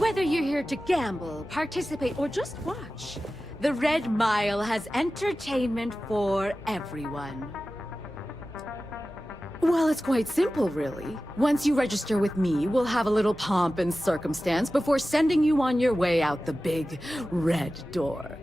Whether you're here to gamble, participate, or just watch, the Red Mile has entertainment for everyone. Well, it's quite simple, really. Once you register with me, we'll have a little pomp and circumstance before sending you on your way out the big red door.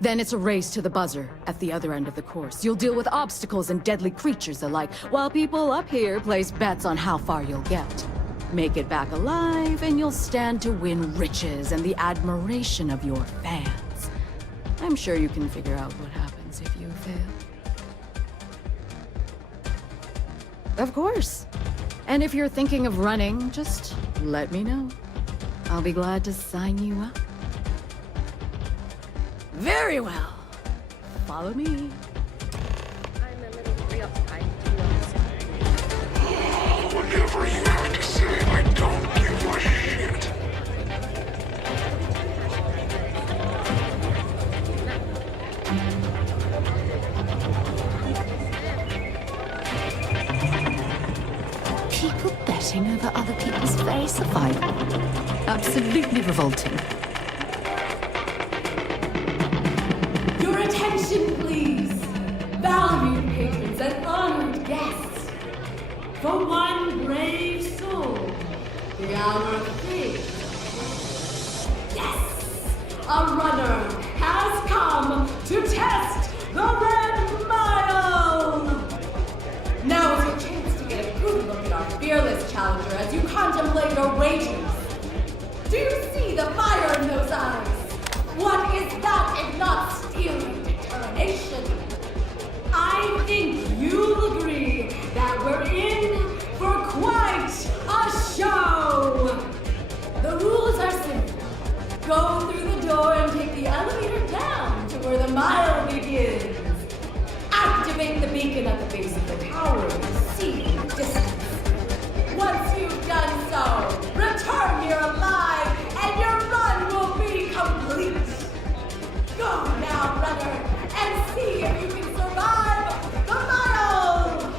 Then it's a race to the buzzer at the other end of the course. You'll deal with obstacles and deadly creatures alike, while people up here place bets on how far you'll get. Make it back alive, and you'll stand to win riches and the admiration of your fans. I'm sure you can figure out what happens if you fail. Of course. And if you're thinking of running, just let me know. I'll be glad to sign you up. Very well. Follow me. I'm a little preoccupied, to be honest. Whatever you have to say, I don't give a shit. People betting over other people's very survival. Absolutely revolting. Your attention, please! Valued patrons and honored guests! For one brave soul, the hour of fate. Yes! A runner has come to test the Red Mile! Now is your chance to get a good look at our fearless challenger as you contemplate your wagers. Do you see the fire in those eyes? What is that if not steely determination? I think you'll agree that we're in for quite a show! The rules are simple. Go through the door and take the elevator down to where the mile begins. Activate the beacon at the base of the tower and see the distance. Once you've done so, return here alive and your run will be complete. Go now, runner, and see if you can survive the mile!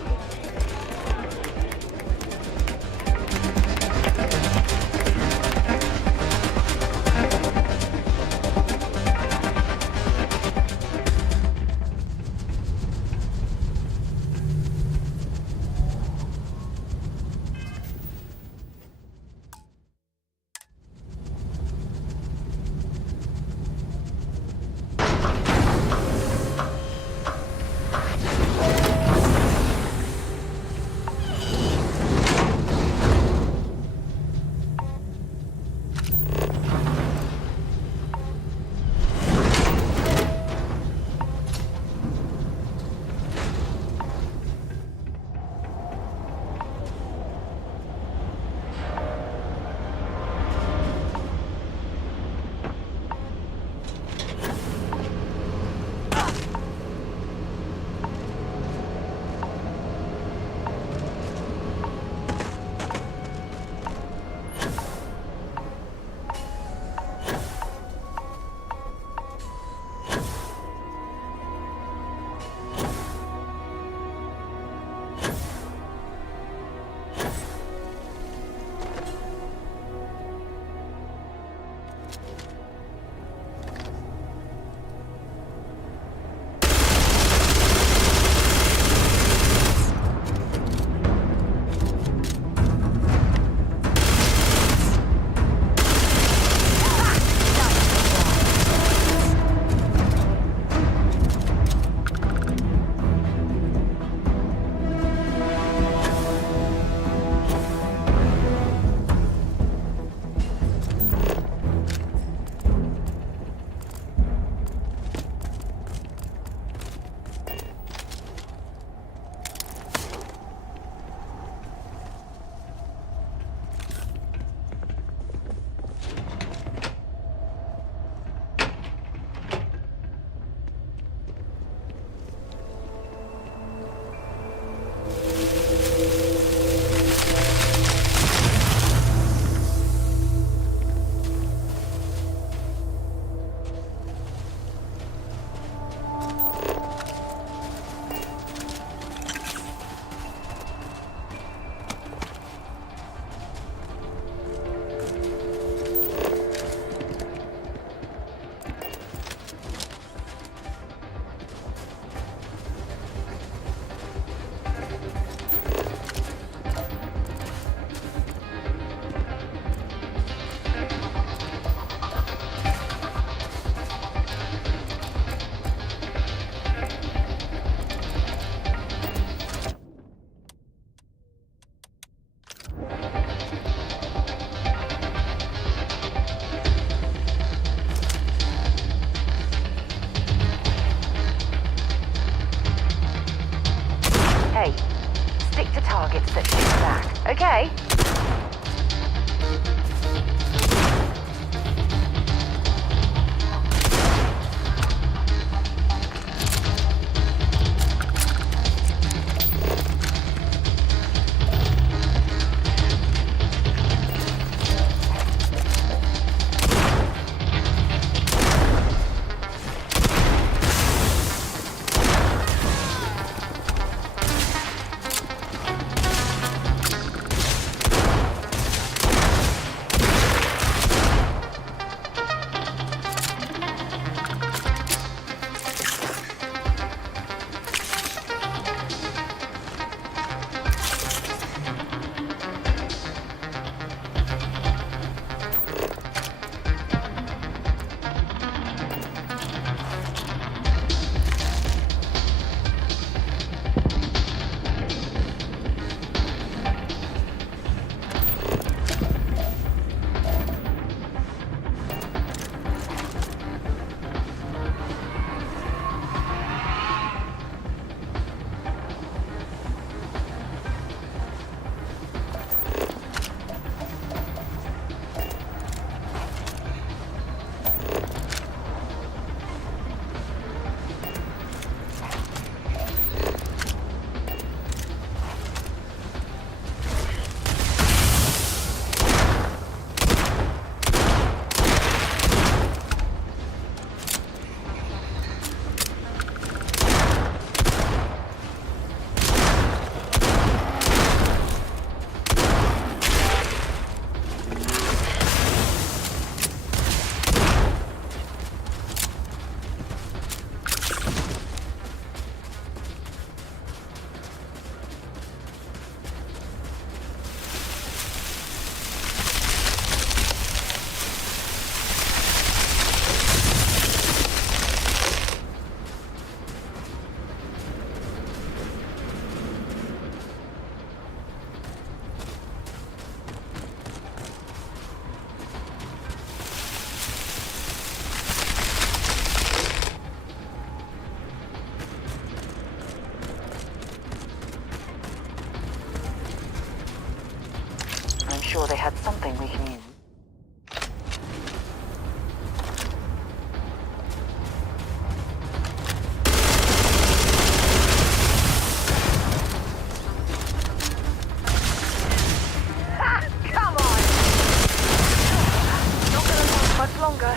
they had something we can use. Come on! Not gonna last much longer.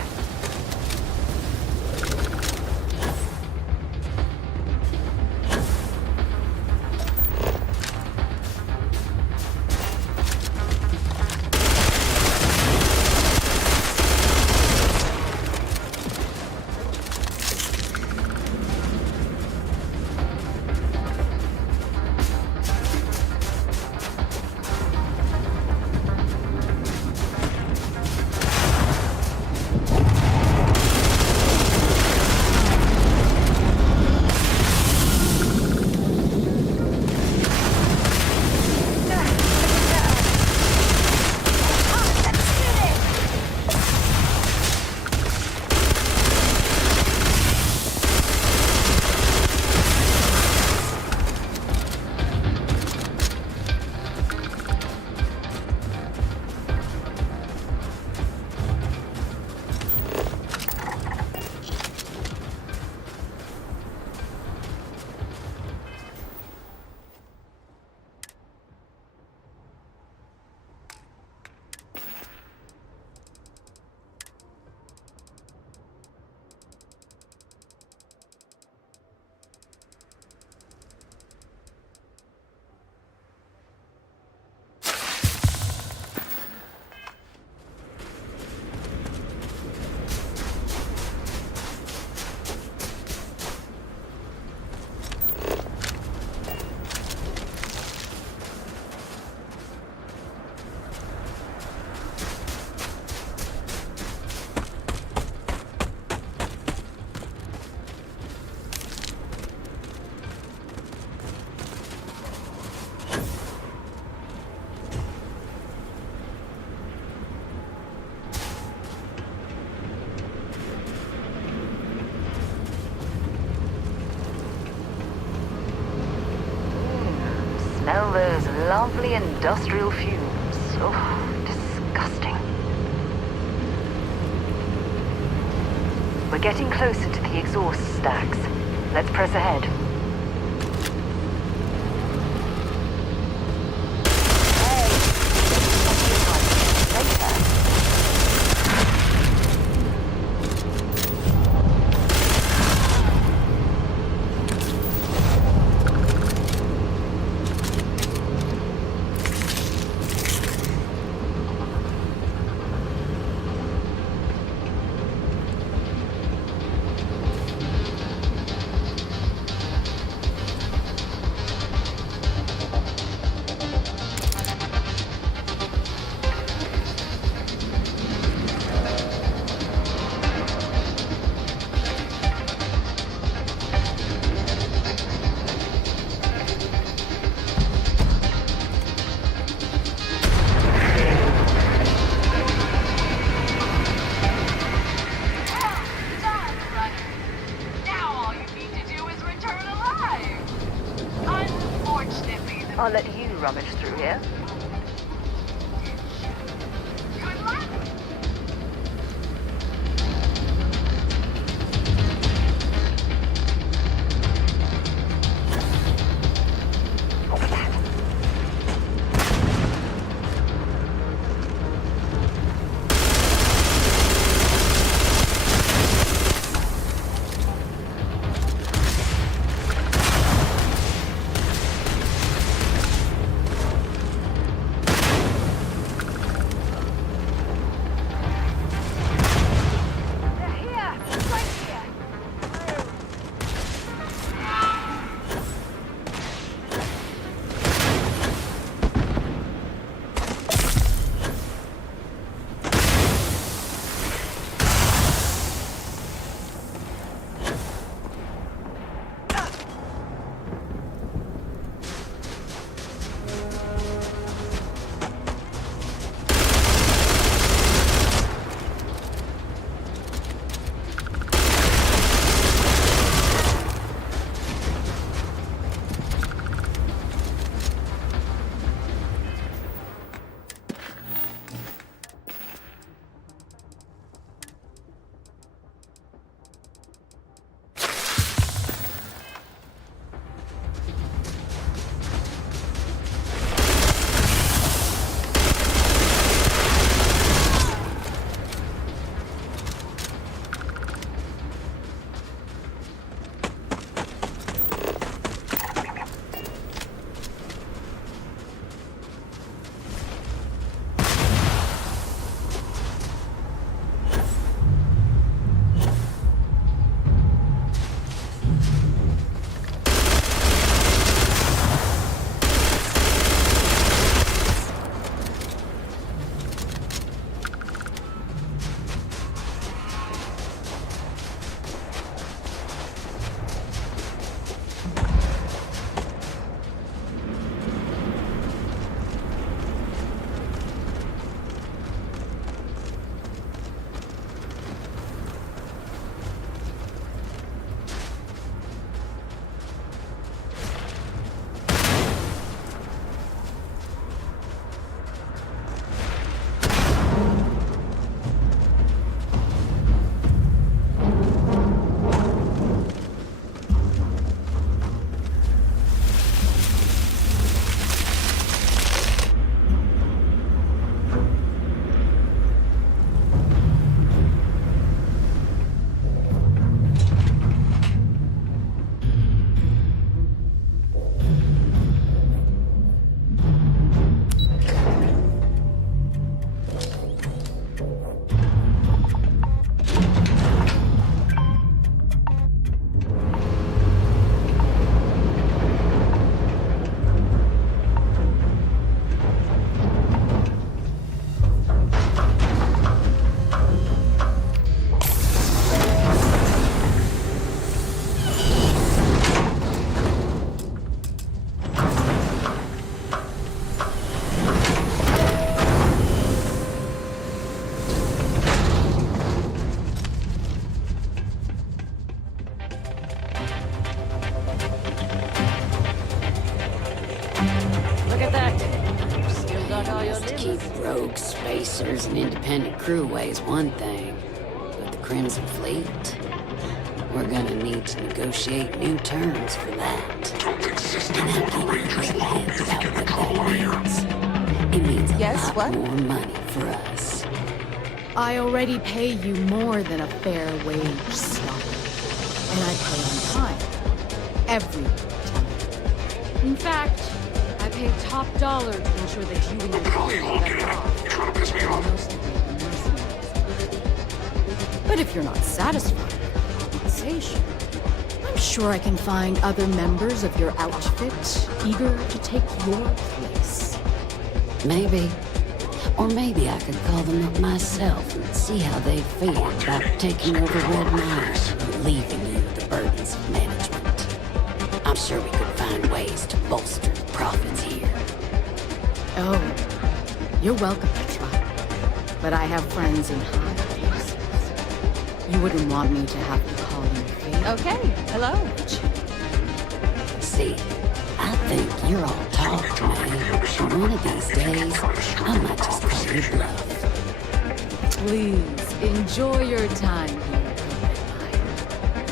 Smell those lovely industrial fumes. Oh, disgusting. We're getting closer to the exhaust stacks. Let's press ahead. I'll let you rummage through here. officers and independent crewway is one thing, but the Crimson Fleet? We're gonna need to negotiate new terms for that. Don't exist And in I'll the give you Rangers a long hint if you about get the what call that here. means. It means a Yes, lot what? more money for us. I already pay you more than a fair wage, slug. And I pay on time. Every time. In fact, I pay top dollar to ensure that you and your Golly, crew look get at it. off. You trying to piss me off? Most of you are mercenaries. But if you're not satisfied with compensation, I'm sure I can find other members of your outfit eager to take your place. Maybe. Or maybe I could call them up myself and see how they feel about taking over Red Mine and leaving you the burdens of management. I'm sure we could find ways to bolster the profits here. Oh, you're welcome to try. But I have friends in high places. You wouldn't want me to have to call you favor. Okay, hello. See, I think you're all talk, man. And one of these days, I might just call your bluff. Please, enjoy your time here at Red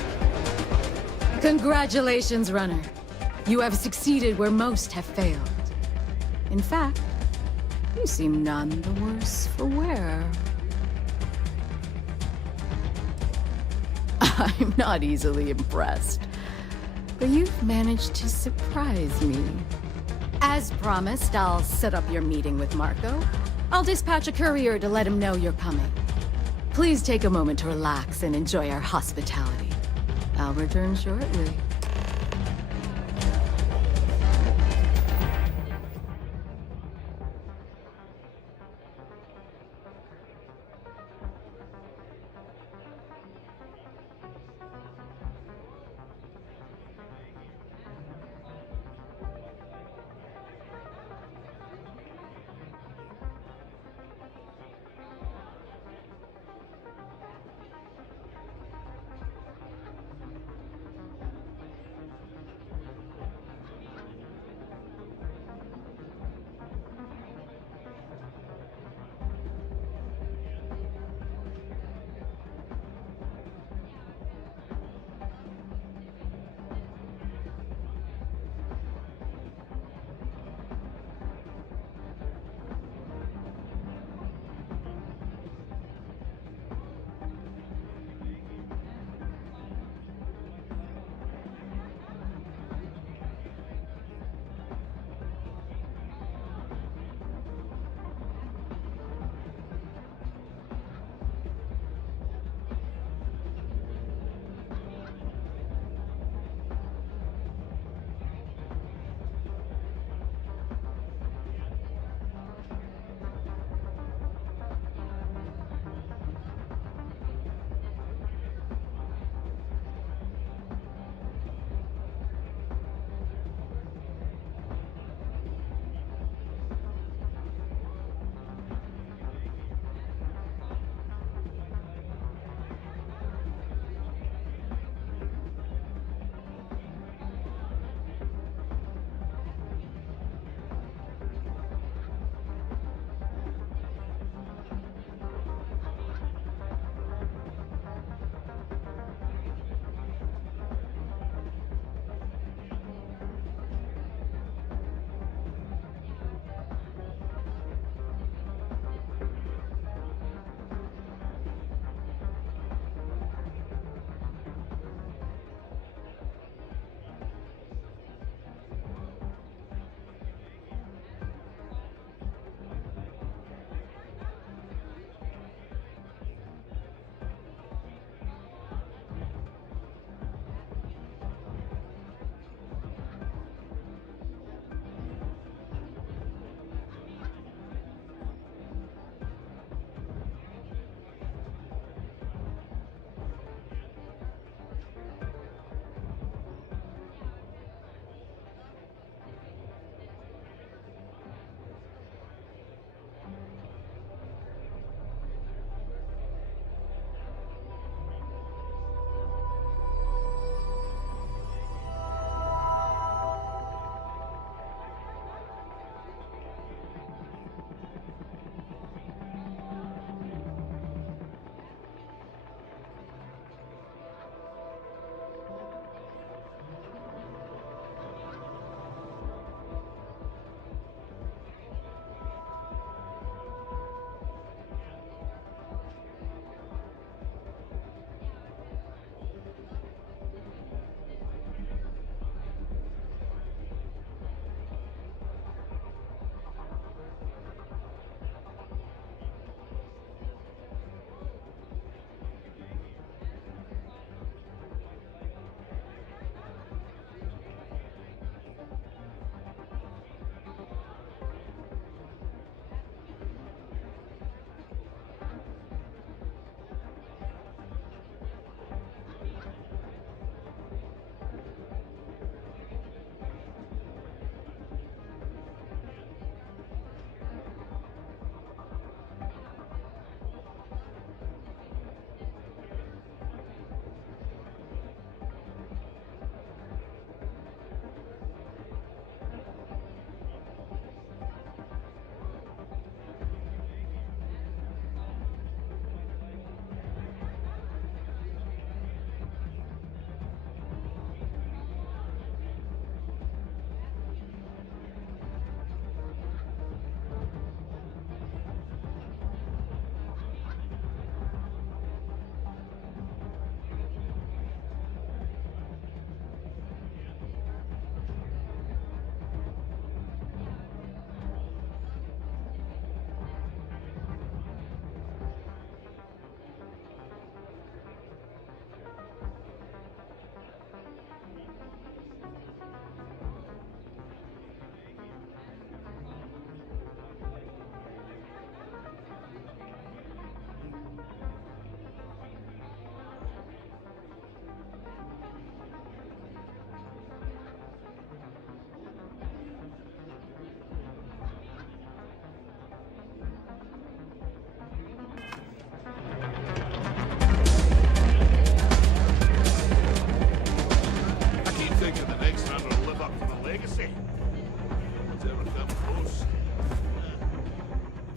Mine. Congratulations, runner. You have succeeded where most have failed. In fact, you seem none the worse for wear. I'm not easily impressed, but you've managed to surprise me. As promised, I'll set up your meeting with Marco. I'll dispatch a courier to let him know you're coming. Please take a moment to relax and enjoy our hospitality. I'll return shortly.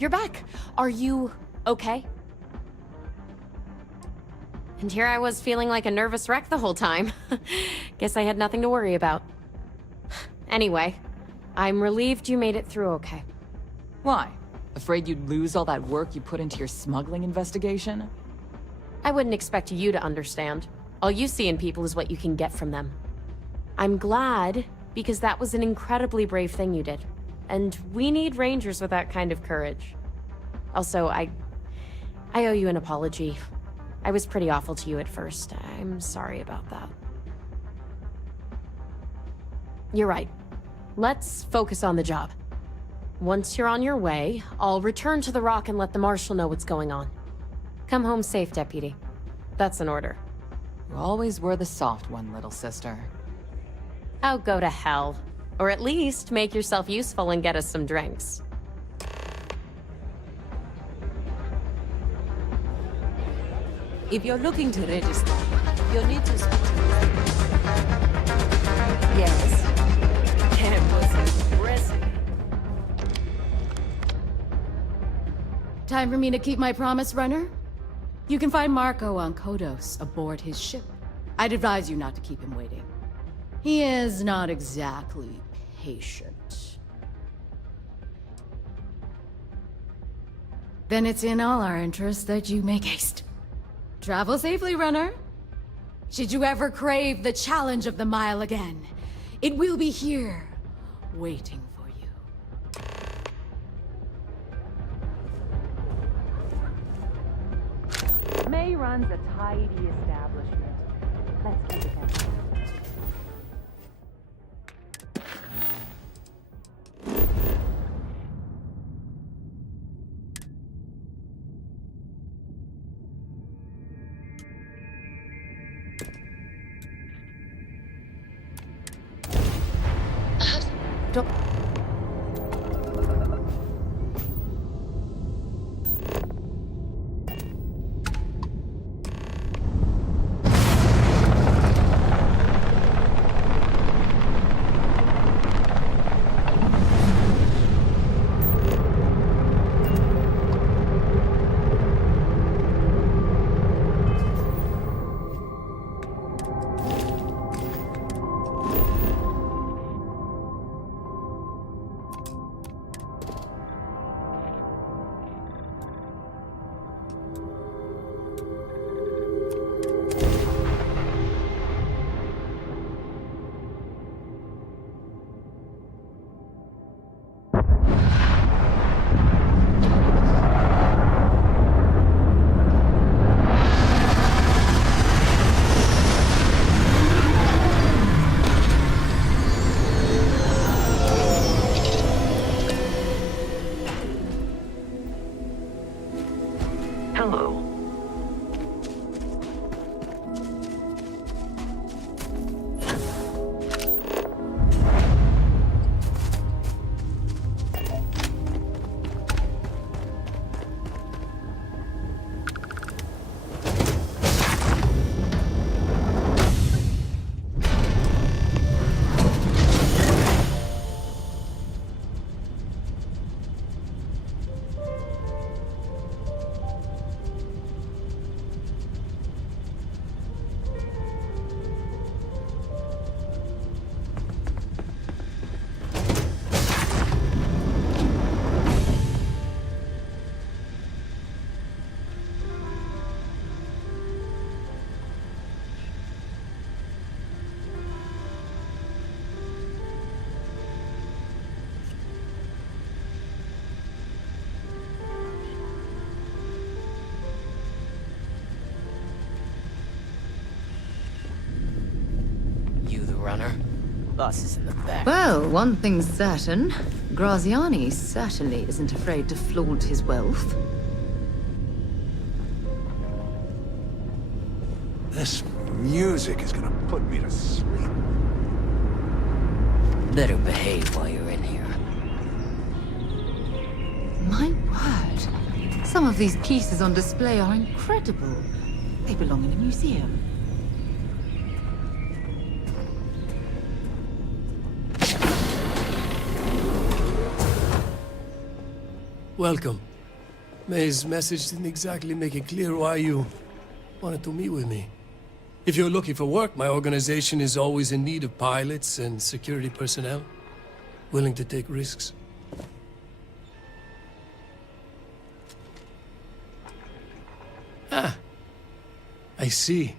you're back. Are you okay? And here I was feeling like a nervous wreck the whole time. Guess I had nothing to worry about. Anyway, I'm relieved you made it through okay. Why? Afraid you'd lose all that work you put into your smuggling investigation? I wouldn't expect you to understand. All you see in people is what you can get from them. I'm glad, because that was an incredibly brave thing you did. And we need rangers with that kind of courage. Also, I owe you an apology. I was pretty awful to you at first. I'm sorry about that. You're right. Let's focus on the job. Once you're on your way, I'll return to the Rock and let the Marshal know what's going on. Come home safe, Deputy. That's an order. You always were the soft one, little sister. Oh, go to hell. Or at least make yourself useful and get us some drinks. If you're looking to register, you'll need to speak to me. Yes. It was impressive. Time for me to keep my promise, runner? You can find Marco on Kodos aboard his ship. I'd advise you not to keep him waiting. He is not exactly patient. Then it's in all our interests that you make haste. Travel safely, runner. Should you ever crave the challenge of the mile again, it will be here, waiting for you. May runs a tidy establishment. Let's keep it that way. Runner. Boss is in the back. Well, one thing's certain. Graziani certainly isn't afraid to flaunt his wealth. This music is gonna put me to sleep. Better behave while you're in here. My word. Some of these pieces on display are incredible. They belong in a museum. Welcome. May's message didn't exactly make it clear why you wanted to meet with me. If you're looking for work, my organization is always in need of pilots and security personnel, willing to take risks. Ah, I see.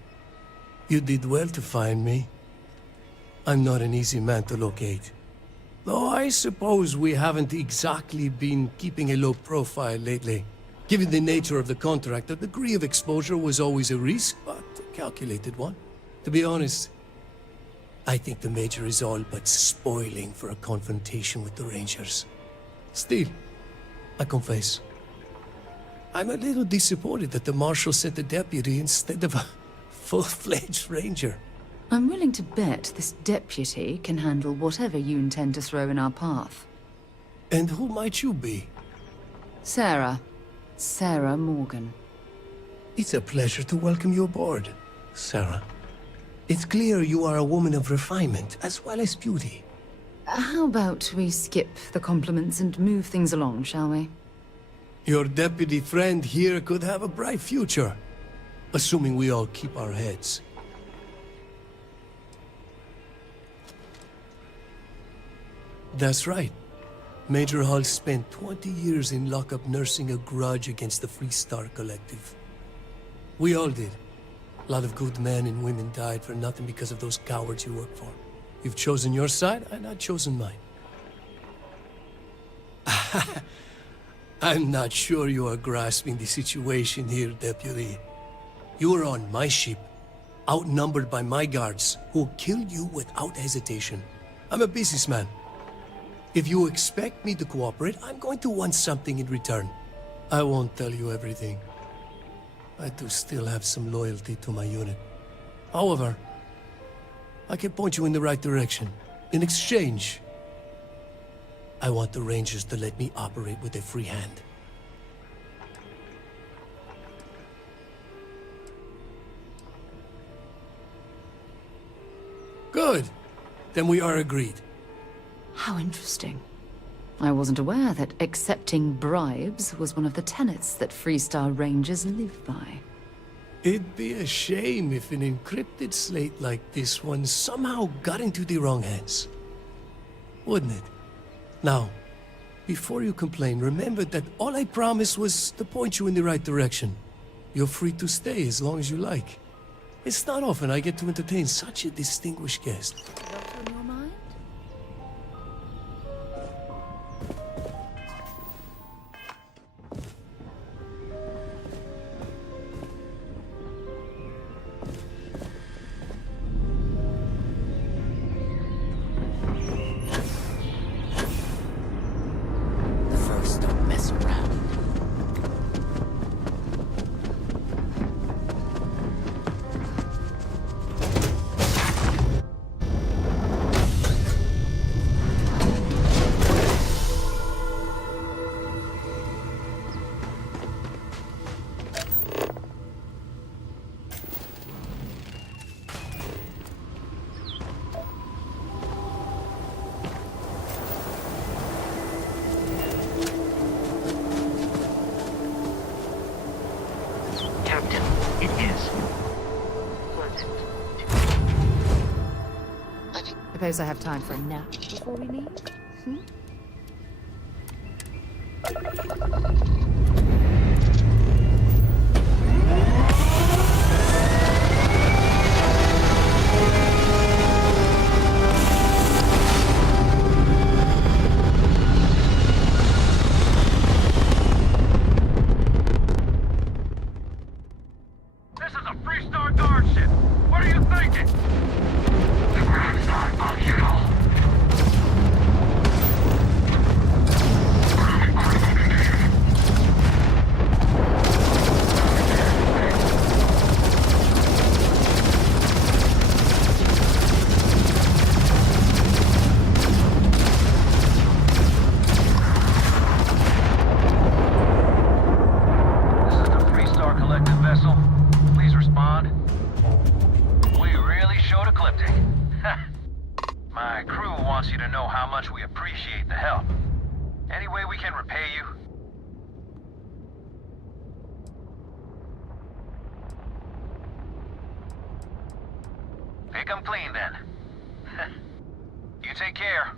You did well to find me. I'm not an easy man to locate. Though I suppose we haven't exactly been keeping a low profile lately. Given the nature of the contract, a degree of exposure was always a risk, but a calculated one. To be honest, I think the Major is all but spoiling for a confrontation with the Rangers. Still, I confess, I'm a little disappointed that the Marshal sent a deputy instead of a full-fledged Ranger. I'm willing to bet this deputy can handle whatever you intend to throw in our path. And who might you be? Sarah. Sarah Morgan. It's a pleasure to welcome you aboard, Sarah. It's clear you are a woman of refinement as well as beauty. How about we skip the compliments and move things along, shall we? Your deputy friend here could have a bright future, assuming we all keep our heads. That's right. Major Hall spent 20 years in lockup nursing a grudge against the Freestar Collective. We all did. A lot of good men and women died for nothing because of those cowards you work for. You've chosen your side, and I've chosen mine. I'm not sure you are grasping the situation here, Deputy. You are on my ship, outnumbered by my guards, who will kill you without hesitation. I'm a businessman. If you expect me to cooperate, I'm going to want something in return. I won't tell you everything. I do still have some loyalty to my unit. However, I can point you in the right direction. In exchange, I want the Rangers to let me operate with a free hand. Good. Then we are agreed. How interesting. I wasn't aware that accepting bribes was one of the tenets that Freestar Rangers live by. It'd be a shame if an encrypted slate like this one somehow got into the wrong hands. Wouldn't it? Now, before you complain, remember that all I promised was to point you in the right direction. You're free to stay as long as you like. It's not often I get to entertain such a distinguished guest. What's on your mind? Suppose I have time for a nap before we leave? This is a Freestar guard ship. What are you thinking? The ground's not functional. This is the Freestar Collective vessel. Please respond. We really showed ecliptic. My crew wants you to know how much we appreciate the help. Any way we can repay you? think I'm clean then. You take care.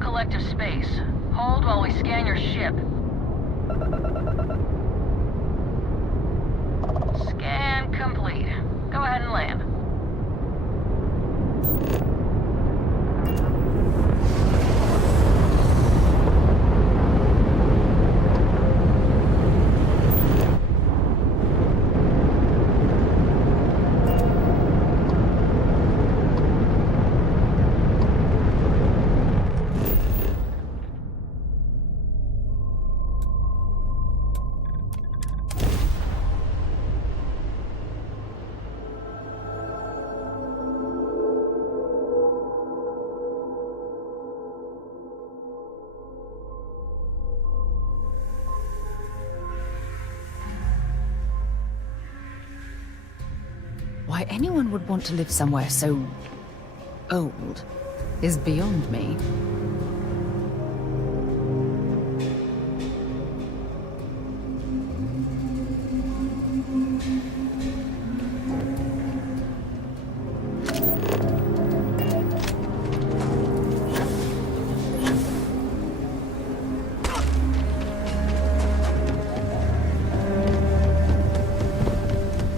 Collective space. Hold while we scan your ship. Scan complete. Go ahead and land. Why anyone would want to live somewhere so old is beyond me.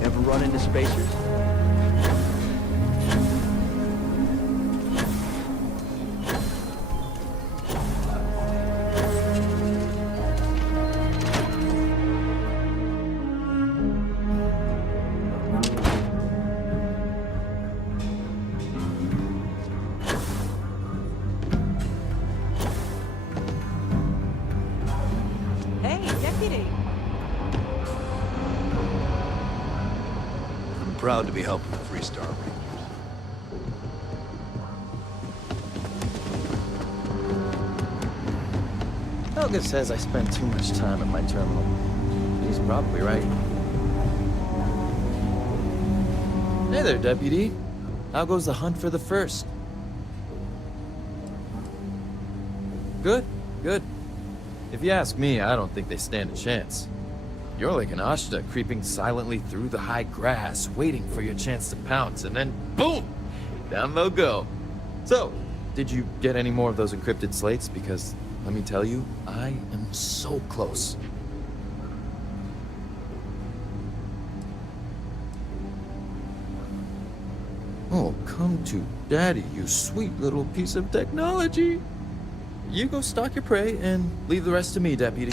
Ever run into spacers? Proud to be helping the Freestar Rangers. Helga says I spend too much time at my terminal. She's probably right. Hey there, Deputy. How goes the hunt for the first? Good, good. If you ask me, I don't think they stand a chance. You're like an Ashta creeping silently through the high grass, waiting for your chance to pounce, and then boom! Down they'll go. So, did you get any more of those encrypted slates? Because, let me tell you, I am so close. Oh, come to Daddy, you sweet little piece of technology. You go stalk your prey and leave the rest to me, Deputy.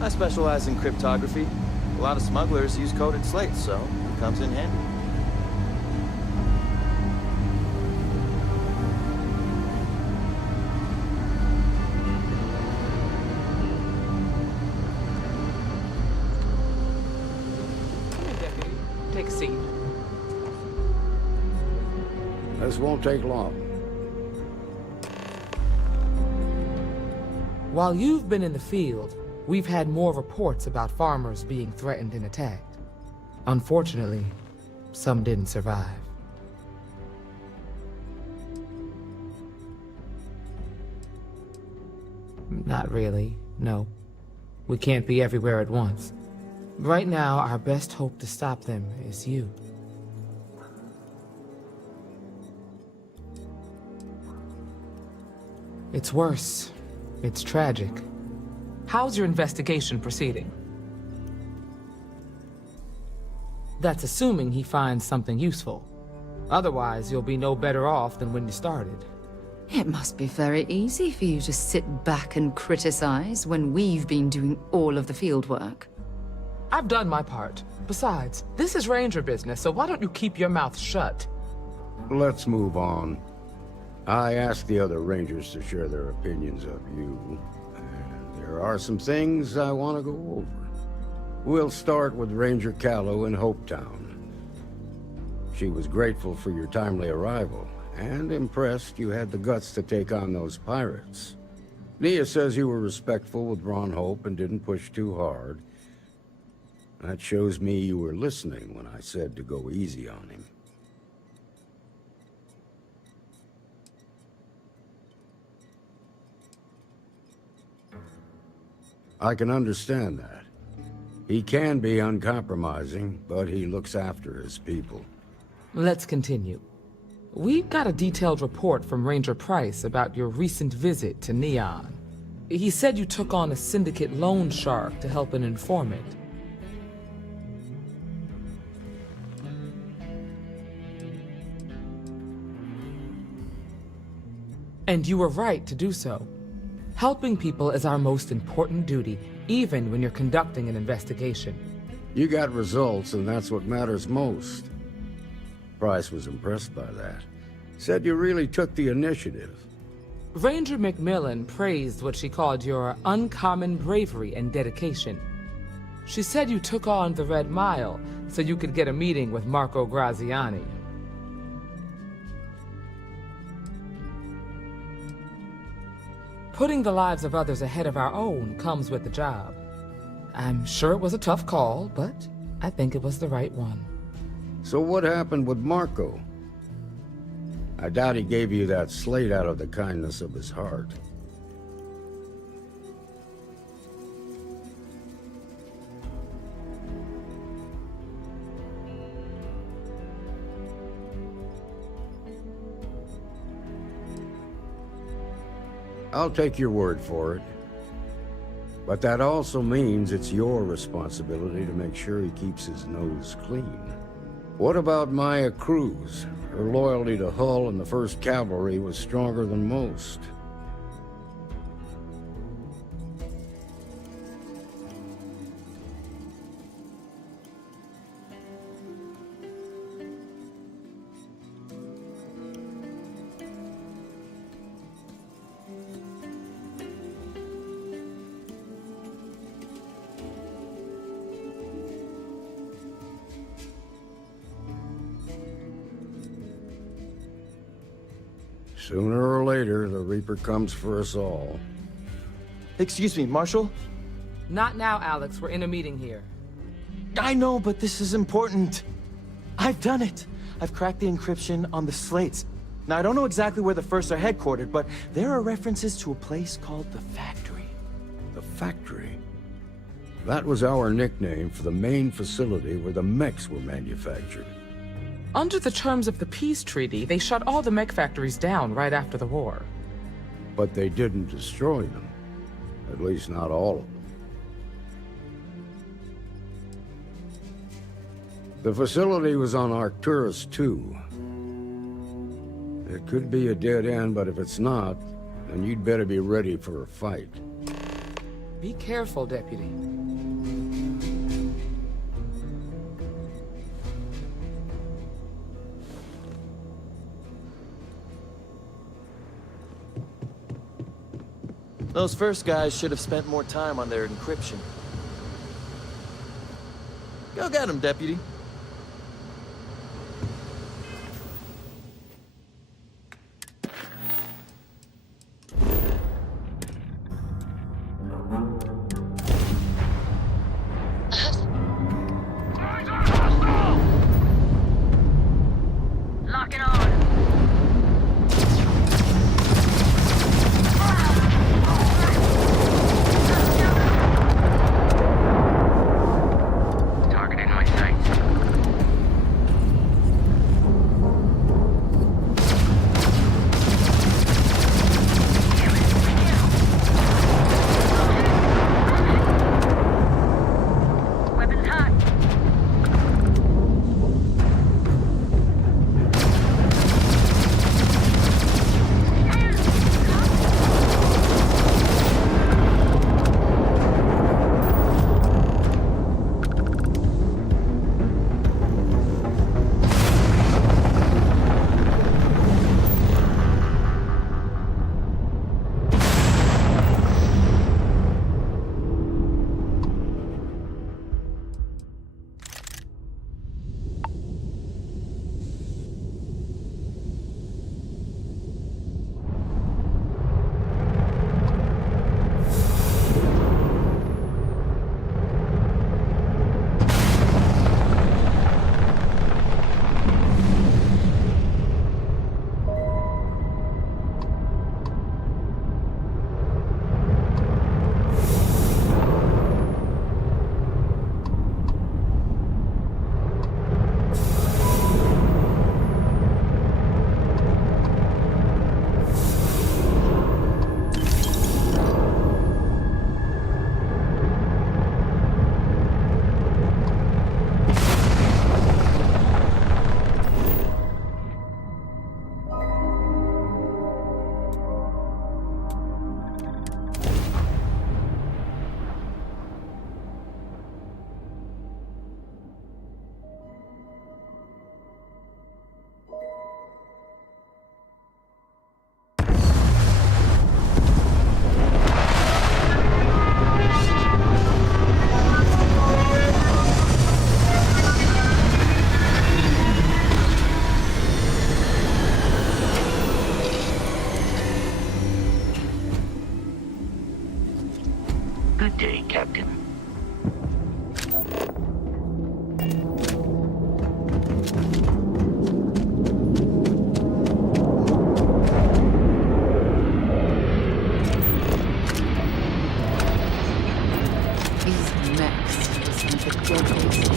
I specialize in cryptography. A lot of smugglers use coded slates, so it comes in handy. Take a seat. This won't take long. While you've been in the field, we've had more reports about farmers being threatened and attacked. Unfortunately, some didn't survive. Not really, no. We can't be everywhere at once. Right now, our best hope to stop them is you. It's worse. It's tragic. How's your investigation proceeding? That's assuming he finds something useful. Otherwise, you'll be no better off than when you started. It must be very easy for you to sit back and criticize when we've been doing all of the field work. I've done my part. Besides, this is Ranger business, so why don't you keep your mouth shut? Let's move on. I asked the other Rangers to share their opinions of you, and there are some things I want to go over. We'll start with Ranger Callow in Hopetown. She was grateful for your timely arrival, and impressed you had the guts to take on those pirates. Nia says you were respectful with Ron Hope and didn't push too hard. That shows me you were listening when I said to go easy on him. I can understand that. He can be uncompromising, but he looks after his people. Let's continue. We've got a detailed report from Ranger Price about your recent visit to Neon. He said you took on a syndicate loan shark to help an informant. And you were right to do so. Helping people is our most important duty, even when you're conducting an investigation. You got results, and that's what matters most. Price was impressed by that. Said you really took the initiative. Ranger McMillan praised what she called your uncommon bravery and dedication. She said you took on the Red Mile so you could get a meeting with Marco Graziani. Putting the lives of others ahead of our own comes with the job. I'm sure it was a tough call, but I think it was the right one. So what happened with Marco? I doubt he gave you that slate out of the kindness of his heart. I'll take your word for it. But that also means it's your responsibility to make sure he keeps his nose clean. What about Maya Cruz? Her loyalty to Hull and the 1st Cavalry was stronger than most. Sooner or later, the Reaper comes for us all. Excuse me, Marshal? Not now, Alex. We're in a meeting here. I know, but this is important. I've done it. I've cracked the encryption on the slates. Now, I don't know exactly where the First are headquartered, but there are references to a place called the Factory. The Factory? That was our nickname for the main facility where the mechs were manufactured. Under the terms of the peace treaty, they shut all the mech factories down right after the war. But they didn't destroy them. At least not all of them. The facility was on Arcturus 2. It could be a dead end, but if it's not, then you'd better be ready for a fight. Be careful, Deputy. Those first guys should have spent more time on their encryption. Go get him, Deputy. Lock it on. Target in my sights. Weapons hot. Good day, Captain. These mechs are some of the deadliest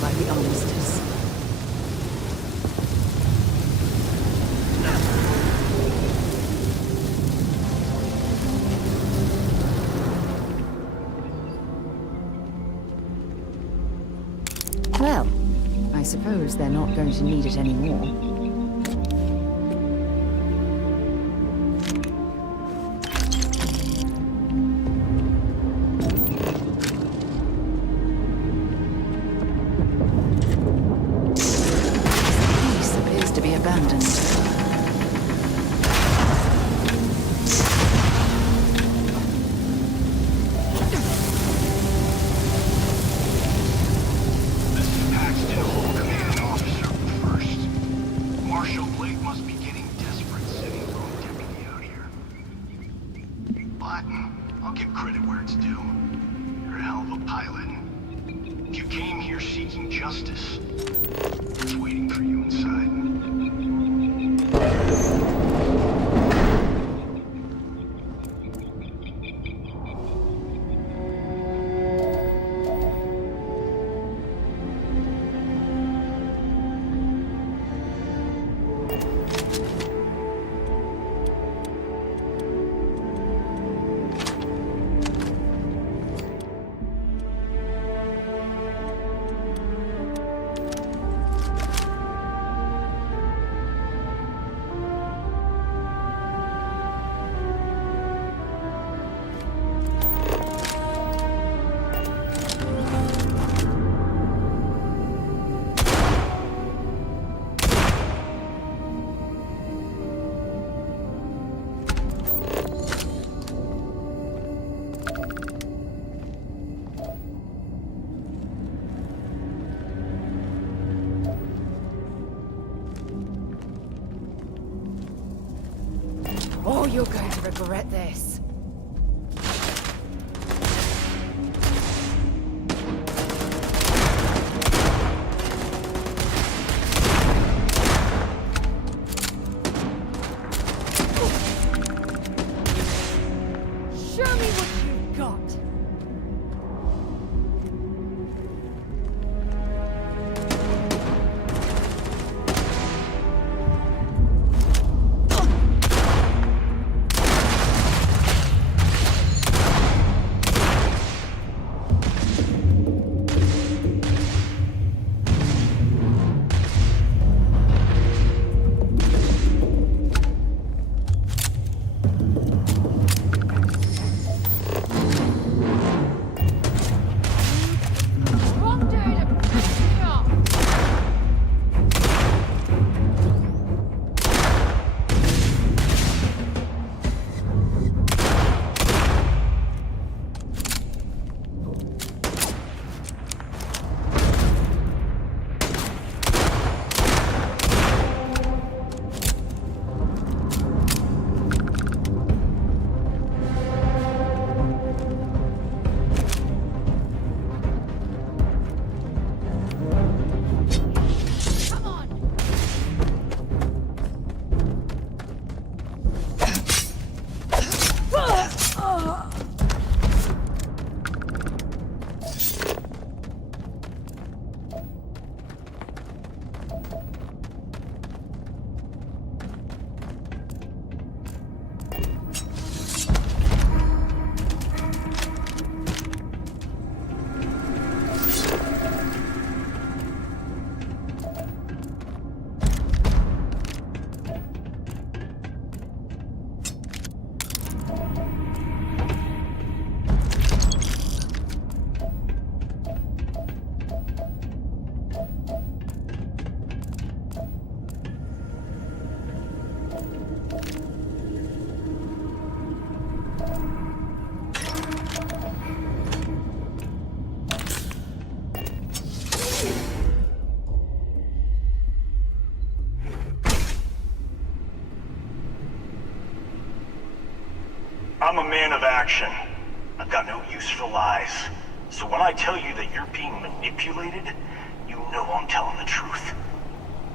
by the armistice. Well, I suppose they're not going to need it anymore. This appears to be abandoned. Paxton, commanding officer first. Marshal Blake must be getting down. Oh, you're going to regret this. Show me what you've got. I'm a man of action. I've got no use for lies. So when I tell you that you're being manipulated, you know I'm telling the truth.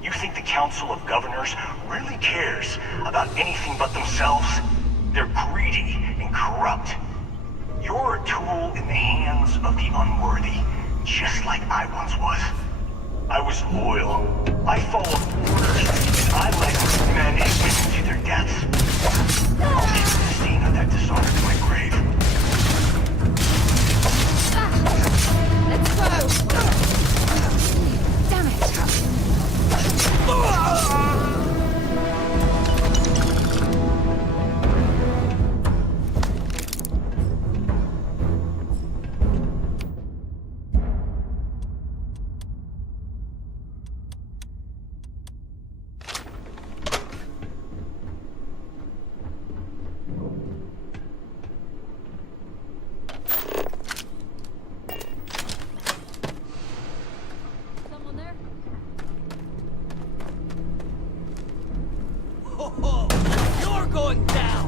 You think the Council of Governors really cares about anything but themselves? They're greedy and corrupt. You're a tool in the hands of the unworthy, just like I once was. I was loyal. I followed orders, and I led men and women to their deaths. I'll take the stain of that dishonor to my grave. Let's go! Damn it! You're going down!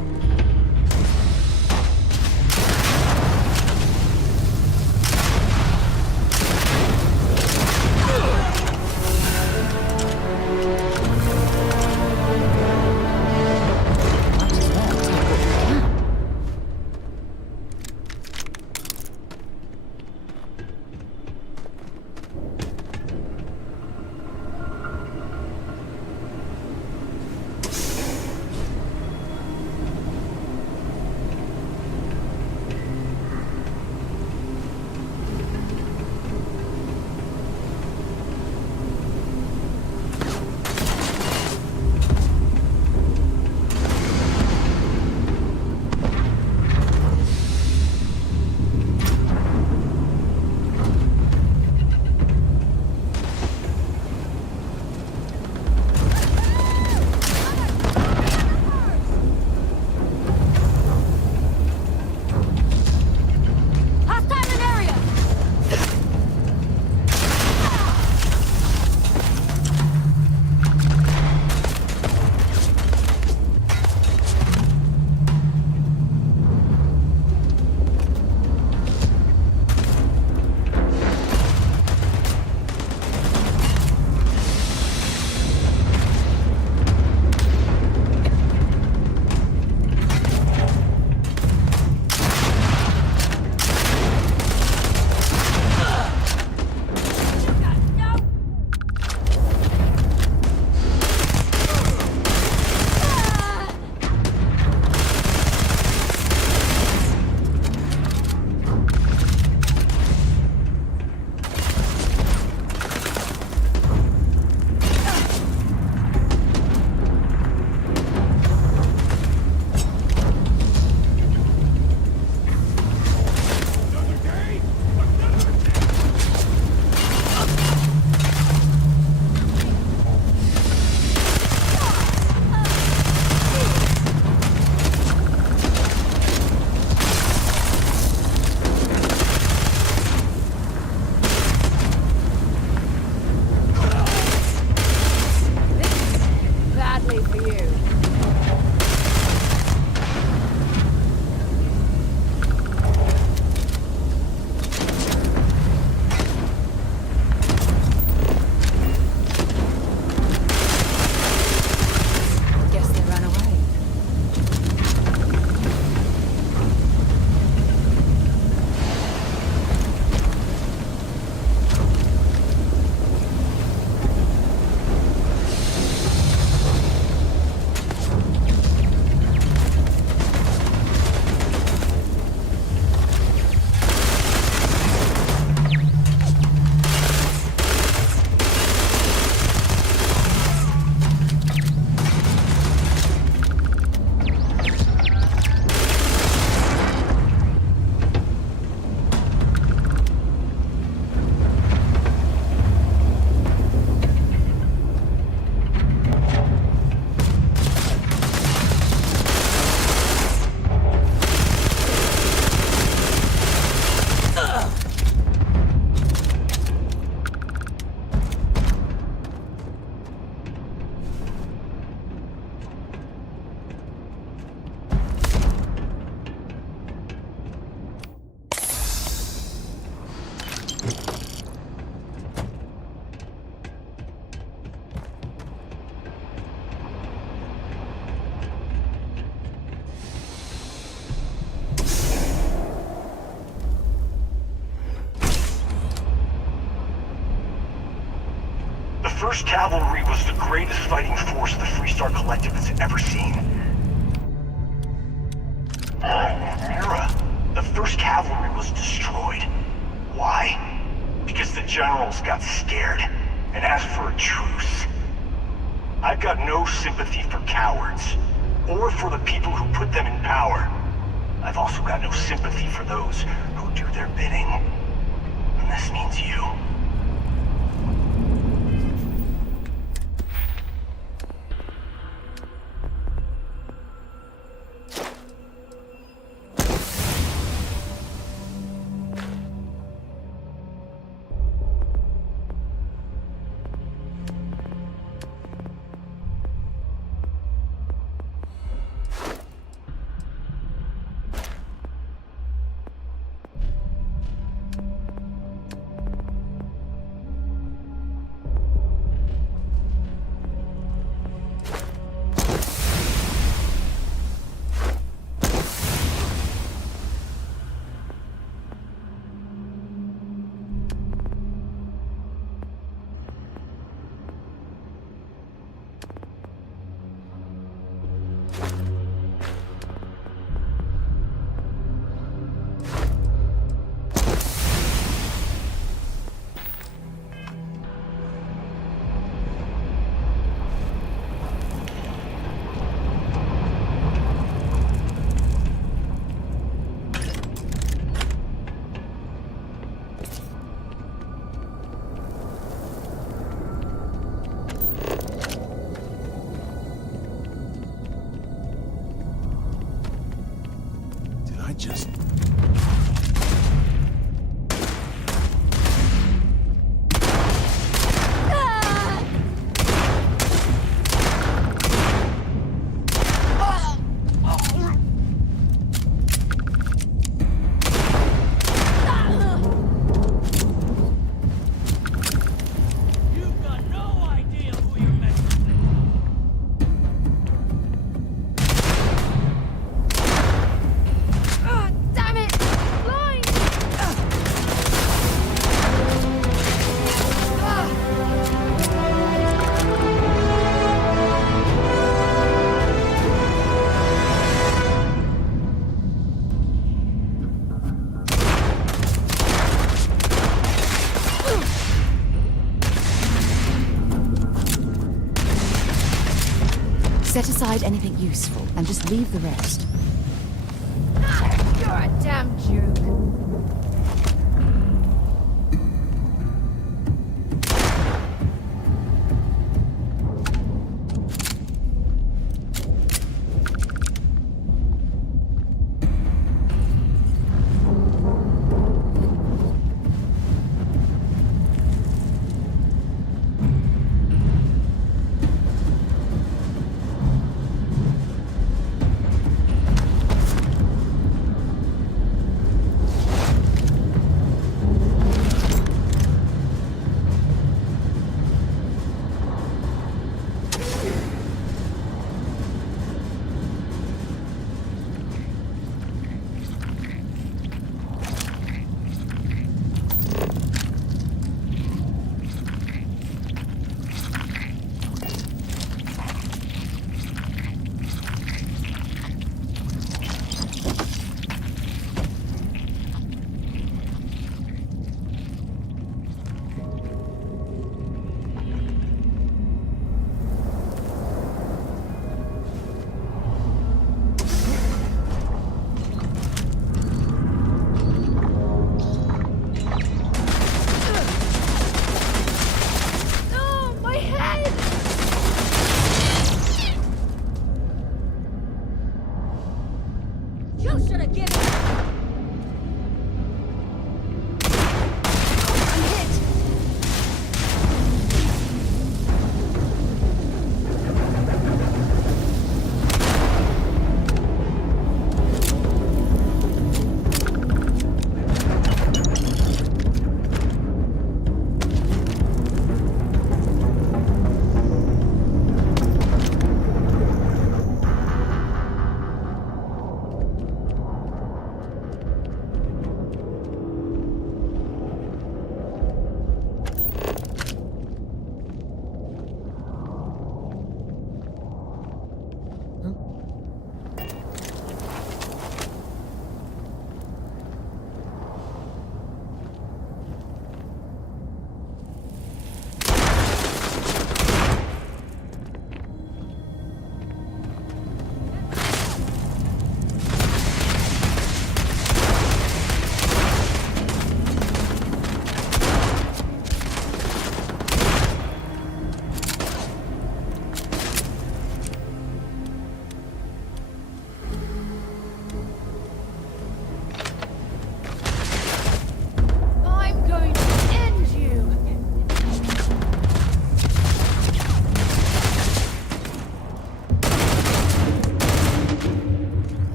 1st Cavalry was the greatest fighting force the Freestar Collective has ever seen. Mira, the 1st Cavalry was destroyed. Why? Because the generals got scared and asked for a truce. I've got no sympathy for cowards, or for the people who put them in power. I've also got no sympathy for those who do their bidding. And this means you. Set aside anything useful and just leave the rest. You're a damn jerk.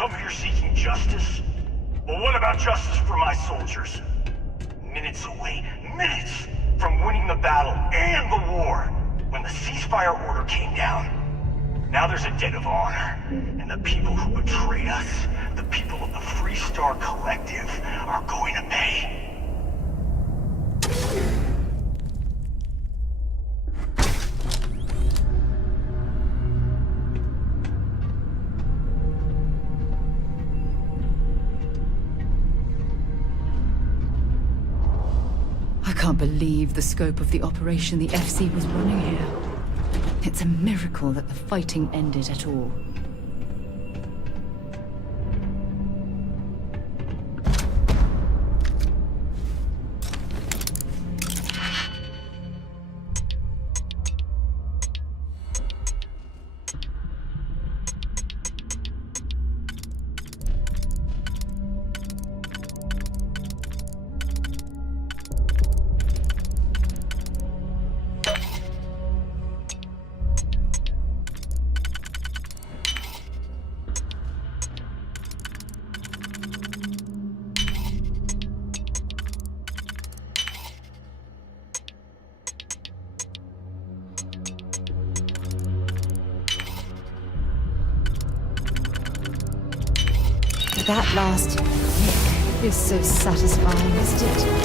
come here seeking justice? Well, what about justice for my soldiers? Minutes away, minutes from winning the battle and the war, when the ceasefire order came down. Now there's a debt of honor, and the people who betrayed us, the people of the Freestar Collective, are going to pay. I can't believe the scope of the operation the FC was running here. It's a miracle that the fighting ended at all. That last kick is so satisfying, isn't it?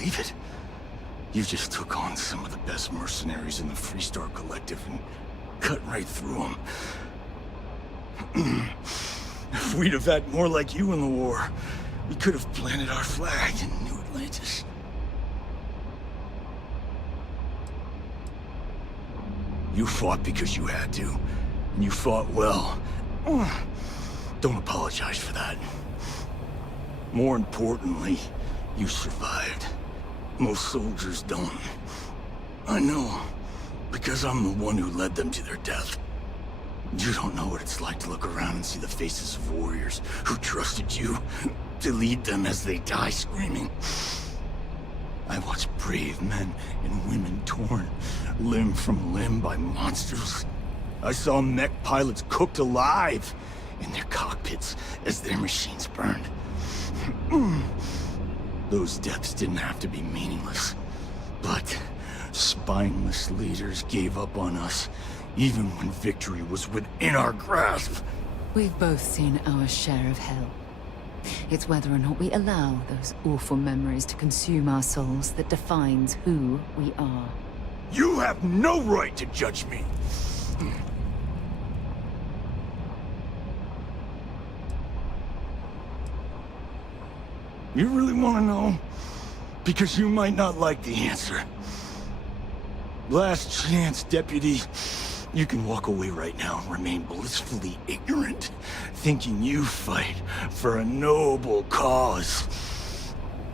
believe it? You just took on some of the best mercenaries in the Freestar Collective and cut right through them. If we'd have had more like you in the war, we could have planted our flag in New Atlantis. You fought because you had to, and you fought well. Don't apologize for that. More importantly, you survived. Most soldiers don't. I know, because I'm the one who led them to their death. You don't know what it's like to look around and see the faces of warriors who trusted you to lead them as they die screaming. I watched brave men and women torn limb from limb by monsters. I saw mech pilots cooked alive in their cockpits as their machines burned. Those deaths didn't have to be meaningless, but spineless leaders gave up on us, even when victory was within our grasp. We've both seen our share of hell. It's whether or not we allow those awful memories to consume our souls that defines who we are. You have no right to judge me! You really want to know? Because you might not like the answer. Last chance, Deputy. You can walk away right now and remain blissfully ignorant, thinking you fight for a noble cause.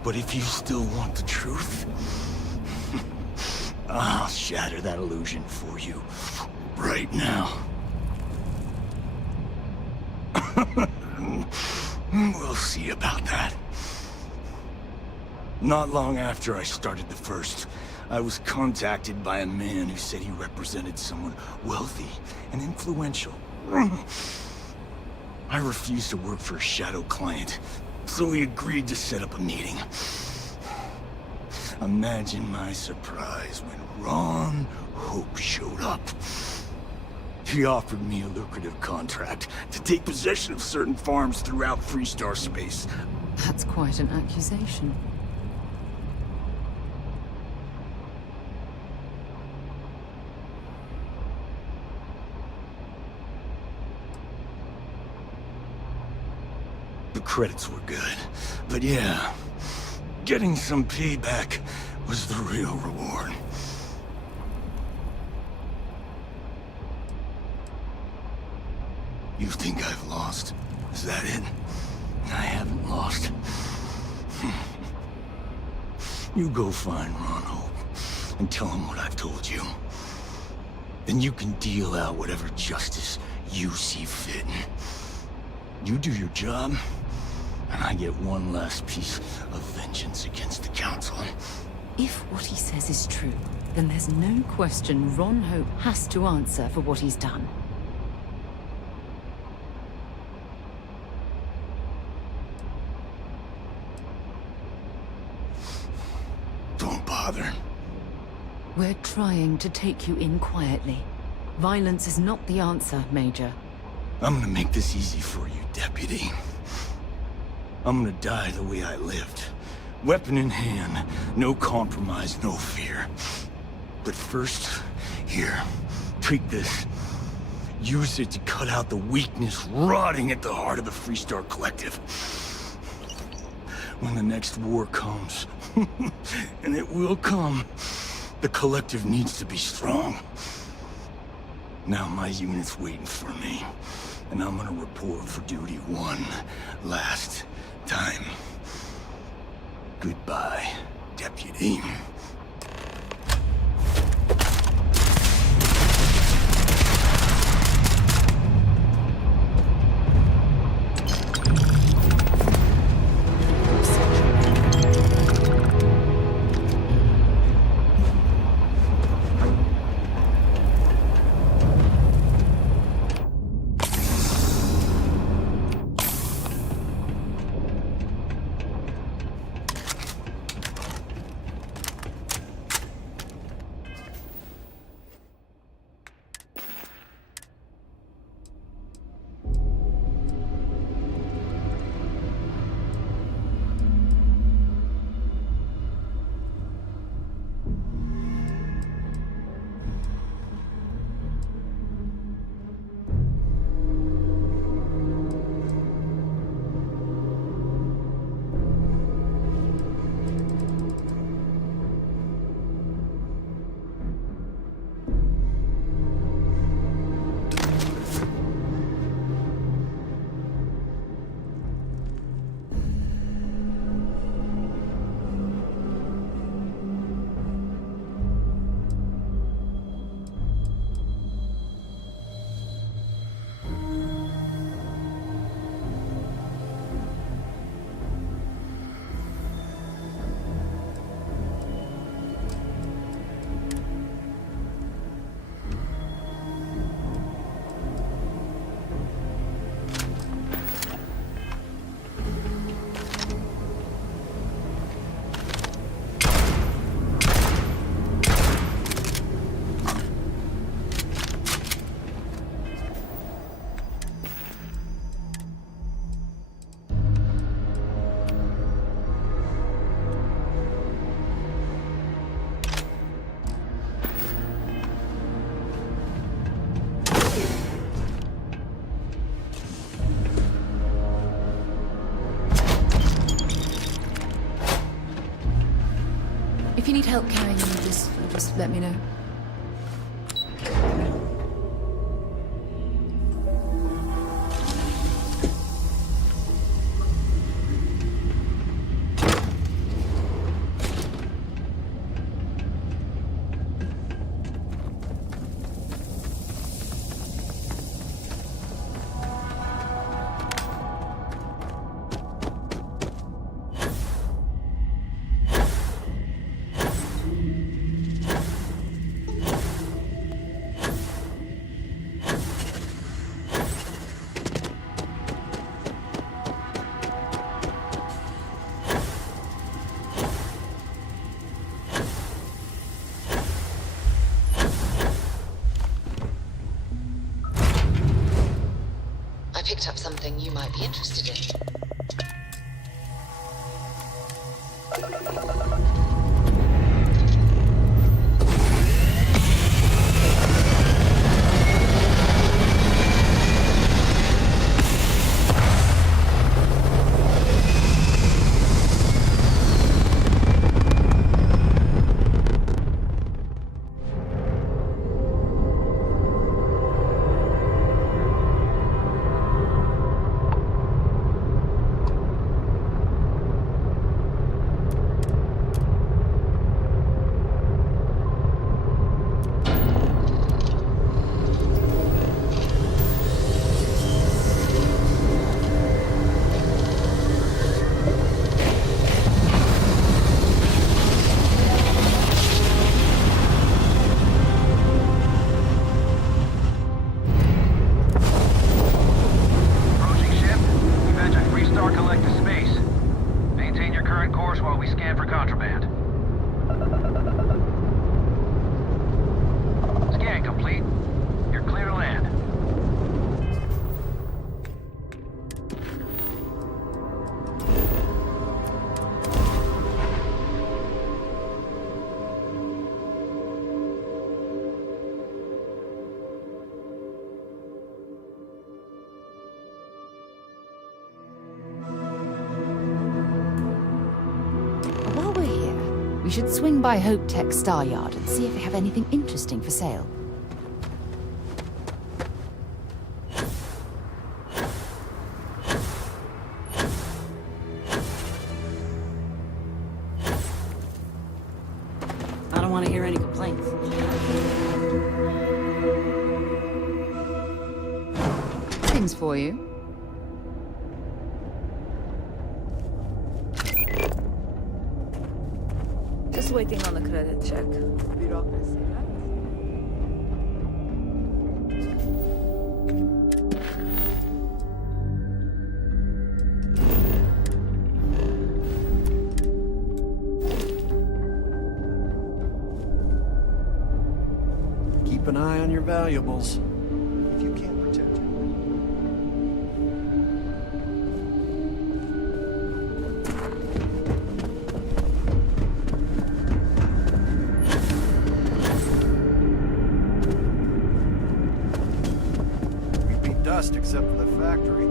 But if you still want the truth, I'll shatter that illusion for you right now. We'll see about that. Not long after I started the First, I was contacted by a man who said he represented someone wealthy and influential. I refused to work for a shadow client, so he agreed to set up a meeting. Imagine my surprise when Ron Hope showed up. He offered me a lucrative contract to take possession of certain farms throughout Freestar space. That's quite an accusation. The credits were good, but yeah, getting some payback was the real reward. You think I've lost? Is that it? I haven't lost. You go find Ron Hope and tell him what I've told you. Then you can deal out whatever justice you see fit. You do your job, and I get one last piece of vengeance against the Council. If what he says is true, then there's no question Ron Hope has to answer for what he's done. Don't bother. We're trying to take you in quietly. Violence is not the answer, Major. I'm gonna make this easy for you, Deputy. I'm gonna die the way I lived. Weapon in hand, no compromise, no fear. But first, here, take this. Use it to cut out the weakness rotting at the heart of the Freestar Collective. When the next war comes, and it will come, the Collective needs to be strong. Now my unit's waiting for me, and I'm gonna report for duty one last time. Goodbye, Deputy. If you need help carrying any of this, just let me know. I picked up something you might be interested in. We should swing by Hope Tech Star Yard and see if they have anything interesting for sale. I don't want to hear any complaints. Things for you. Just waiting on the credit check. Bureaucracy, right? Keep an eye on your valuables. If you can't protect it. Dust except for the factory.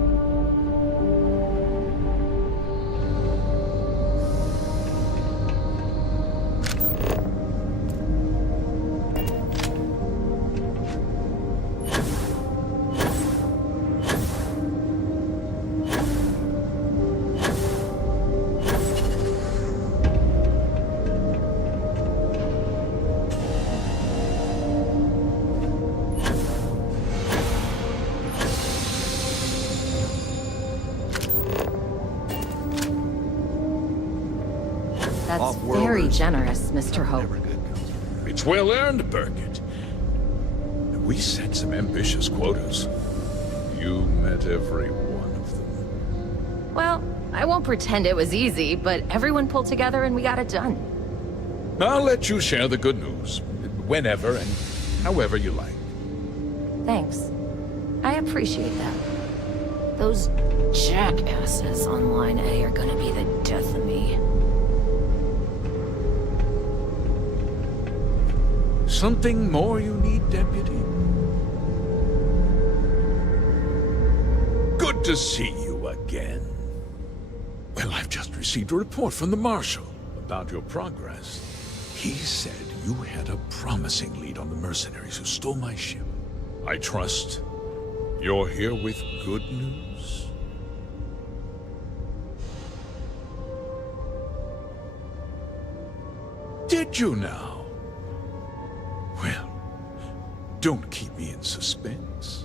That's very generous, Mr. Hope. It's well earned, Burkett. We set some ambitious quotas. You met every one of them. Well, I won't pretend it was easy, but everyone pulled together and we got it done. I'll let you share the good news, whenever and however you like. Thanks. I appreciate that. Those jackasses on Line A are gonna be the death of me. Something more you need, Deputy? Good to see you again. Well, I've just received a report from the Marshal about your progress. He said you had a promising lead on the mercenaries who stole my ship. I trust you're here with good news? Did you now? Well, don't keep me in suspense.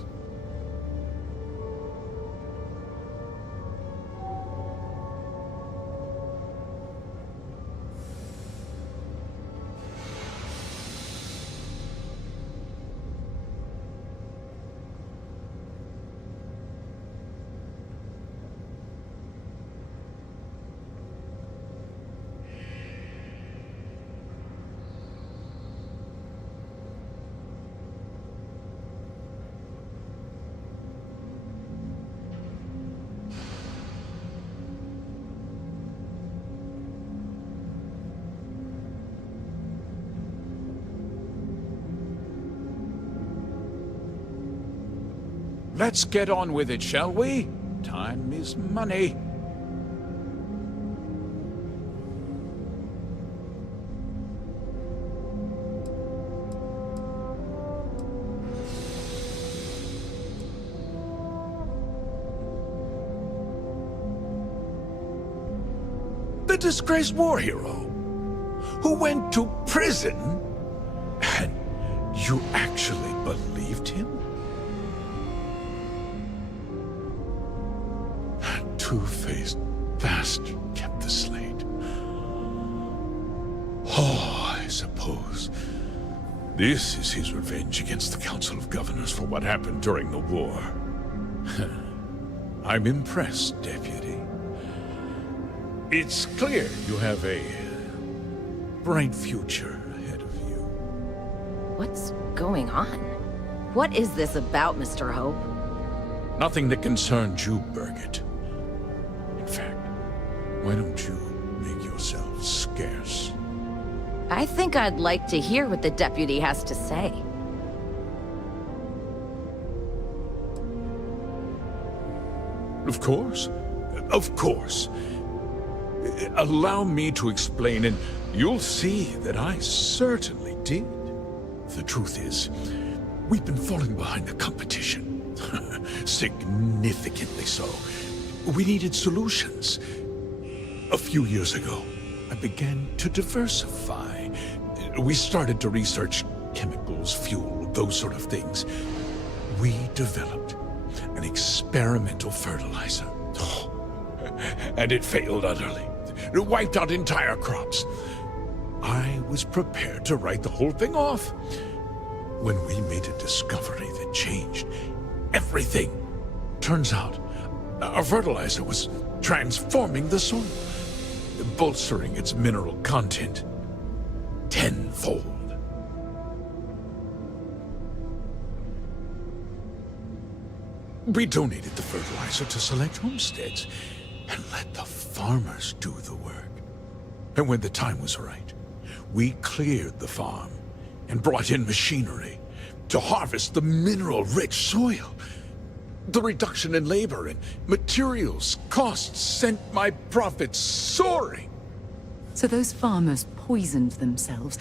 Let's get on with it, shall we? Time is money. The disgraced war hero who went to prison, and you actually believed him? Two-faced bastard kept the slate. Oh, I suppose this is his revenge against the Council of Governors for what happened during the war. I'm impressed, Deputy. It's clear you have a bright future ahead of you. What's going on? What is this about, Mr. Hope? Nothing that concerns you, Birgit. Why don't you make yourself scarce? I think I'd like to hear what the deputy has to say. Of course. Of course. Allow me to explain, and you'll see that I certainly did. The truth is, we've been falling behind the competition. Significantly so. We needed solutions. A few years ago, I began to diversify. We started to research chemicals, fuel, those sort of things. We developed an experimental fertilizer. Oh, and it failed utterly. It wiped out entire crops. I was prepared to write the whole thing off when we made a discovery that changed everything. Turns out, our fertilizer was transforming the soil, bolstering its mineral content tenfold. We donated the fertilizer to select homesteads and let the farmers do the work. And when the time was right, we cleared the farm and brought in machinery to harvest the mineral-rich soil. The reduction in labor and materials costs sent my profits soaring. So those farmers poisoned themselves,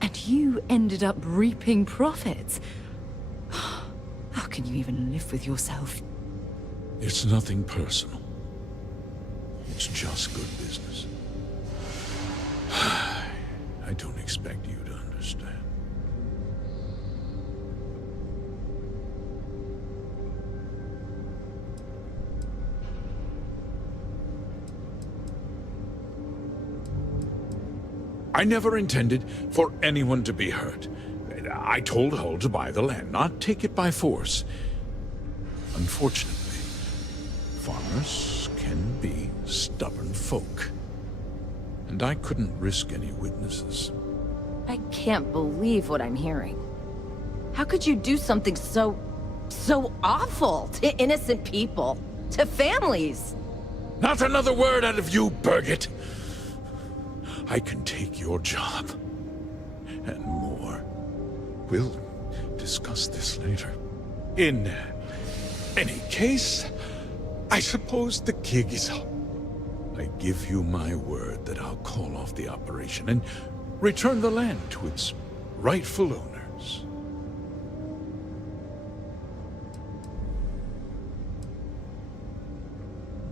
and you ended up reaping profits. How can you even live with yourself? It's nothing personal. It's just good business. I don't expect you to understand. I never intended for anyone to be hurt. I told Hull to buy the land, not take it by force. Unfortunately, farmers can be stubborn folk. And I couldn't risk any witnesses. I can't believe what I'm hearing. How could you do something so awful to innocent people, to families? Not another word out of you, Birgit! I can take your job, and more. We'll discuss this later. In any case, I suppose the gig is up. I give you my word that I'll call off the operation, and return the land to its rightful owners.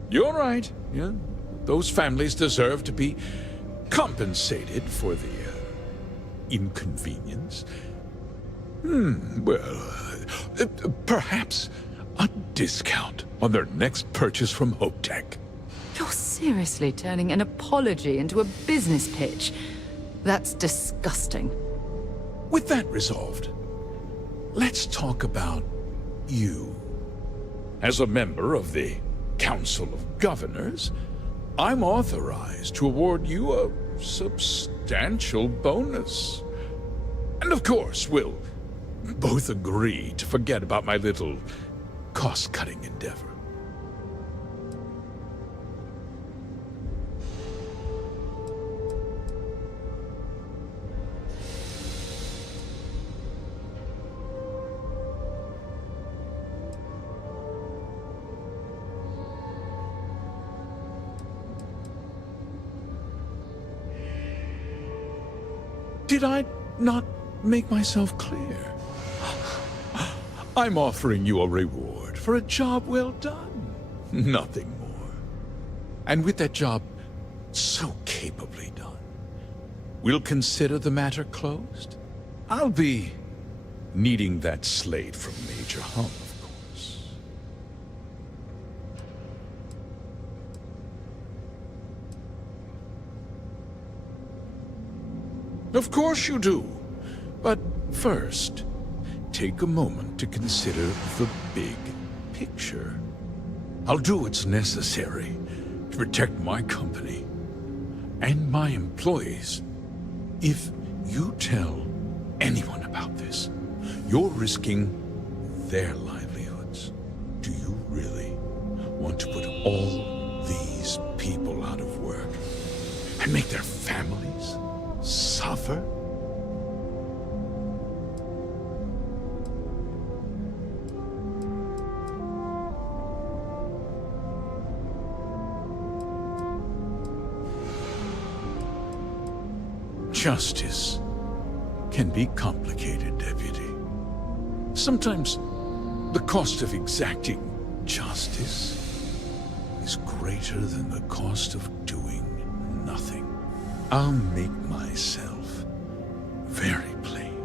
You're right. Yeah, those families deserve to be compensated for the inconvenience. Perhaps a discount on their next purchase from Hope Tech. You're seriously turning an apology into a business pitch. That's disgusting. With that resolved, let's talk about you. As a member of the Council of Governors, I'm authorized to award you a substantial bonus. And of course, we'll both agree to forget about my little cost-cutting endeavor. Did I not make myself clear? I'm offering you a reward for a job well done. Nothing more. And with that job so capably done, we'll consider the matter closed. I'll be needing that slate from Major Hum, of course. Of course you do. But first, take a moment to consider the big picture. I'll do what's necessary to protect my company and my employees. If you tell anyone about this, you're risking their livelihoods. Do you really want to put all these people out of work and make their families suffer? Justice can be complicated, Deputy. Sometimes the cost of exacting justice is greater than the cost of doing nothing. I'll make myself very plain.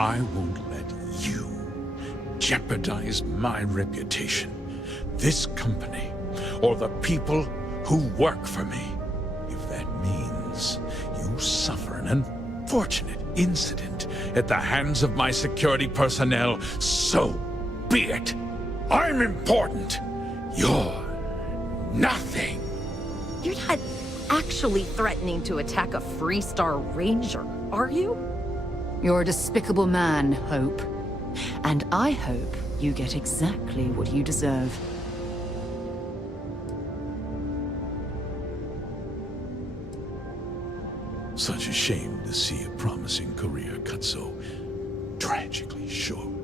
I won't let you jeopardize my reputation, this company, or the people who work for me. If that means you suffer an unfortunate incident at the hands of my security personnel, so be it. I'm important. You're nothing. You're not actually threatening to attack a Freestar Ranger, are you? You're a despicable man, Hope. And I hope you get exactly what you deserve. Such a shame to see a promising career cut so tragically short.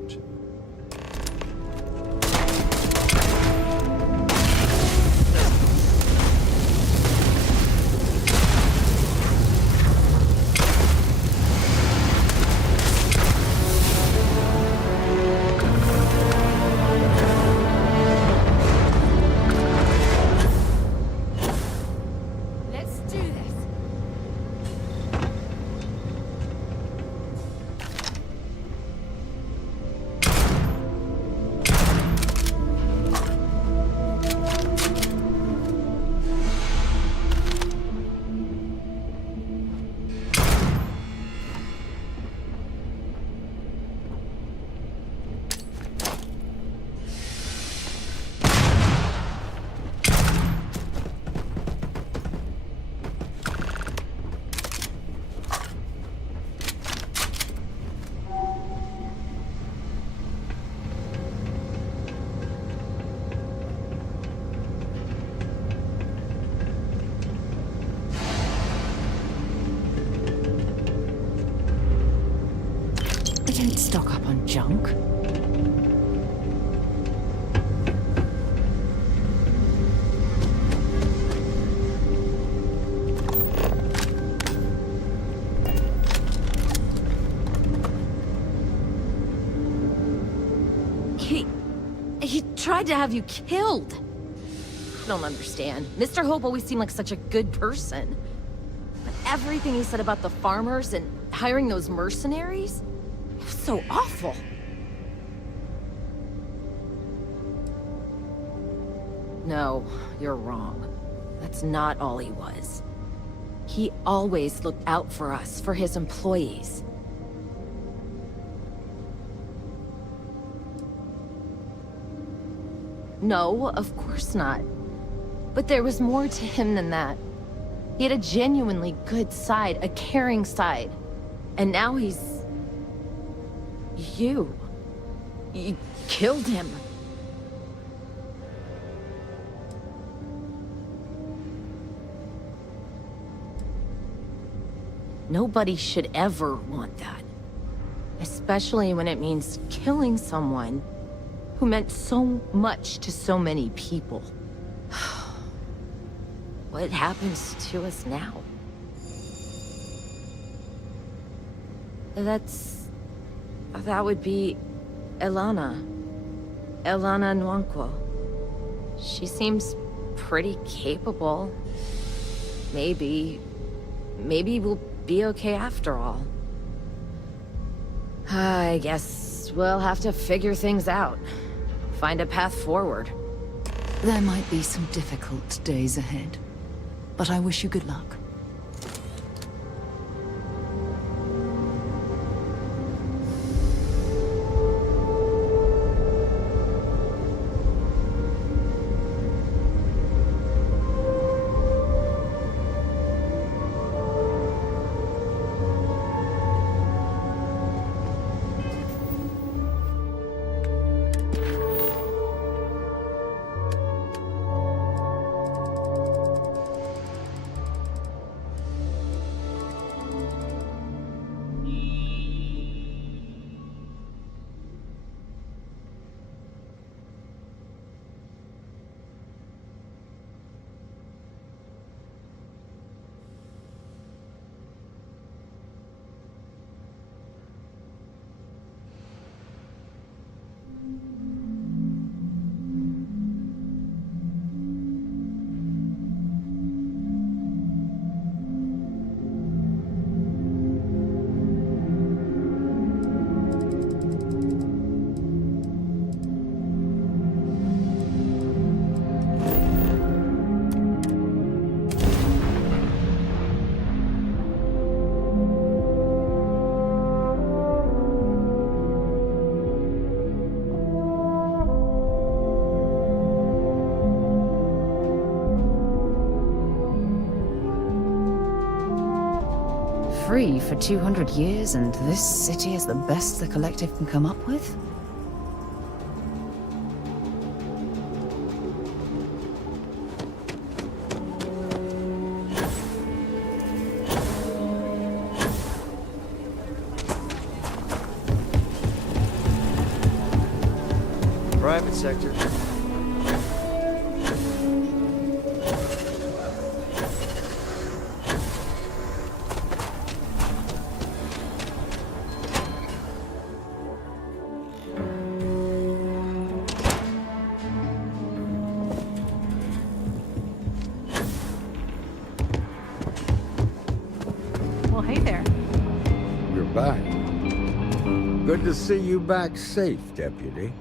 Don't stock up on junk. tried to have you killed. I don't understand. Mr. Hope always seemed like such a good person. But everything he said about the farmers and hiring those mercenaries, it was so awful. No, you're wrong. That's not all he was. He always looked out for us, for his employees. No, of course not. But there was more to him than that. He had a genuinely good side, a caring side. And now he's... You killed him. Nobody should ever want that. Especially when it means killing someone who meant so much to so many people. What happens to us now? That would be Elana. Elana Nwankwo. She seems pretty capable. Maybe we'll be okay after all. I guess we'll have to figure things out. Find a path forward. There might be some difficult days ahead, but I wish you good luck. Free for 200 years, and this city is the best the Collective can come up with? Private sector. Good to see you back safe, Deputy.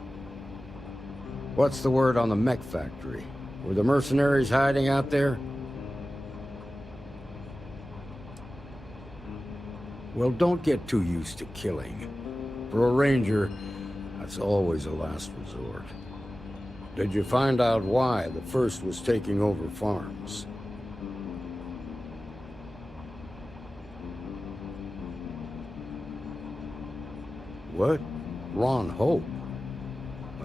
What's the word on the mech factory? Were the mercenaries hiding out there? Well, don't get too used to killing. For a ranger, that's always a last resort. Did you find out why the First was taking over farms? What? Ron Hope?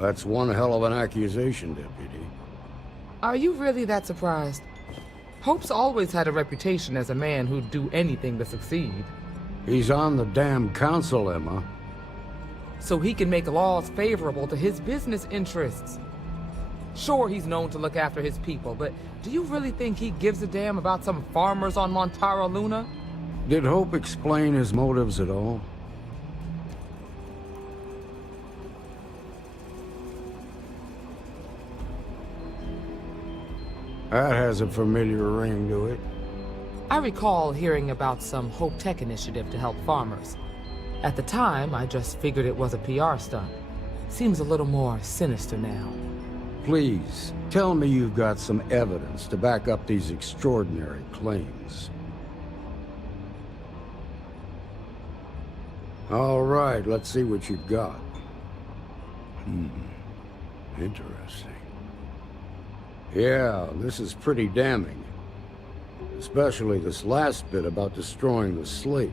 That's one hell of an accusation, Deputy. Are you really that surprised? Hope's always had a reputation as a man who'd do anything to succeed. He's on the damn council, Emma. So he can make laws favorable to his business interests. Sure, he's known to look after his people, but do you really think he gives a damn about some farmers on Montara Luna? Did Hope explain his motives at all? That has a familiar ring to it. I recall hearing about some Hope Tech initiative to help farmers. At the time, I just figured it was a PR stunt. Seems a little more sinister now. Please, tell me you've got some evidence to back up these extraordinary claims. All right, let's see what you've got. Interesting. Yeah, this is pretty damning. Especially this last bit about destroying the slate.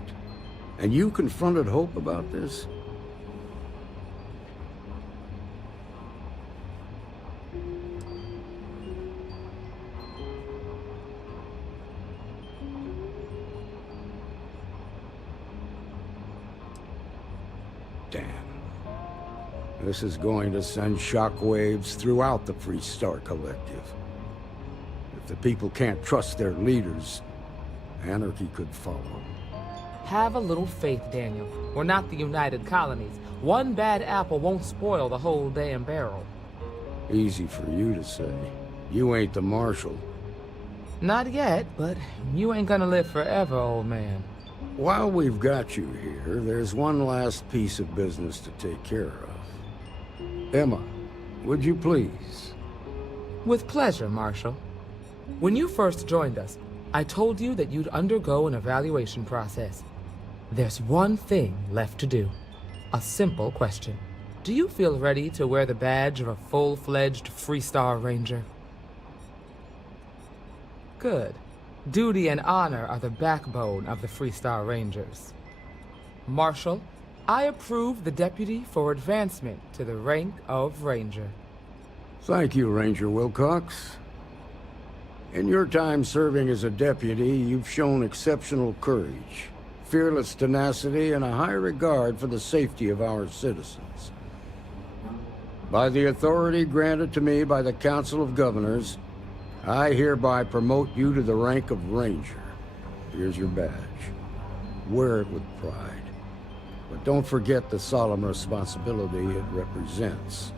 And you confronted Hope about this? Damn. This is going to send shockwaves throughout the Freestar Collective. If the people can't trust their leaders, anarchy could follow. Have a little faith, Daniel. We're not the United Colonies. One bad apple won't spoil the whole damn barrel. Easy for you to say. You ain't the Marshal. Not yet, but you ain't gonna live forever, old man. While we've got you here, there's one last piece of business to take care of. Emma, would you please? With pleasure, Marshal. When you first joined us, I told you that you'd undergo an evaluation process. There's one thing left to do. A simple question. Do you feel ready to wear the badge of a full-fledged Freestar Ranger? Good. Duty and honor are the backbone of the Freestar Rangers. Marshal, I approve the deputy for advancement to the rank of Ranger. Thank you, Ranger Wilcox. In your time serving as a deputy, you've shown exceptional courage, fearless tenacity, and a high regard for the safety of our citizens. By the authority granted to me by the Council of Governors, I hereby promote you to the rank of Ranger. Here's your badge. Wear it with pride. But don't forget the solemn responsibility it represents.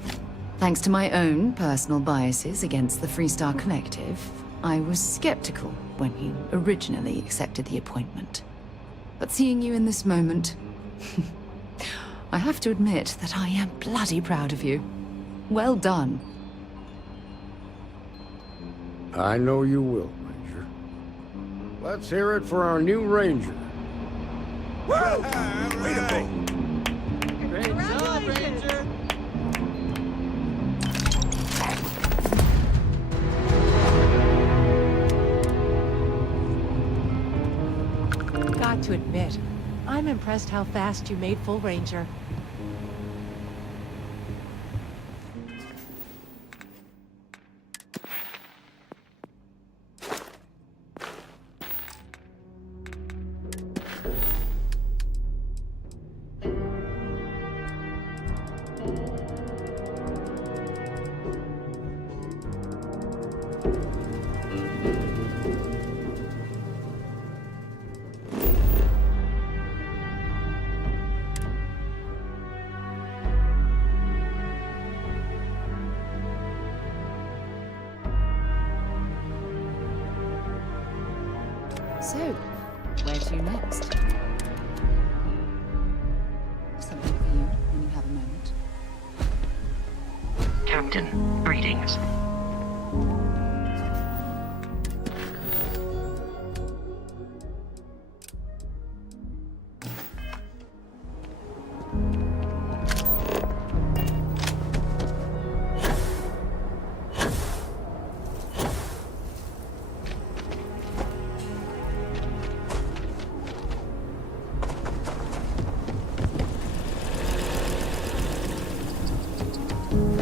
Thanks to my own personal biases against the Freestar Collective, I was skeptical when you originally accepted the appointment. But seeing you in this moment, I have to admit that I am bloody proud of you. Well done. I know you will, Ranger. Let's hear it for our new Ranger. Woo! Way to go! Great job, Ranger! Got to admit, I'm impressed how fast you made full Ranger. So, where to next? Something for you when you have a moment. Captain, greetings.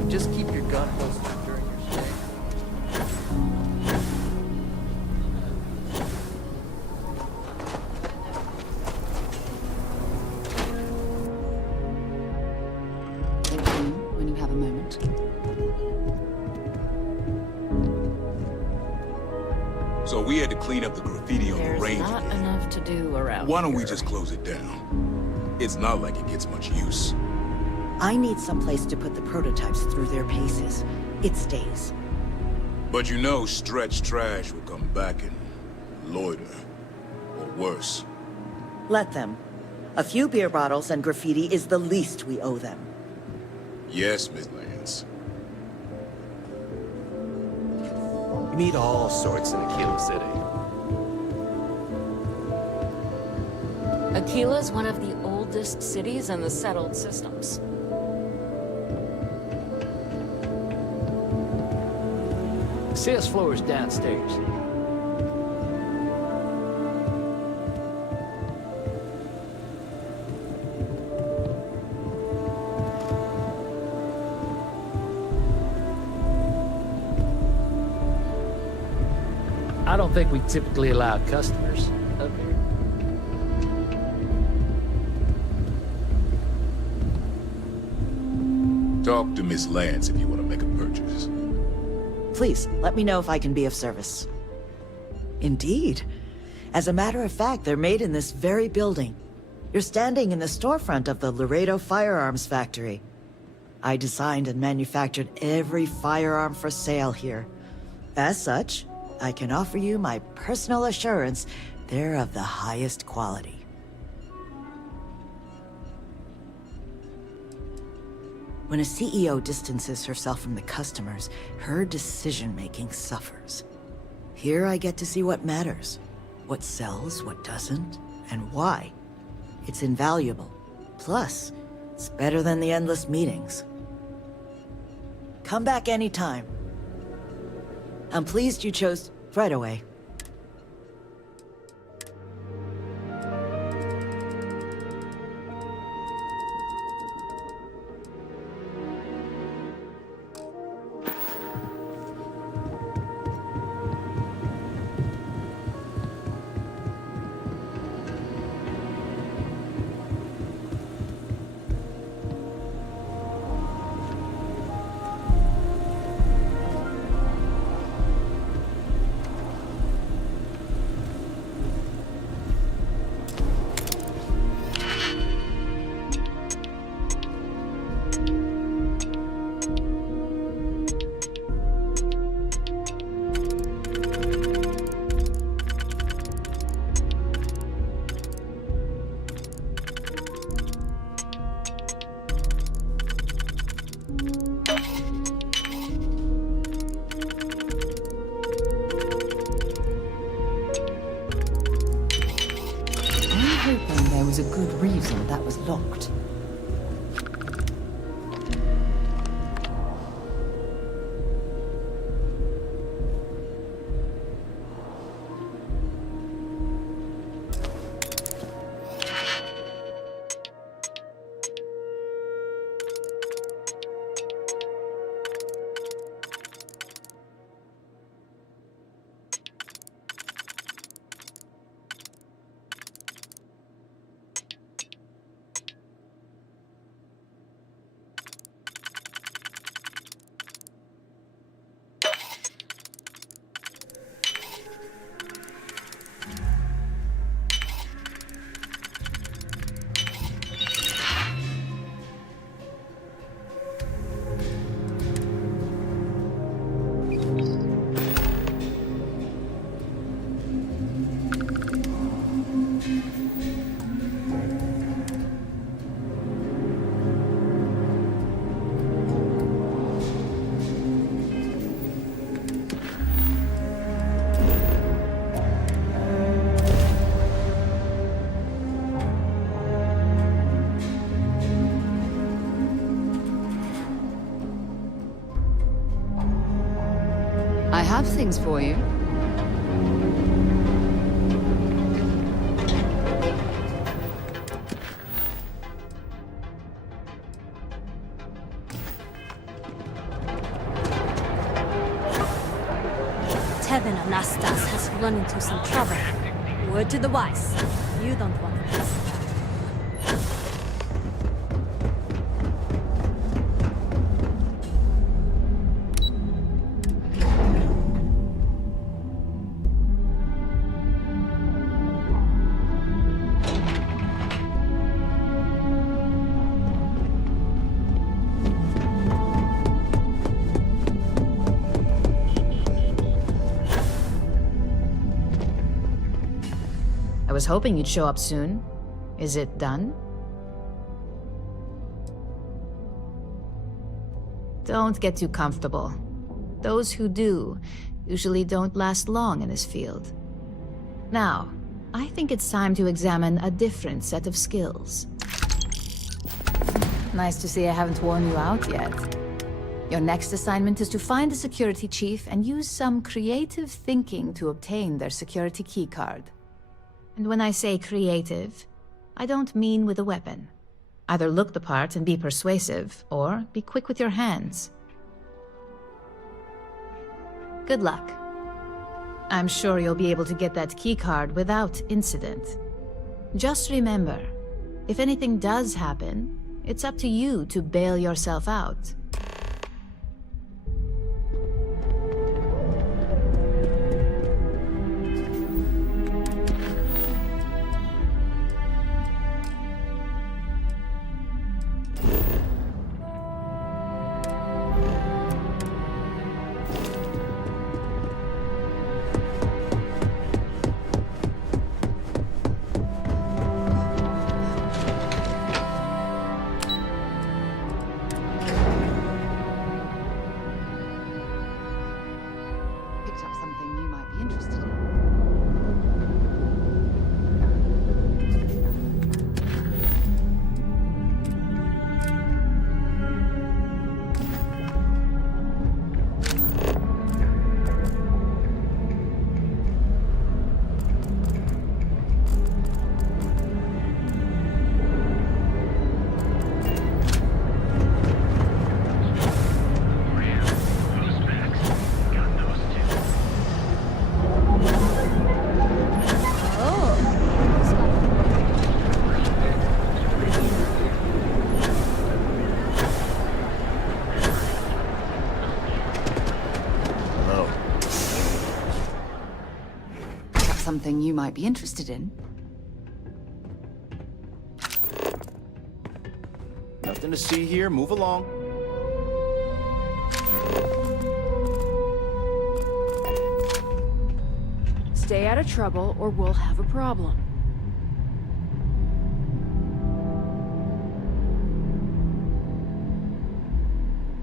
Just keep your gun holstered during your stay. When you have a moment. So we had to clean up the graffiti on the range. Not enough to do around Why don't we here. just close it down? It's not like it gets much use. I need someplace to put the prototypes through their paces. It stays. But you know stretched trash will come back and loiter. Or worse. Let them. A few beer bottles and graffiti is the least we owe them. Yes, Miss Lance. You meet all sorts in Aquila City. Aquila's one of the oldest cities in the settled systems. Sales floor is downstairs. I don't think we typically allow customers up here. Talk to Miss Lance if you want to make a purchase. Please, let me know if I can be of service. Indeed. As a matter of fact, they're made in this very building. You're standing in the storefront of the Laredo Firearms Factory. I designed and manufactured every firearm for sale here. As such, I can offer you my personal assurance they're of the highest quality. When a CEO distances herself from the customers, her decision-making suffers. Here I get to see what matters, what sells, what doesn't, and why. It's invaluable. Plus, it's better than the endless meetings. Come back anytime. I'm pleased you chose right away. A good reason that was locked. I have things for you. Tevin Anastas has run into some trouble. Word to the wise. You don't want to mess with that. I was hoping you'd show up soon. Is it done? Don't get too comfortable. Those who do usually don't last long in this field. Now, I think it's time to examine a different set of skills. Nice to see I haven't worn you out yet. Your next assignment is to find a security chief and use some creative thinking to obtain their security keycard. And when I say creative, I don't mean with a weapon. Either look the part and be persuasive, or be quick with your hands. Good luck. I'm sure you'll be able to get that keycard without incident. Just remember, if anything does happen, it's up to you to bail yourself out. Something you might be interested in. Nothing to see here. Move along. Stay out of trouble or we'll have a problem.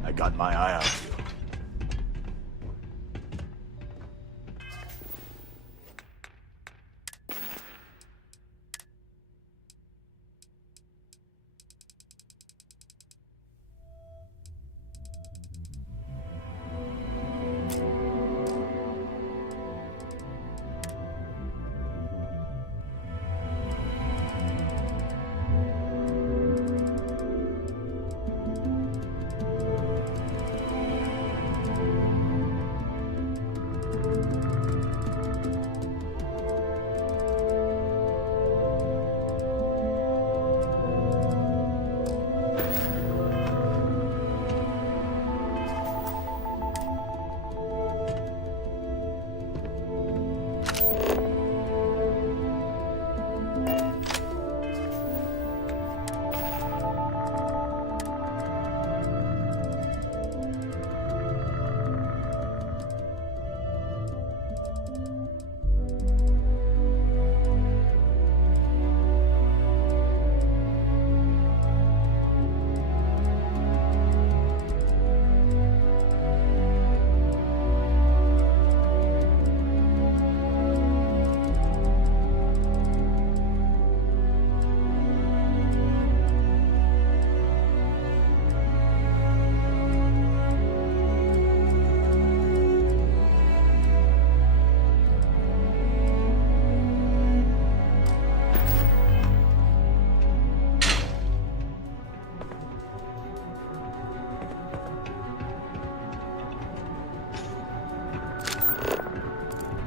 I got my eye on you.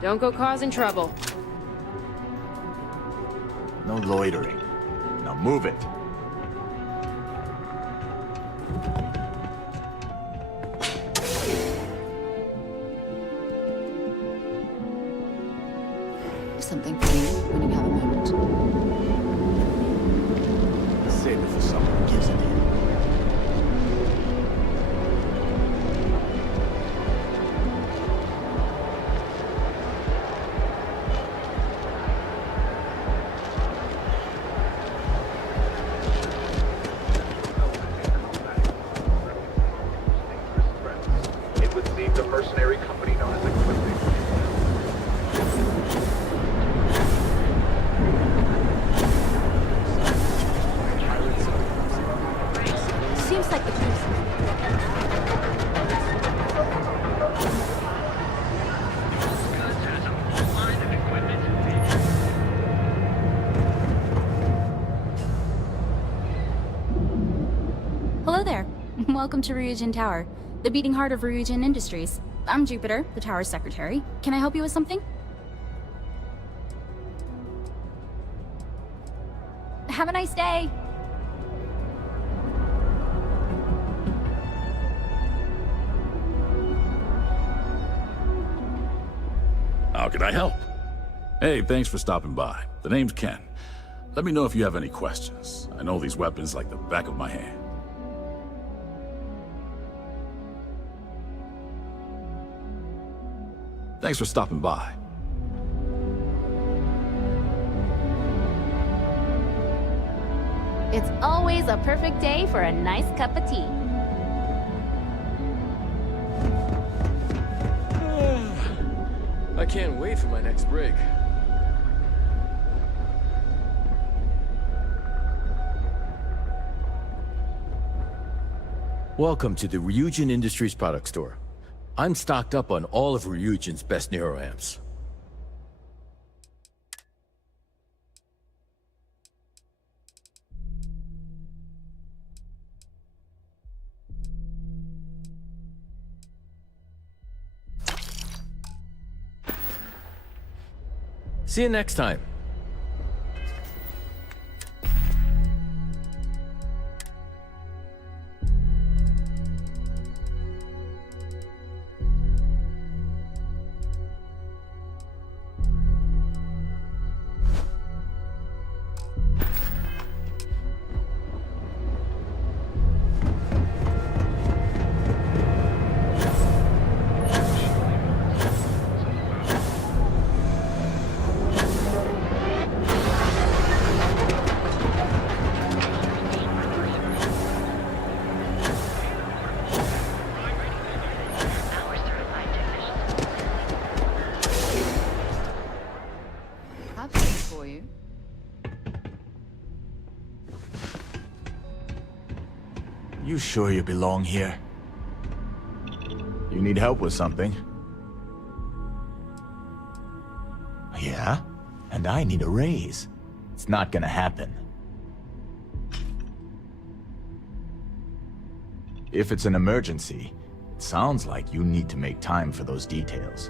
Don't go causing trouble. No loitering. Now move it. Something for you when you have a moment. Save it for someone who gives it here. Welcome to Ryujin Tower, the beating heart of Ryujin Industries. I'm Jupiter, the tower's secretary. Can I help you with something? Have a nice day! How can I help? Hey, thanks for stopping by. The name's Ken. Let me know if you have any questions. I know these weapons like the back of my hand. Thanks for stopping by. It's always a perfect day for a nice cup of tea. I can't wait for my next break. Welcome to the Ryujin Industries product store. I'm stocked up on all of Ryujin's best neuroamps. See you next time. You sure you belong here? You need help with something? Yeah? And I need a raise. It's not gonna happen. If it's an emergency, it sounds like you need to make time for those details.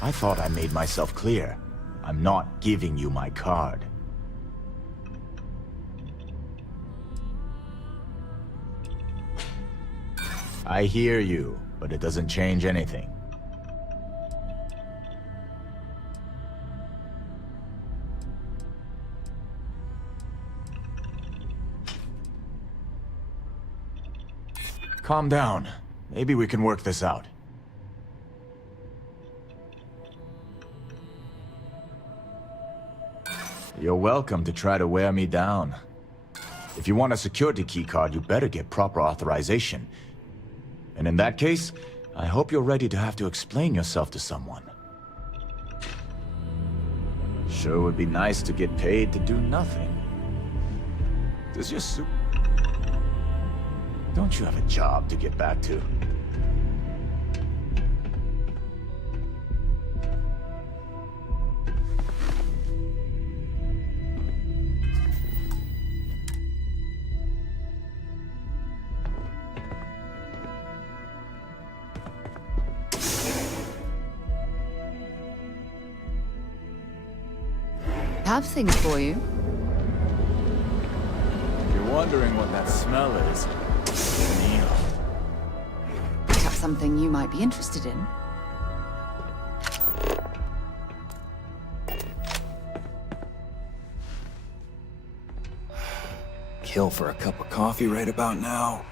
I thought I made myself clear. I'm not giving you my card. I hear you, but it doesn't change anything. Calm down. Maybe we can work this out. You're welcome to try to wear me down. If you want a security keycard, you better get proper authorization. And in that case, I hope you're ready to have to explain yourself to someone. Sure would be nice to get paid to do nothing. Does your suit... Don't you have a job to get back to? Have things for you. You're wondering what that smell is. Neil. Perhaps something you might be interested in. Kill for a cup of coffee right about now.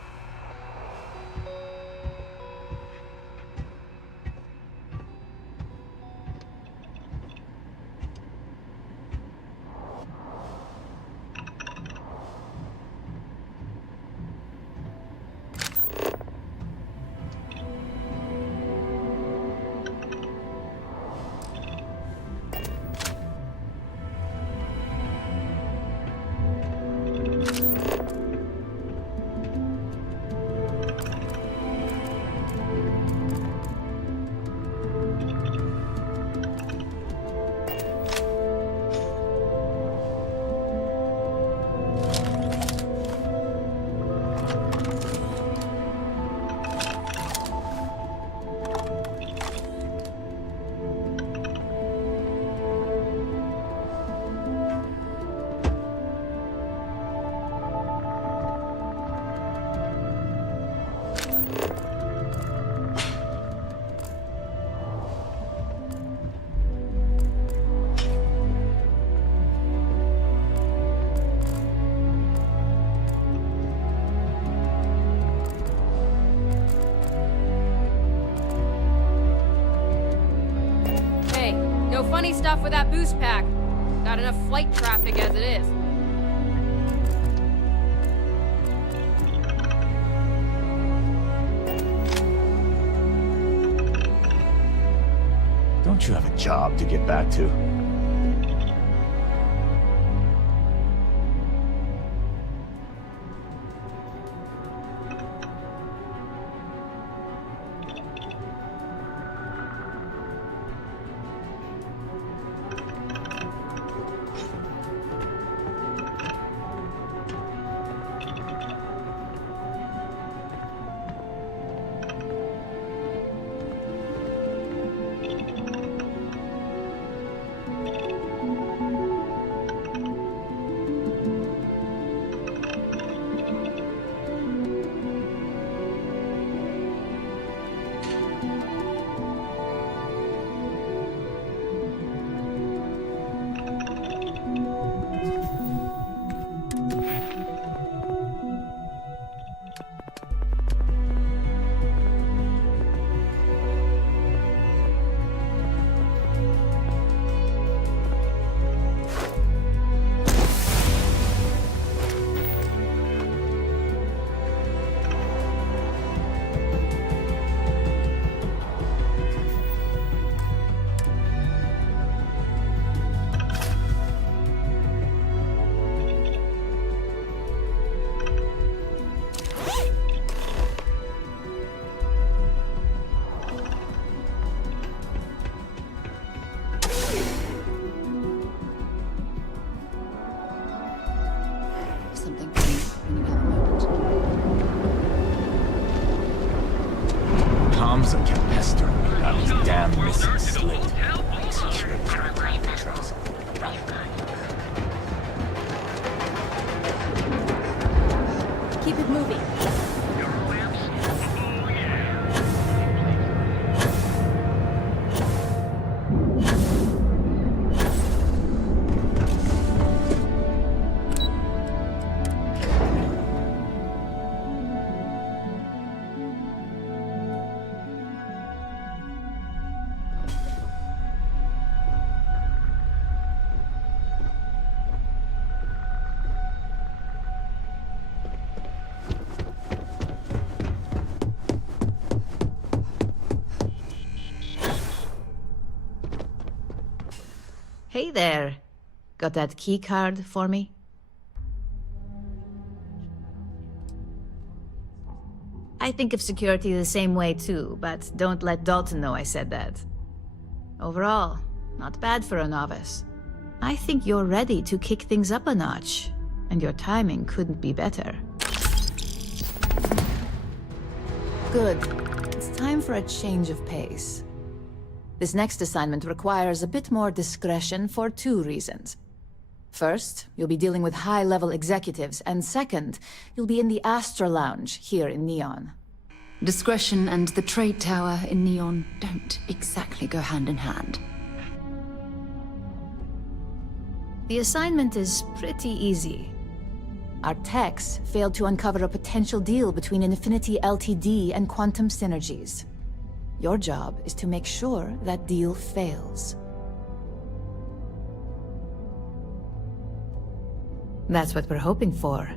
funny stuff with that boost pack. Got enough flight traffic as it is. Don't you have a job to get back to? Comms kept pestering me about his damn missing slate. Keep it moving. Hey there. Got that key card for me? I think of security the same way too, but don't let Dalton know I said that. Overall, not bad for a novice. I think you're ready to kick things up a notch, and your timing couldn't be better. Good. It's time for a change of pace. This next assignment requires a bit more discretion for 2 reasons. First, you'll be dealing with high-level executives, and second, you'll be in the Astra Lounge here in Neon. Discretion and the trade tower in Neon don't exactly go hand in hand. The assignment is pretty easy. Our techs failed to uncover a potential deal between Infinity Ltd. And Quantum Synergies. Your job is to make sure that deal fails. That's what we're hoping for.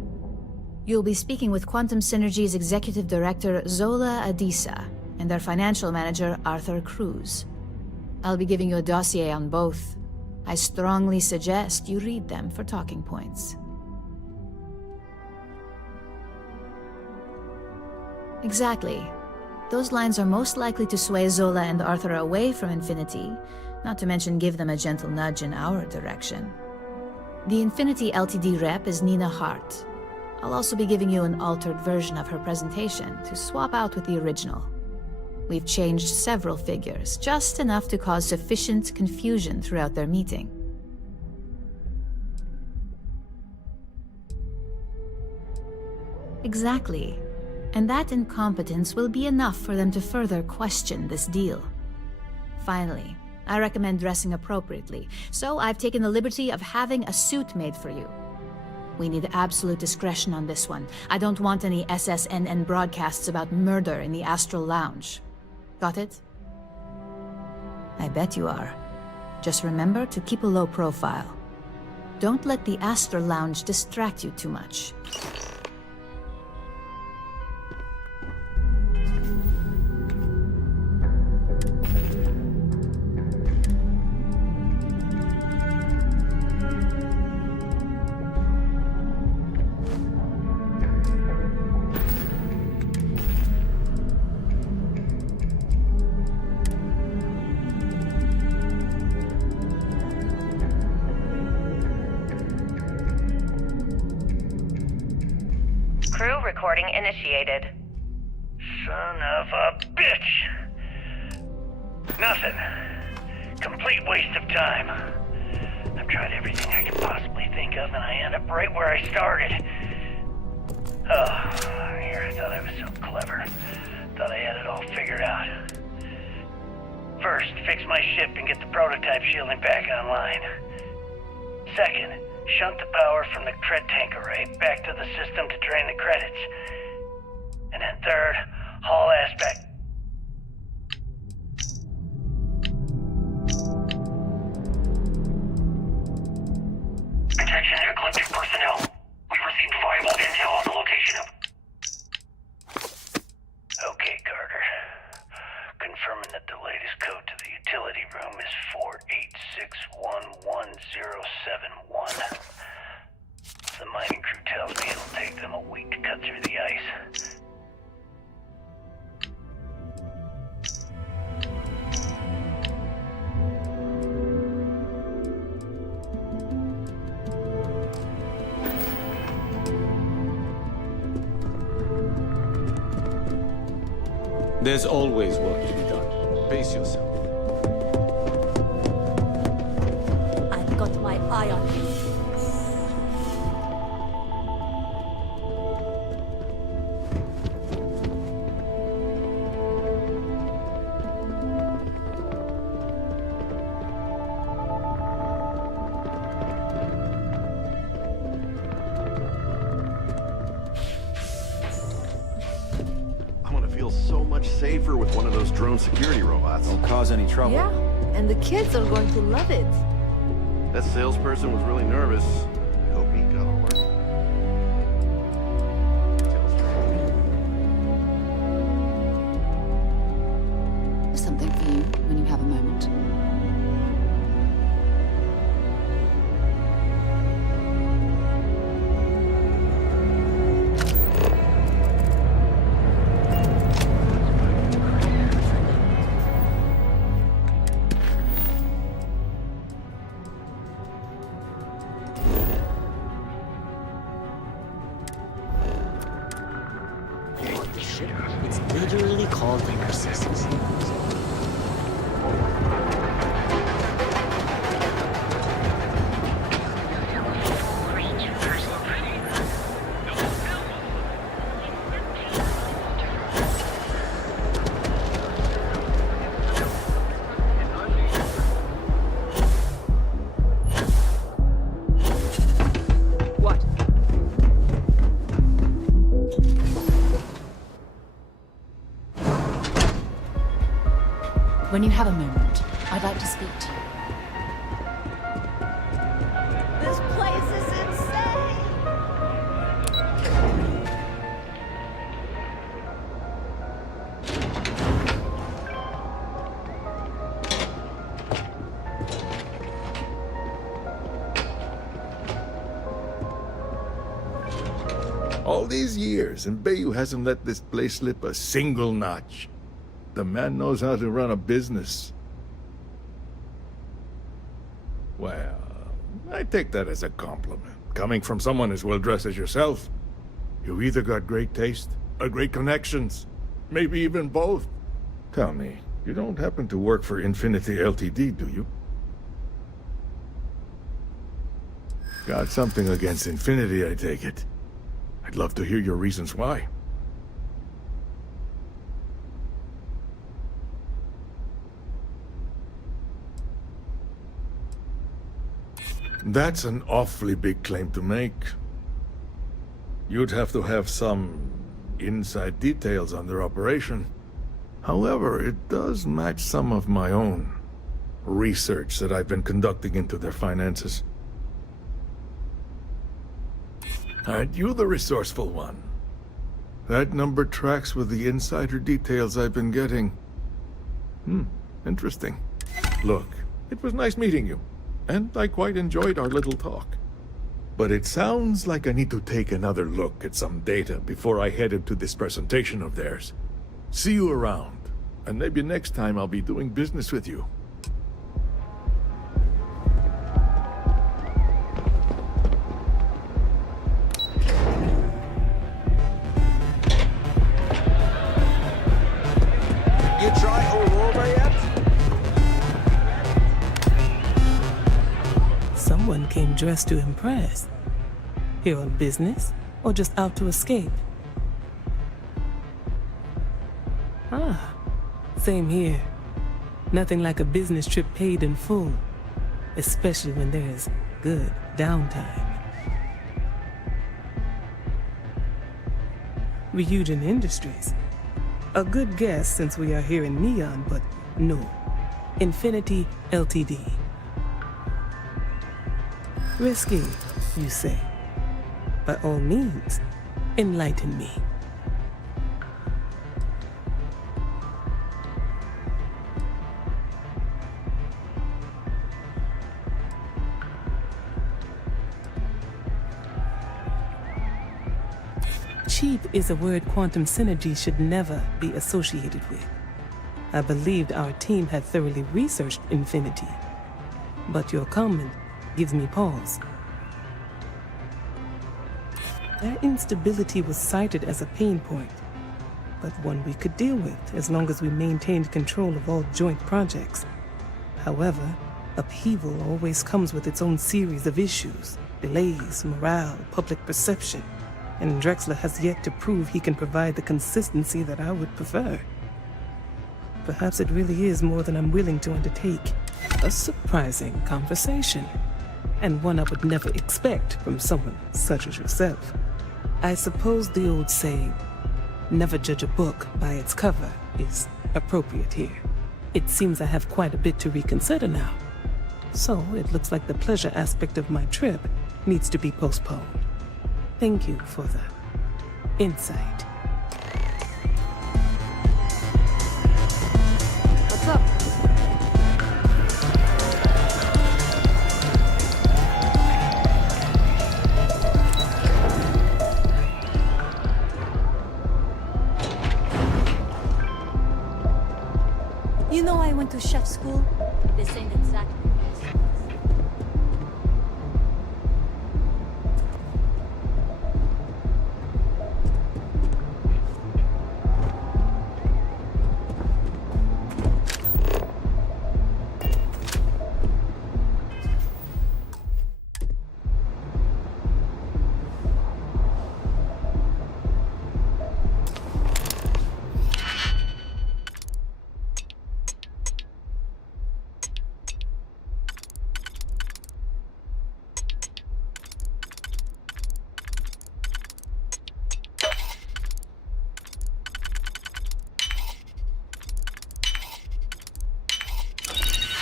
You'll be speaking with Quantum Synergy's Executive Director Zola Adisa and their Financial Manager Arthur Cruz. I'll be giving you a dossier on both. I strongly suggest you read them for talking points. Exactly. Those lines are most likely to sway Zola and Arthur away from Infinity, not to mention give them a gentle nudge in our direction. The Infinity Ltd. Rep is Nina Hart. I'll also be giving you an altered version of her presentation to swap out with the original. We've changed several figures, just enough to cause sufficient confusion throughout their meeting. Exactly. And that incompetence will be enough for them to further question this deal. Finally, I recommend dressing appropriately, so I've taken the liberty of having a suit made for you. We need absolute discretion on this one. I don't want any SSNN broadcasts about murder in the Astral Lounge. Got it? I bet you are. Just remember to keep a low profile. Don't let the Astor Lounge distract you too much. Crew recording initiated. Son of a bitch! Nothing. Complete waste of time. I've tried everything I could possibly think of, and I end up right where I started. Oh, here, I thought I was so clever. Thought I had it all figured out. First, fix my ship and get the prototype shielding back online. Second, shunt the power from the cred tank array back to the system to drain the credits. And then third, haul ass back. Attention Ecliptic personnel. We've received viable intel on the location of... Okay, Carter. Confirming that the latest code to the utility room is 486111071. The mining crew tells me it'll take them a week to cut through the ice. There's always work to be done. Pace yourself. I've got my eye on you. So much safer with one of those drone security robots. Don't cause any trouble. Yeah, and the kids are going to love it. That salesperson was really nervous. I hope he got all worked. Something for you when you have a moment. It's literally called narcissism. When you have a moment, I'd like to speak to you. This place is insane! All these years, and Bayou hasn't let this place slip a single notch. The man knows how to run a business. Well, I take that as a compliment. Coming from someone as well-dressed as yourself, you've either got great taste or great connections. Maybe even both. Tell me, you don't happen to work for Infinity Ltd, do you? Got something against Infinity, I take it. I'd love to hear your reasons why. That's an awfully big claim to make. You'd have to have some inside details on their operation. However, it does match some of my own. research that I've been conducting into their finances. Aren't you the resourceful one? That number tracks with the insider details I've been getting. Interesting. Look, it was nice meeting you, and I quite enjoyed our little talk. But it sounds like I need to take another look at some data before I head into this presentation of theirs. See you around, and maybe next time I'll be doing business with you. You try Aurora yet? Someone came dressed to impress. Here on business, or just out to escape? Ah, same here. Nothing like a business trip paid in full, especially when there's good downtime. Ryujin Industries. A good guess since we are here in Neon, but no. Infinity Ltd. Risky, you say? By all means, enlighten me. Cheap is a word quantum synergy should never be associated with. I believed our team had thoroughly researched Infinity, but your comment gives me pause. Their instability was cited as a pain point, but one we could deal with as long as we maintained control of all joint projects. However, upheaval always comes with its own series of issues, delays, morale, public perception, and Drexler has yet to prove he can provide the consistency that I would prefer. Perhaps it really is more than I'm willing to undertake. A surprising conversation, and one I would never expect from someone such as yourself. I suppose the old saying, never judge a book by its cover, is appropriate here. It seems I have quite a bit to reconsider now. So it looks like the pleasure aspect of my trip needs to be postponed. Thank you for the insight. What's up? You know I went to chef school? This ain't exactly.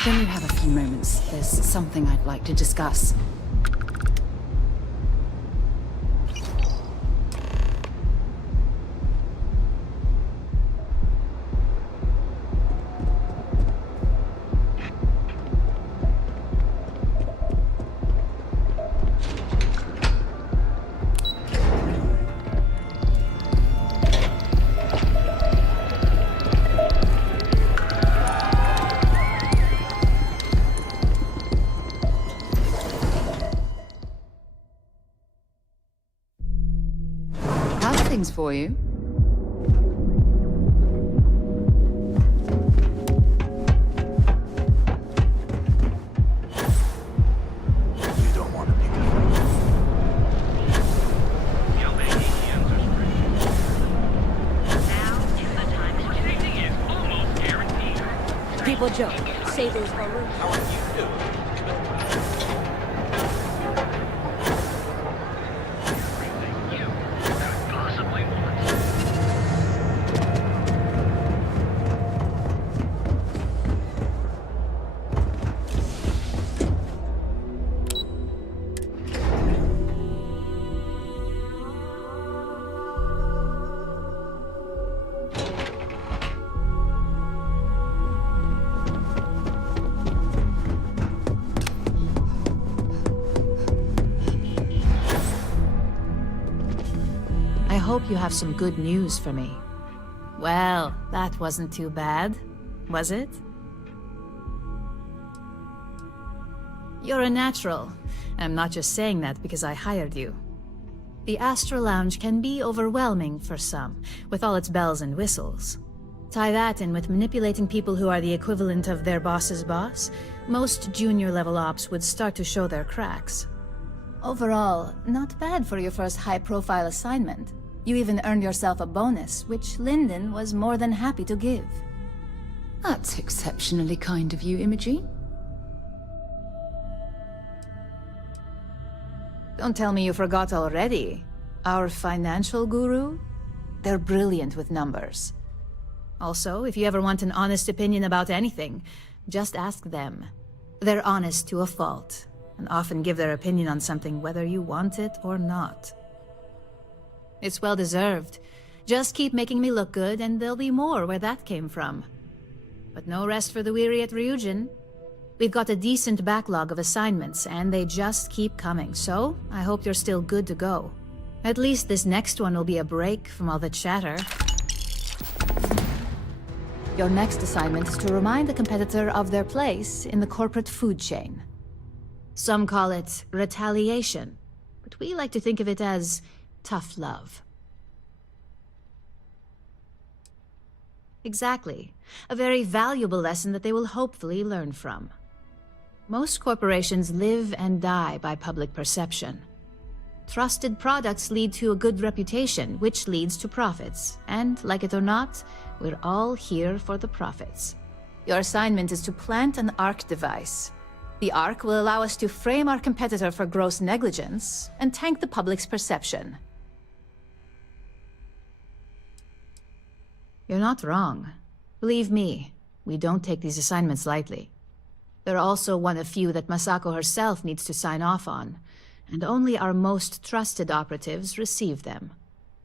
When you have a few moments, there's something I'd like to discuss. For you. You don't want to be People joke. Say those balloons. How are you doing? hope you have some good news for me. Well, that wasn't too bad, was it? You're a natural. I'm not just saying that because I hired you. The Astral Lounge can be overwhelming for some, with all its bells and whistles. Tie that in with manipulating people who are the equivalent of their boss's boss, most junior-level ops would start to show their cracks. Overall, not bad for your first high-profile assignment. You even earned yourself a bonus, which Lyndon was more than happy to give. That's exceptionally kind of you, Imogene. Don't tell me you forgot already. Our financial guru? They're brilliant with numbers. Also, if you ever want an honest opinion about anything, just ask them. They're honest to a fault, and often give their opinion on something whether you want it or not. It's well deserved. Just keep making me look good, and there'll be more where that came from. But no rest for the weary at Ryujin. We've got a decent backlog of assignments, and they just keep coming, so I hope you're still good to go. At least this next one will be a break from all the chatter. Your next assignment is to remind the competitor of their place in the corporate food chain. Some call it retaliation, but we like to think of it as tough love. Exactly. A very valuable lesson that they will hopefully learn from. Most corporations live and die by public perception. Trusted products lead to a good reputation, which leads to profits. And, like it or not, we're all here for the profits. Your assignment is to plant an ARC device. The ARC will allow us to frame our competitor for gross negligence and tank the public's perception. You're not wrong. Believe me, we don't take these assignments lightly. They're also one of few that Masako herself needs to sign off on, and only our most trusted operatives receive them.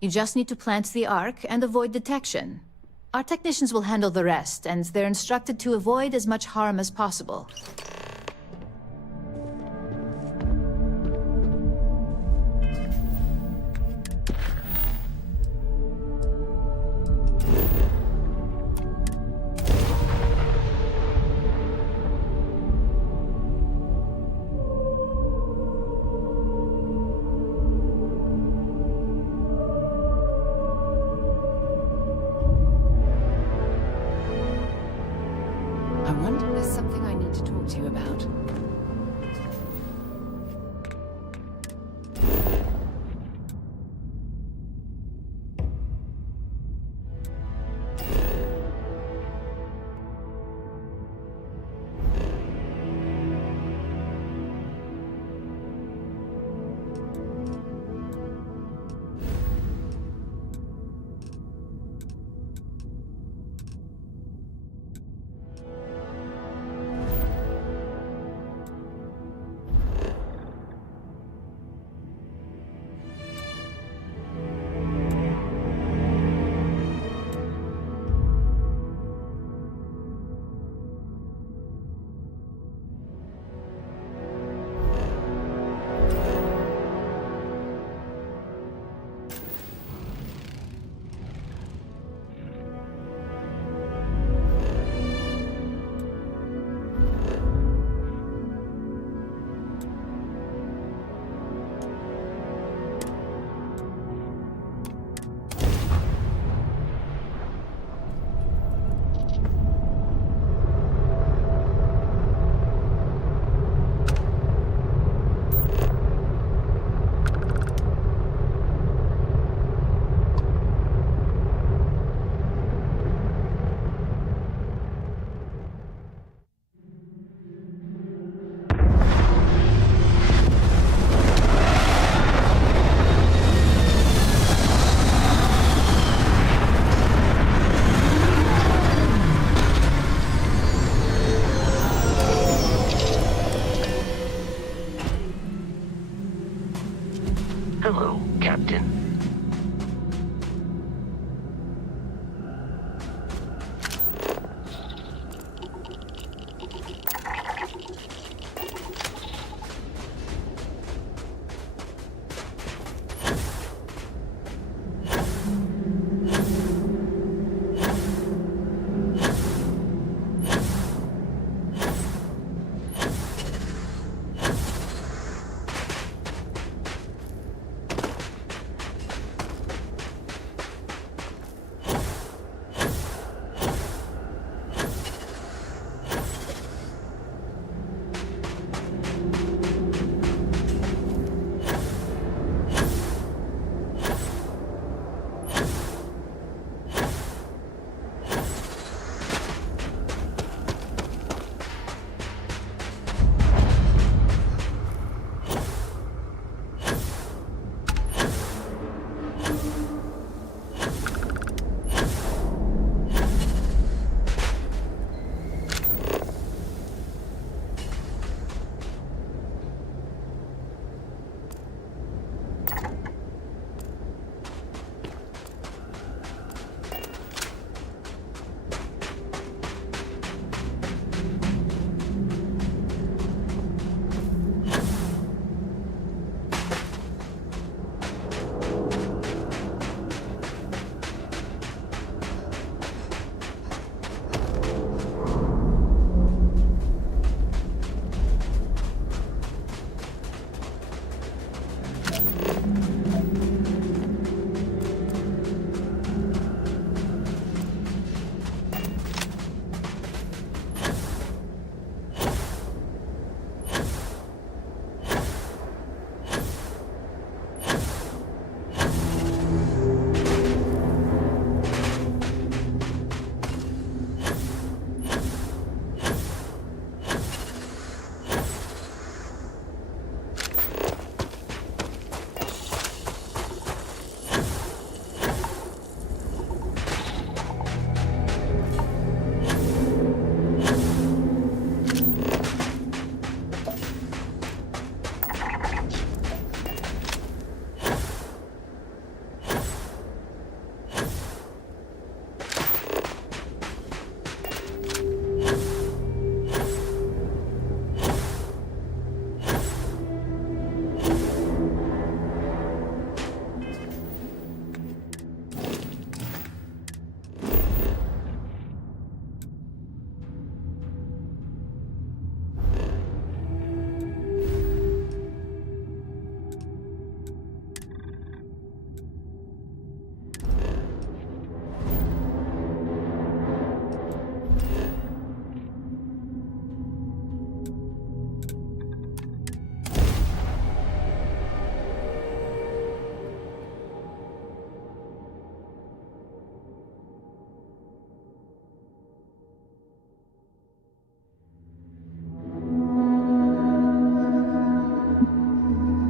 You just need to plant the ARC and avoid detection. Our technicians will handle the rest, and they're instructed to avoid as much harm as possible. There's something I need to talk to you about. Hello, Captain.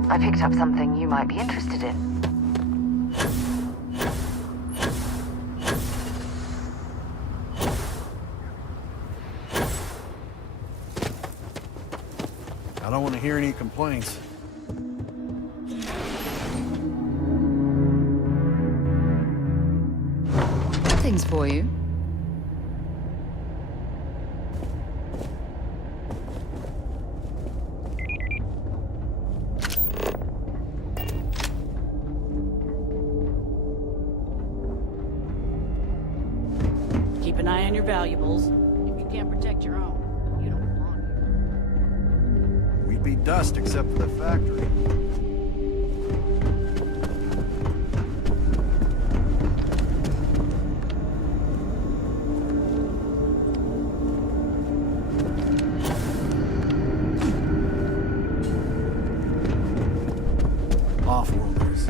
I picked up something you might be interested in. I don't want to hear any complaints. Things for you. Keep an eye on your valuables. If you can't protect your own, you don't belong here. We'd be dust except for the factory. Off-worlders.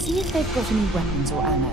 See if they've got any weapons or ammo.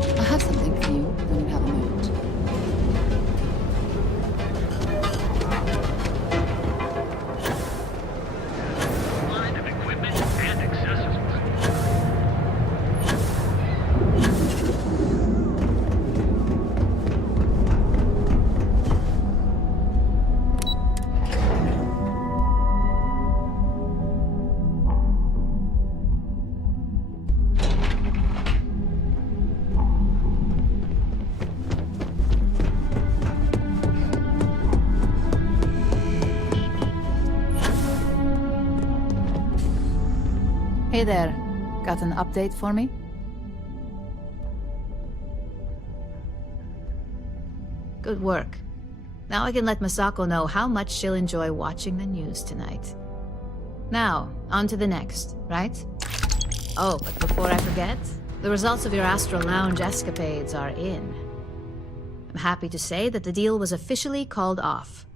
I have something for you when you have a moment. Line of equipment and accessories. Hey there. Got an update for me? Good work. Now I can let Masako know how much she'll enjoy watching the news tonight. Now, on to the next, right? Oh, but before I forget, the results of your Astral Lounge escapades are in. I'm happy to say that the deal was officially called off.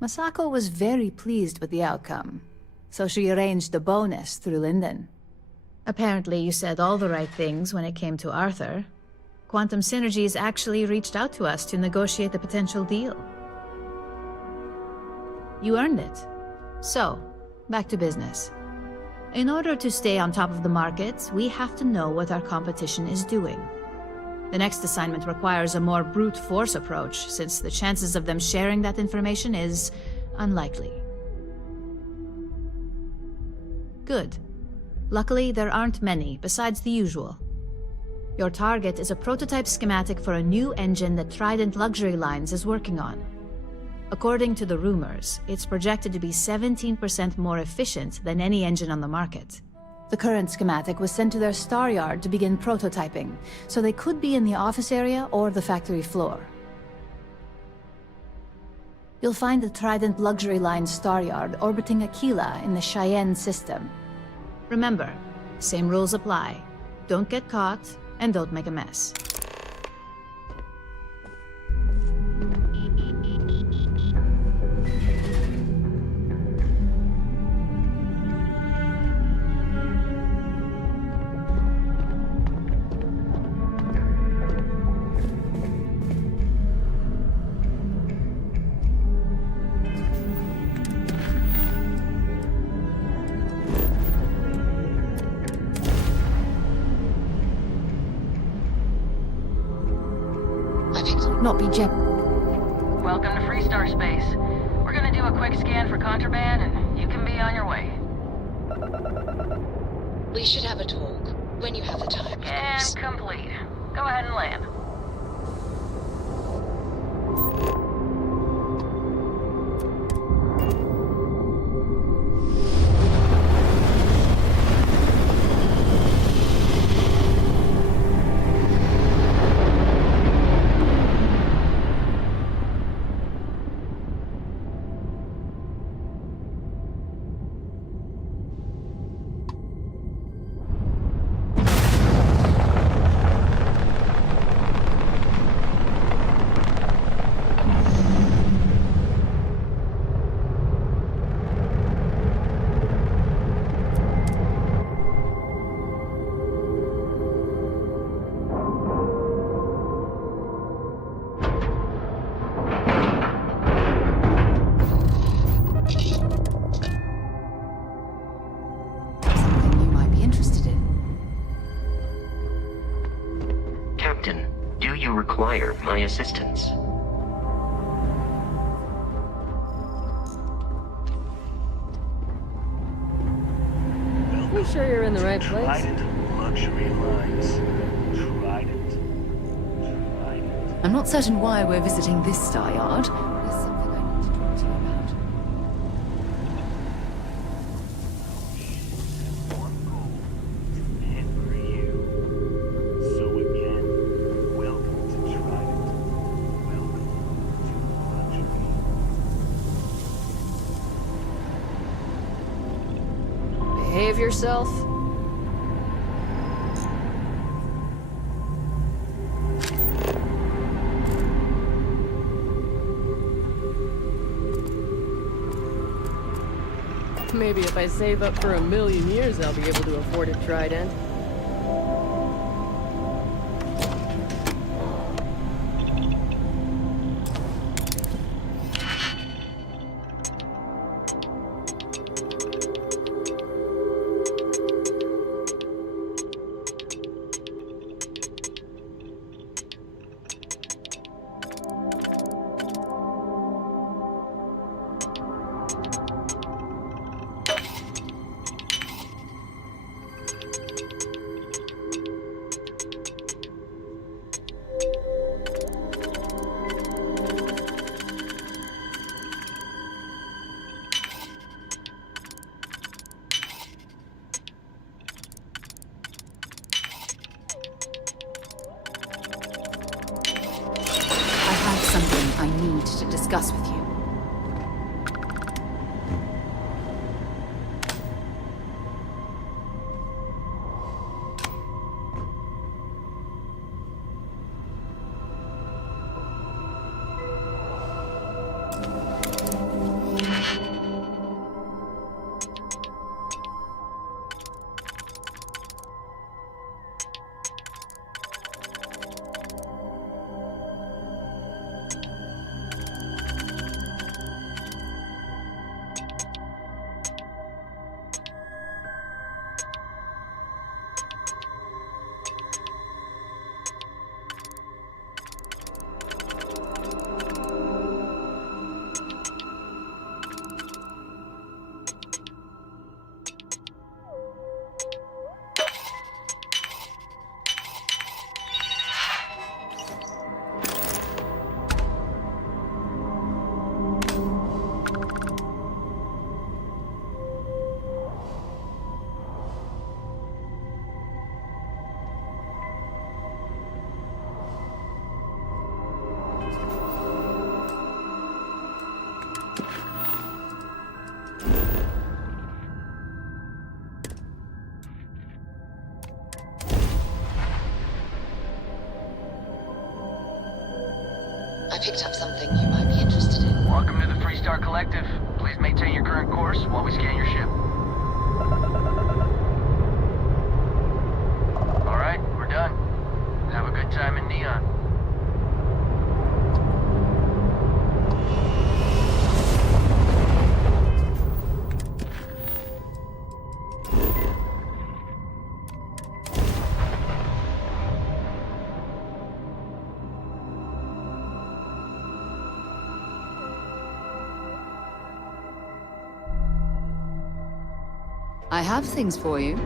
Masako was very pleased with the outcome, so she arranged the bonus through Linden. Apparently you said all the right things when it came to Arthur. Quantum Synergies actually reached out to us to negotiate the potential deal. You earned it. So, back to business. In order to stay on top of the market, we have to know what our competition is doing. The next assignment requires a more brute force approach, since the chances of them sharing that information is unlikely. Good. Luckily, there aren't many, besides the usual. Your target is a prototype schematic for a new engine that Trident Luxury Lines is working on. According to the rumors, it's projected to be 17% more efficient than any engine on the market. The current schematic was sent to their star yard to begin prototyping, so they could be in the office area or the factory floor. You'll find the Trident Luxury Line star yard orbiting Aquila in the Cheyenne system. Remember, same rules apply. Don't get caught, and don't make a mess. Not be Jeb. Welcome to Freestar Space. We're gonna do a quick scan for contraband, and you can be on your way. We should have a talk when you have the time. And complete. Go ahead and land. Require my assistance. You sure you're in the right place? Trident Luxury Lines. Trident. I'm not certain why we're visiting this star yard. There's something I need to talk to you about. Behave yourself. Maybe if I save up for 1,000,000 years, I'll be able to afford a Trident. I need to discuss with you. I picked up something you might be interested in. Welcome to the Freestar Collective. Please maintain your current course while we scan your ship. Alright, we're done. Have a good time in Neon. I have things for you.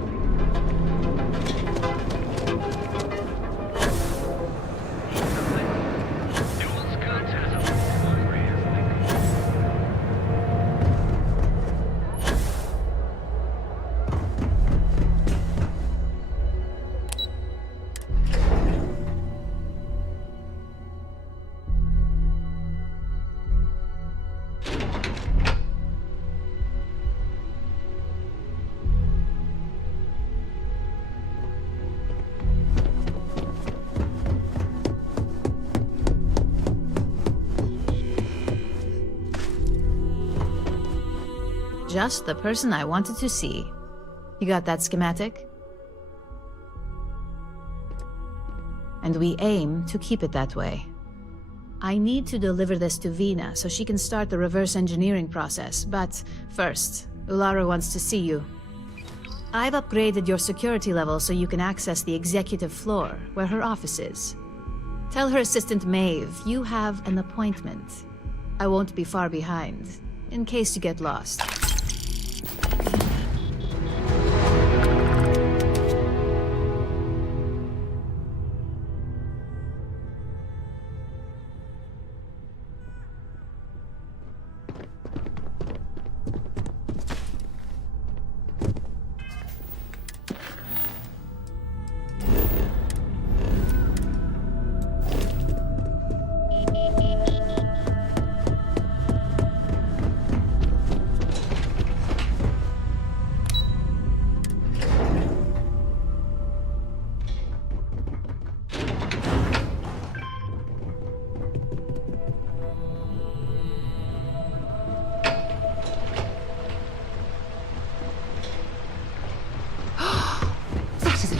Just the person I wanted to see. You got that schematic? And we aim to keep it that way. I need to deliver this to Vina so she can start the reverse engineering process, but first, Ularu wants to see you. I've upgraded your security level so you can access the executive floor, where her office is. Tell her assistant Maeve you have an appointment. I won't be far behind, in case you get lost.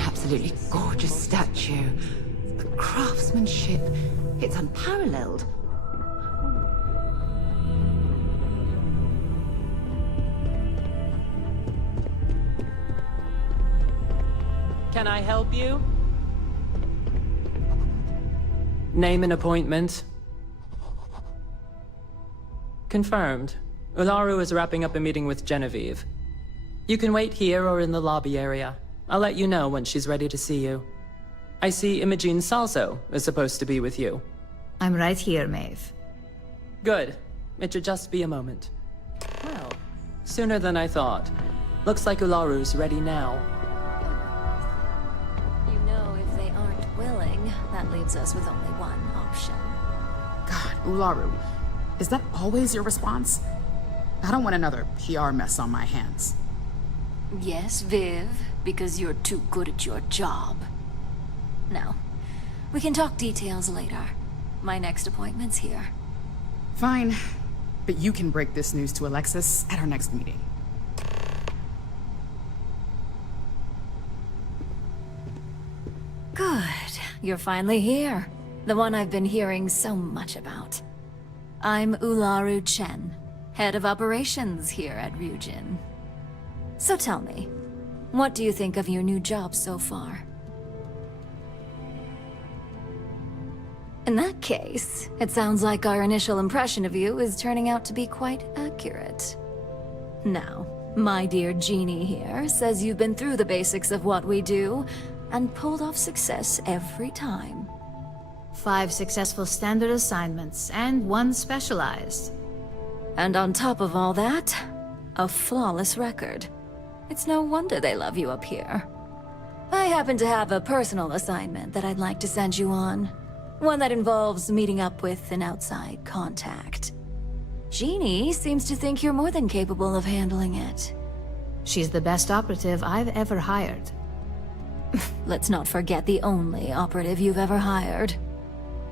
Absolutely gorgeous statue. The craftsmanship, it's unparalleled. Can I help you? Name and appointment. Confirmed. Ularu is wrapping up a meeting with Genevieve. You can wait here or in the lobby area. I'll let you know when she's ready to see you. I see Imogene Salso is supposed to be with you. I'm right here, Maeve. Good. It should just be a moment. Well, sooner than I thought. Looks like Ularu's ready now. You know, if they aren't willing, that leaves us with only one option. God, Ularu, is that always your response? I don't want another PR mess on my hands. Yes, Viv, because you're too good at your job. Now, we can talk details later. My next appointment's here. Fine, but you can break this news to Alexis at our next meeting. Good. You're finally here. The one I've been hearing so much about. I'm Ularu Chen, head of operations here at Ryujin. So tell me, what do you think of your new job so far? In that case, it sounds like our initial impression of you is turning out to be quite accurate. Now, my dear Jeannie here says you've been through the basics of what we do and pulled off success every time. 5 successful standard assignments and 1 specialized. And on top of all that, a flawless record. It's no wonder they love you up here. I happen to have a personal assignment that I'd like to send you on. One that involves meeting up with an outside contact. Jeannie seems to think you're more than capable of handling it. She's the best operative I've ever hired. Let's not forget the only operative you've ever hired.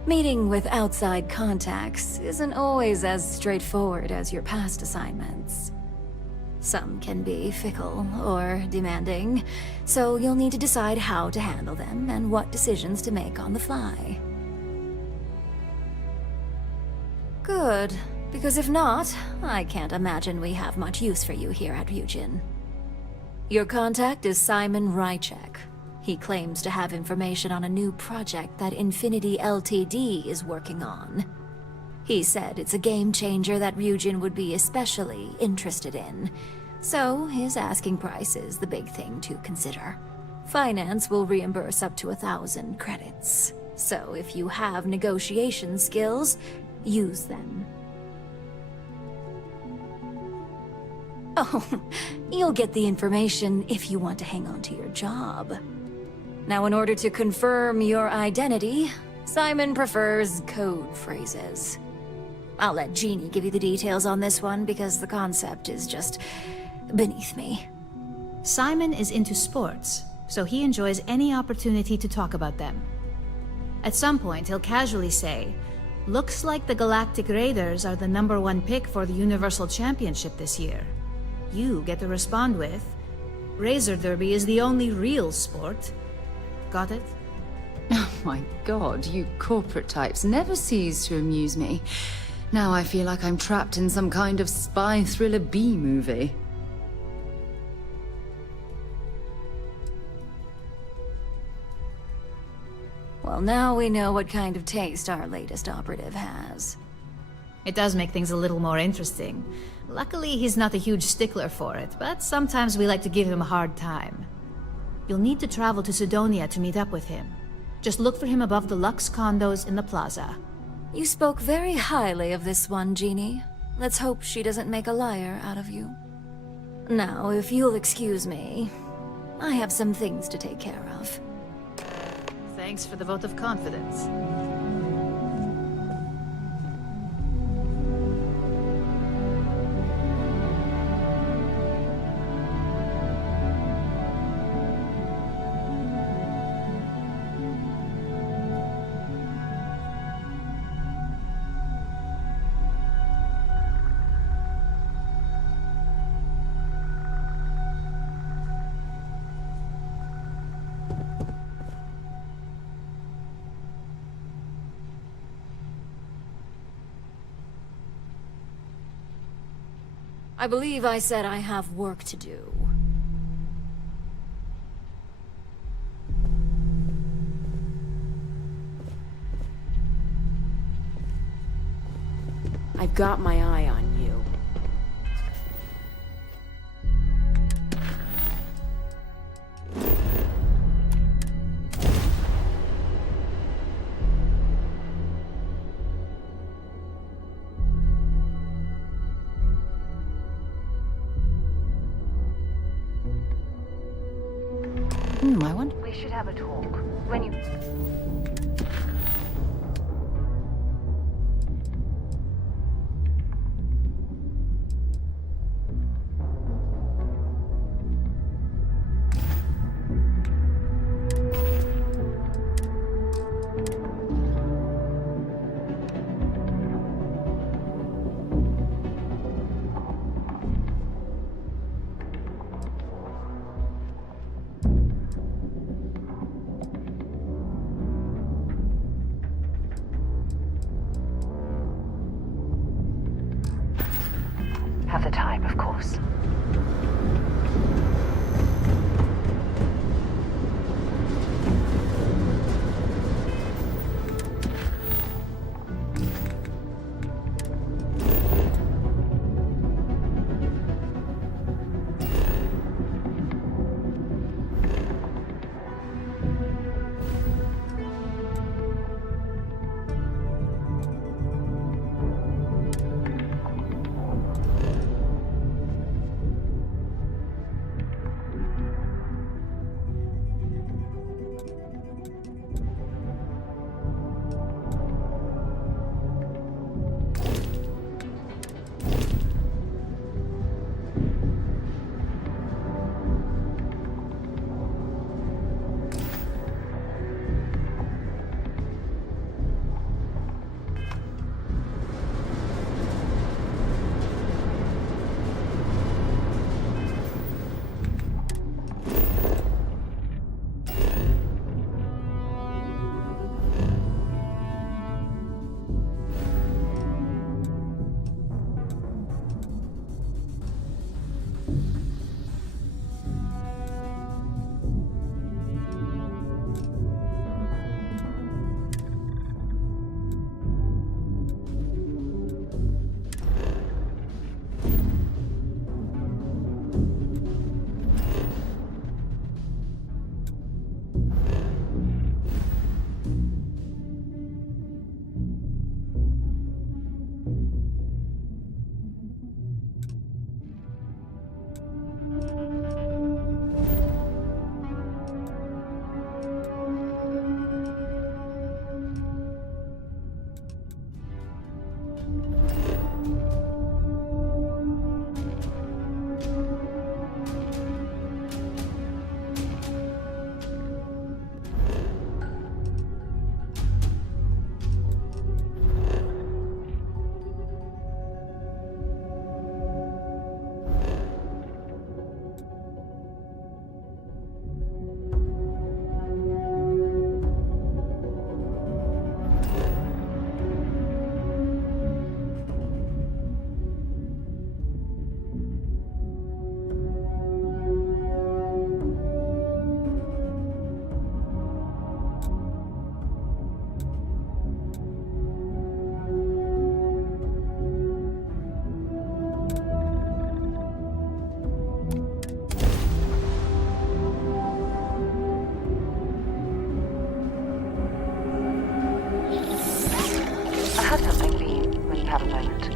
Meeting with outside contacts isn't always as straightforward as your past assignments. Some can be fickle or demanding, so you'll need to decide how to handle them and what decisions to make on the fly. Good, because if not, I can't imagine we have much use for you here at Ryujin. Your contact is Simon Rychek. He claims to have information on a new project that Infinity Ltd is working on. He said it's a game changer that Ryujin would be especially interested in, so his asking price is the big thing to consider. Finance will reimburse up to 1,000 credits, so if you have negotiation skills, use them. Oh, you'll get the information if you want to hang on to your job. Now, in order to confirm your identity, Simon prefers code phrases. I'll let Jeannie give you the details on this one because the concept is just beneath me. Simon is into sports, so he enjoys any opportunity to talk about them. At some point, he'll casually say, "Looks like the Galactic Raiders are the #1 pick for the Universal Championship this year." You get to respond with, "Razor Derby is the only real sport." Got it? Oh my god, you corporate types never cease to amuse me. Now I feel like I'm trapped in some kind of spy thriller B-movie. Well, now we know what kind of taste our latest operative has. It does make things a little more interesting. Luckily, he's not a huge stickler for it, but sometimes we like to give him a hard time. You'll need to travel to Sidonia to meet up with him. Just look for him above the Lux condos in the plaza. You spoke very highly of this one, Jeannie. Let's hope she doesn't make a liar out of you. Now, if you'll excuse me, I have some things to take care of. Thanks for the vote of confidence. I believe I said I have work to do. I've got my eye on you. I wonder... We should have a talk. When you... Have the time, of course. have a moment.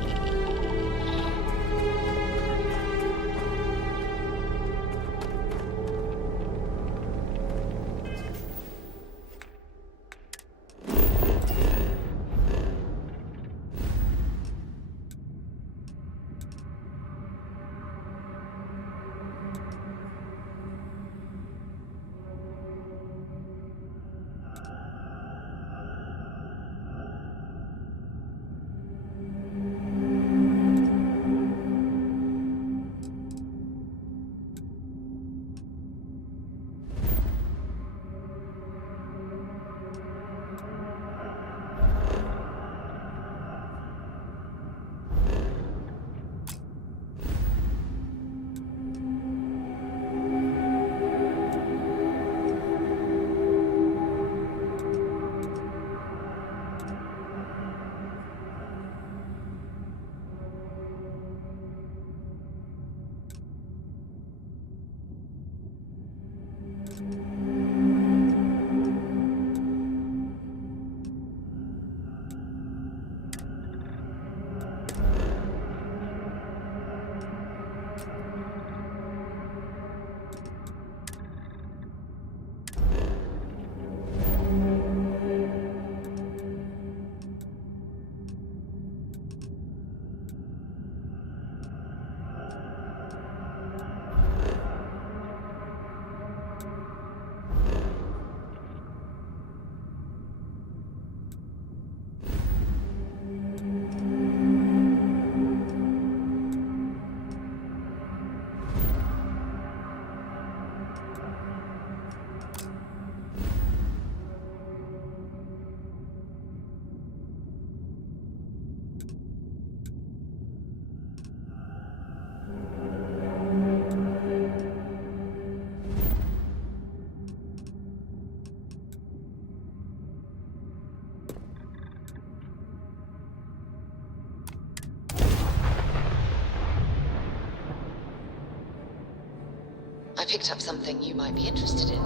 I picked up something you might be interested in.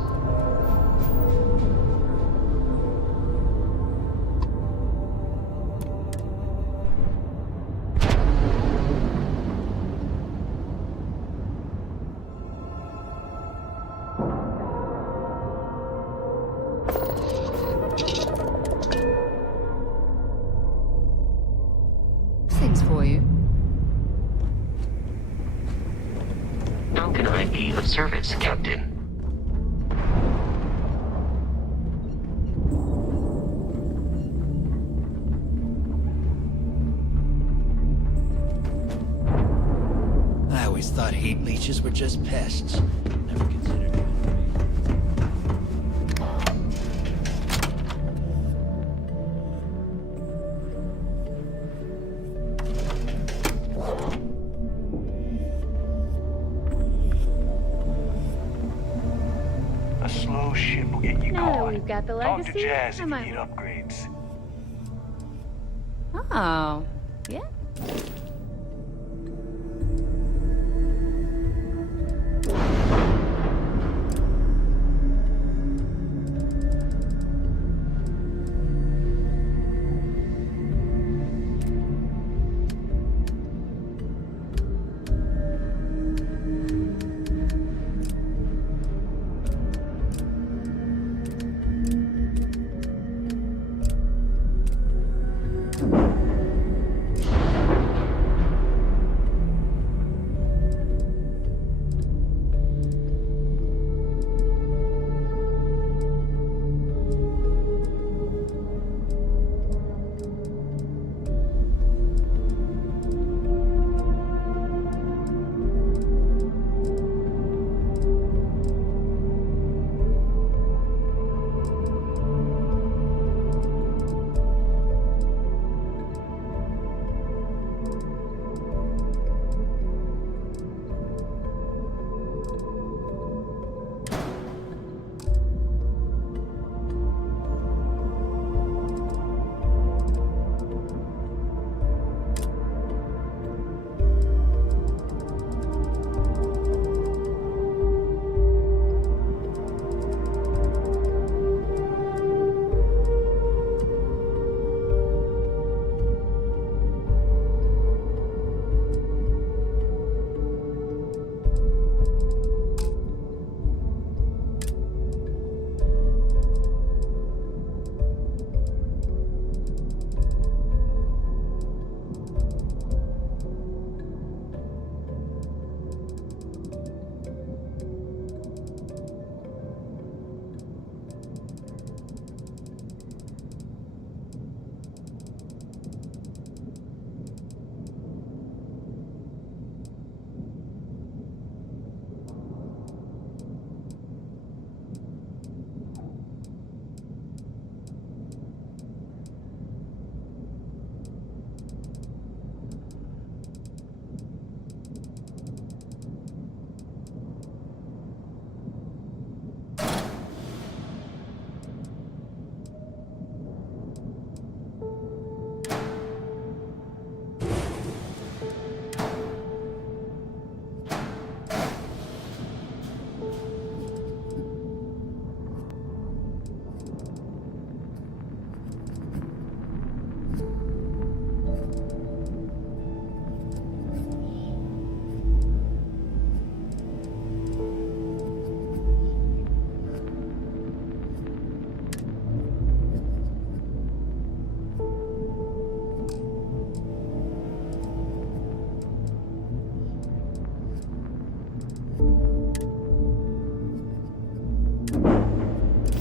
Things for you. How can I be of service, Captain? I always thought heat leeches were just pests. Never considered it. A slow ship will get you Now that caught. we've got the Talk to legacy, Jazz if I you might... need upgrades. Oh, yeah.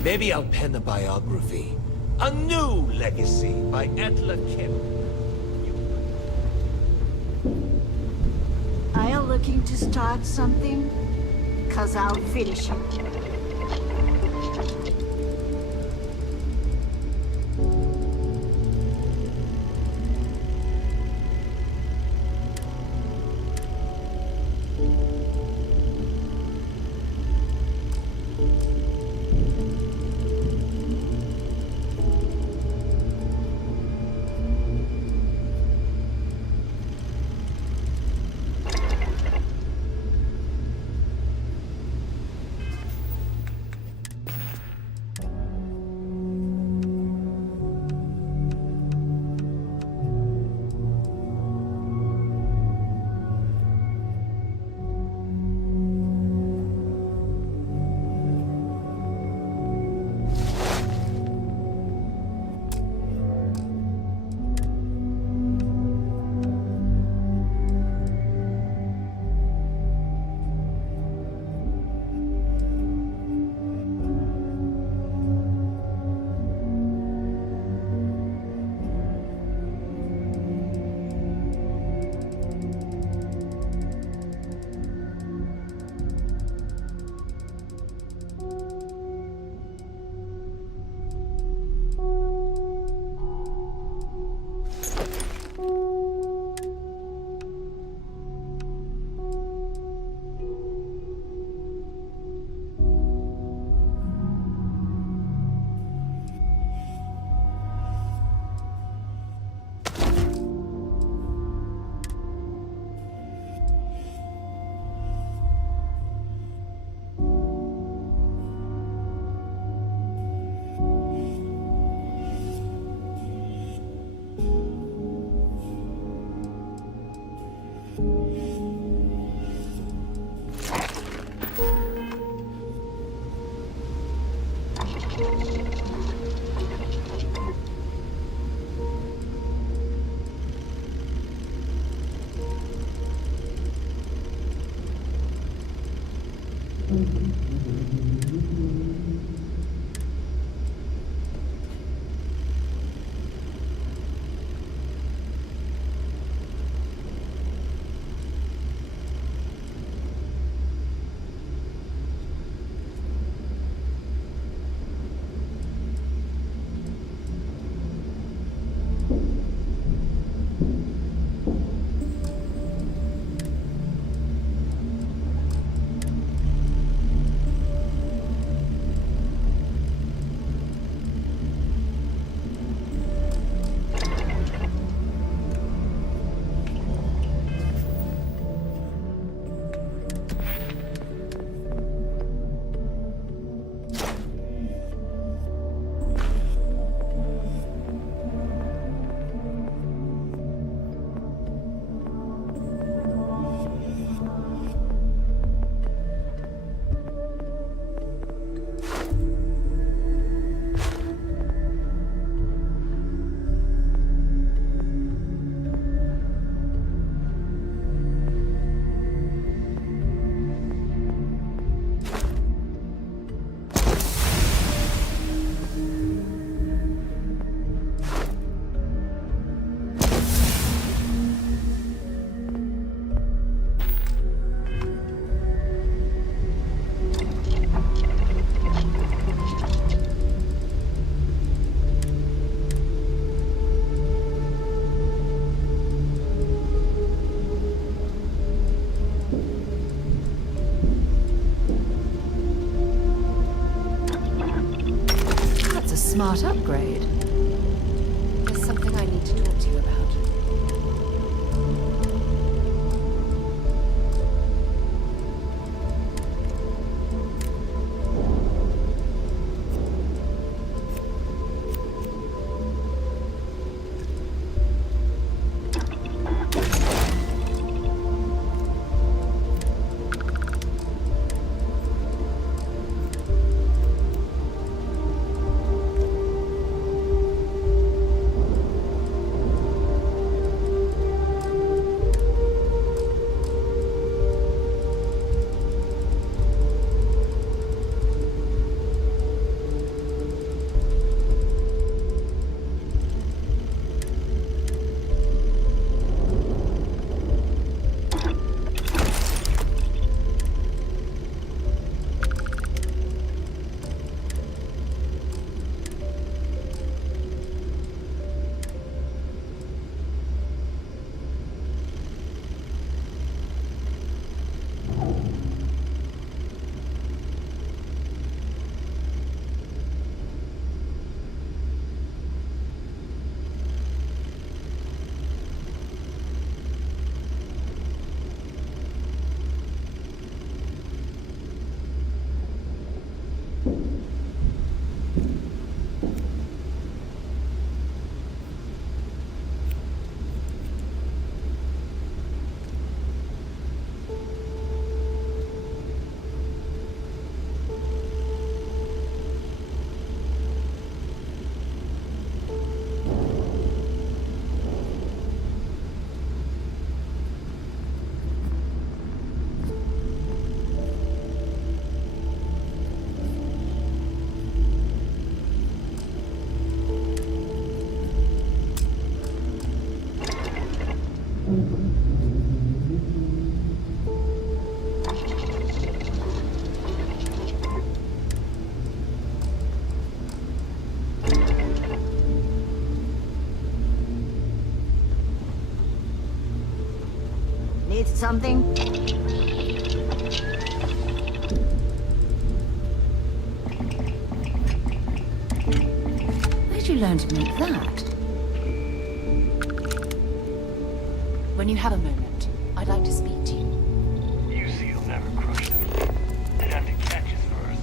Maybe I'll pen a biography. A new legacy by Etla Kim. Are you looking to start something? 'Cause I'll finish it. Smart upgrade. There's something I need to talk to you about. something? Where'd you learn to make that? When you have a moment, I'd like to speak to you. You see, you'll never crush them. They'd have to catch us first.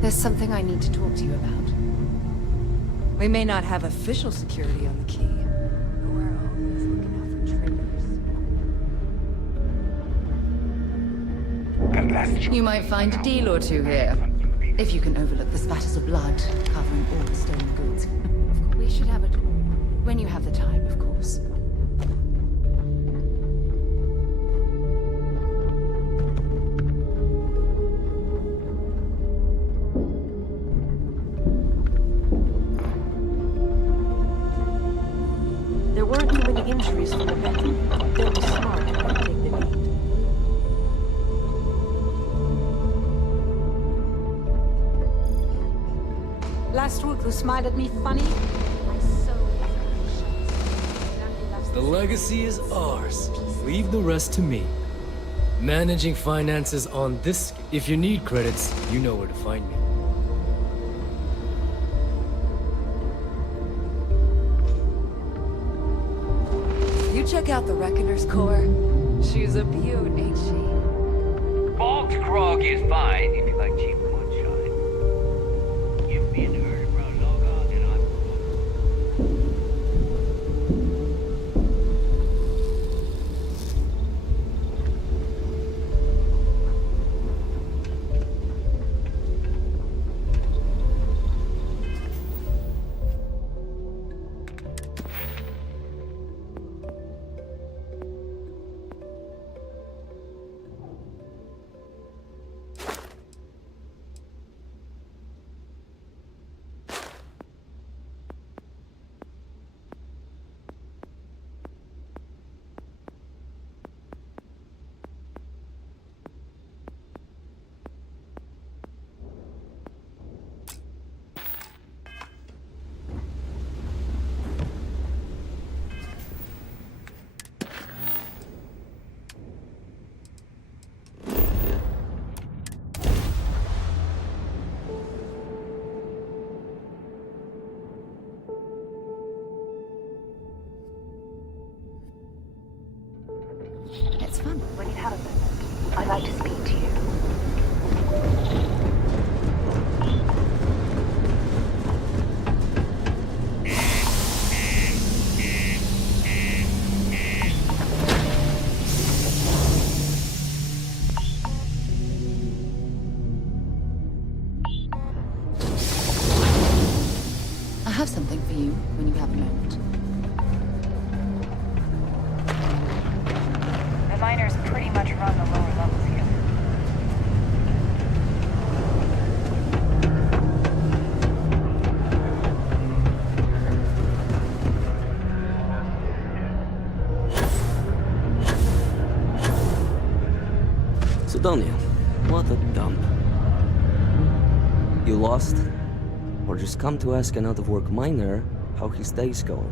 There's something I need to talk to you about. We may not have official security on the key, but we're always looking out for traitors. You might find a deal or two here. If you can overlook the spatters of blood covering all the stolen goods. We should have a talk. When you have the time, of course. There weren't too many injuries from the battle. They'll be smart to take the lead. Last week you smiled at me funny? The legacy is ours. Leave the rest to me. Managing finances on this... If you need credits, you know where to find me. You check out the Reckoner's core. She's a beaut, ain't she? Bog's grog is fine if you like cheap moonshine. Give me an early brown logo and I'm... have something for you when you have a moment. The miners pretty much run the lower levels here. Sidonia, what a dump. You lost? Or just come to ask an out-of-work miner how his day's going?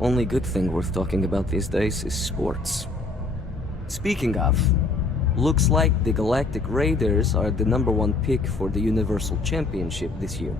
Only good thing worth talking about these days is sports. Speaking of, looks like the Galactic Raiders are the #1 pick for the Universal Championship this year.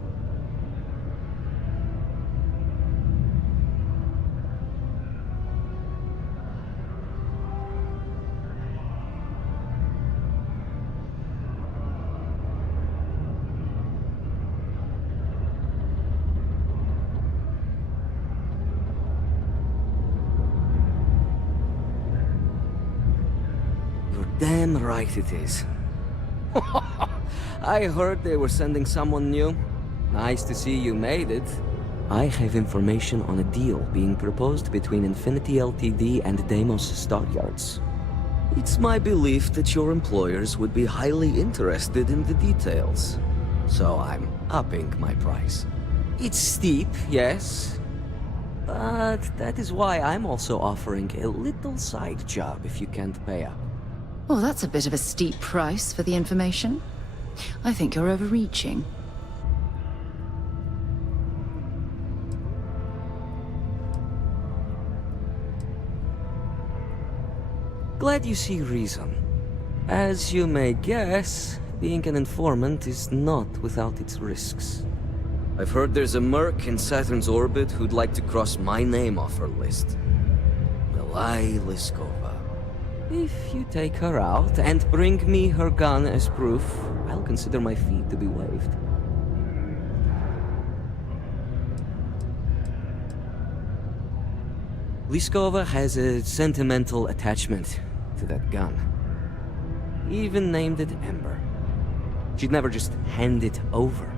Damn right it is. I heard they were sending someone new. Nice to see you made it. I have information on a deal being proposed between Infinity Ltd and Deimos Stockyards. It's my belief that your employers would be highly interested in the details. So I'm upping my price. It's steep, yes. But that is why I'm also offering a little side job if you can't pay up. Oh, that's a bit of a steep price for the information. I think you're overreaching. Glad you see reason. As you may guess, being an informant is not without its risks. I've heard there's a merc in Saturn's orbit who'd like to cross my name off her list. Milai Liskova. If you take her out and bring me her gun as proof, I'll consider my fee to be waived. Liskova has a sentimental attachment to that gun. Even named it Ember. She'd never just hand it over.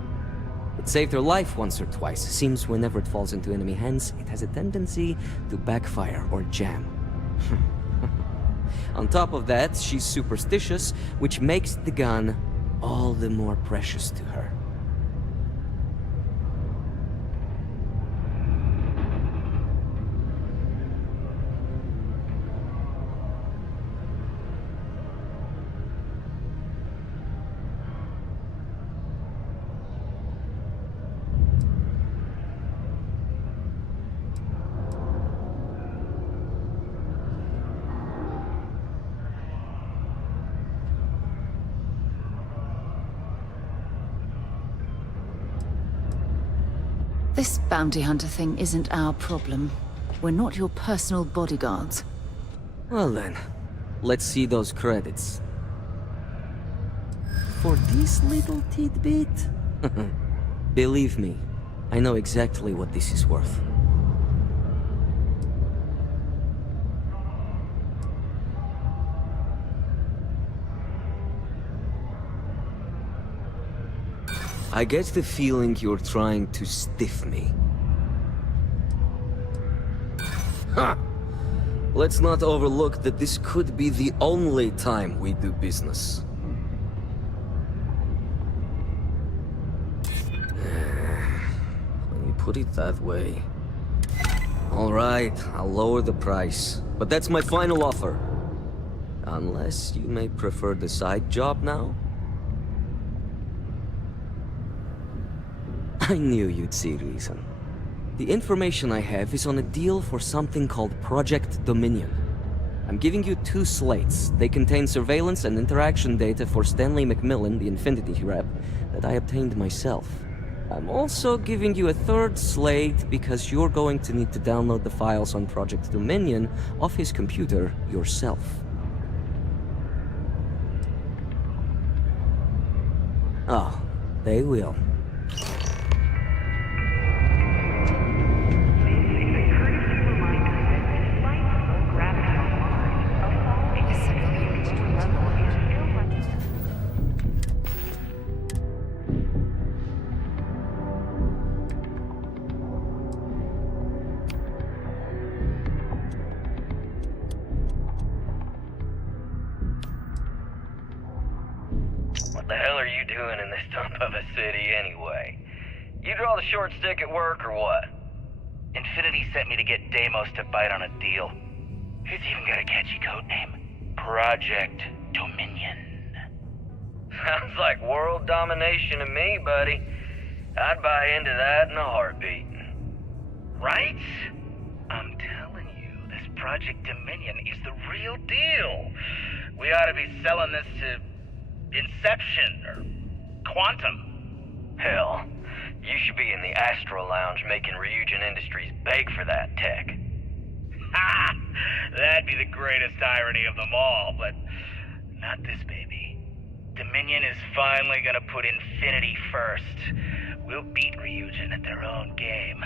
It saved her life once or twice. Seems whenever it falls into enemy hands, it has a tendency to backfire or jam. On top of that, she's superstitious, which makes the gun all the more precious to her. This bounty hunter thing isn't our problem. We're not your personal bodyguards. Well then, let's see those credits. For this little tidbit? Believe me, I know exactly what this is worth. I get the feeling you're trying to stiff me. Ha! Let's not overlook that this could be the only time we do business. When you put it that way... Alright, I'll lower the price. But that's my final offer. Unless you may prefer the side job now? I knew you'd see reason. The information I have is on a deal for something called Project Dominion. I'm giving you 2 slates. They contain surveillance and interaction data for Stanley McMillan, the Infinity rep, that I obtained myself. I'm also giving you a 3rd slate because you're going to need to download the files on Project Dominion off his computer yourself. Oh, they will. you doing in this dump of a city anyway? You draw the short stick at work or what? Infinity sent me to get Deimos to bite on a deal. He's even got a catchy code name. Project Dominion. Sounds like world domination to me, buddy. I'd buy into that in a heartbeat. Right? I'm telling you, this Project Dominion is the real deal. We ought to be selling this to Inception or Quantum. Hell, you should be in the Astro Lounge making Ryujin Industries beg for that tech. Ha! That'd be the greatest irony of them all, but not this baby. Dominion is finally gonna put Infinity first. We'll beat Ryujin at their own game.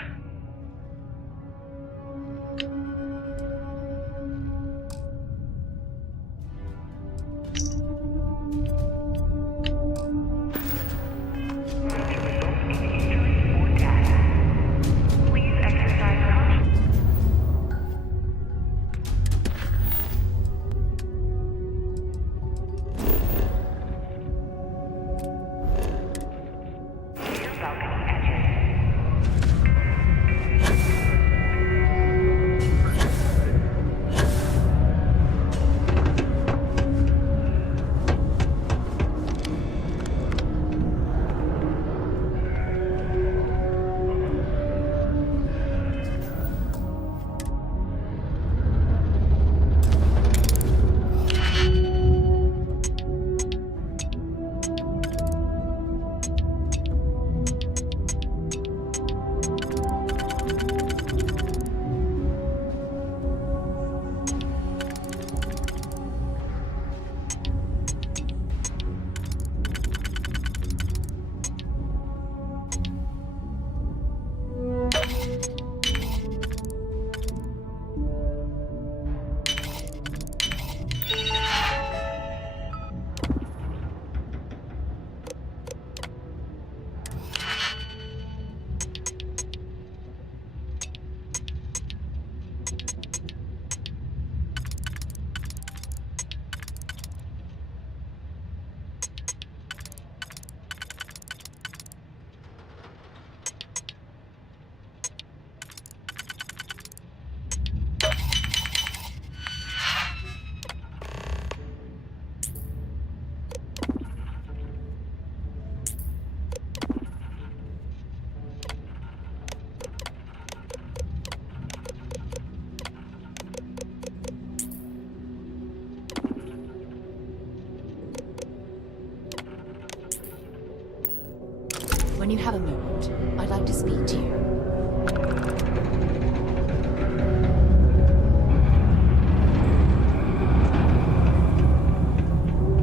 When you have a moment, I'd like to speak to you.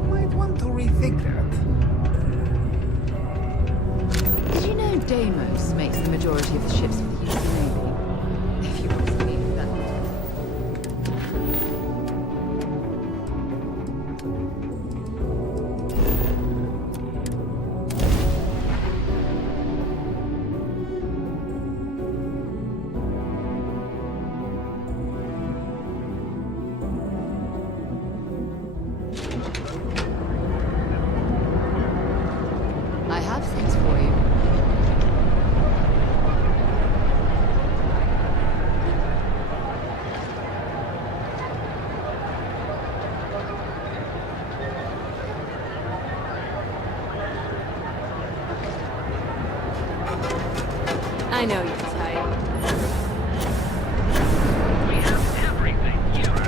Might want to rethink that. Did you know Deimos makes the majority of the ships for the UC Navy? If you ask me, that... I have things for you. I know you're tight. We have everything you are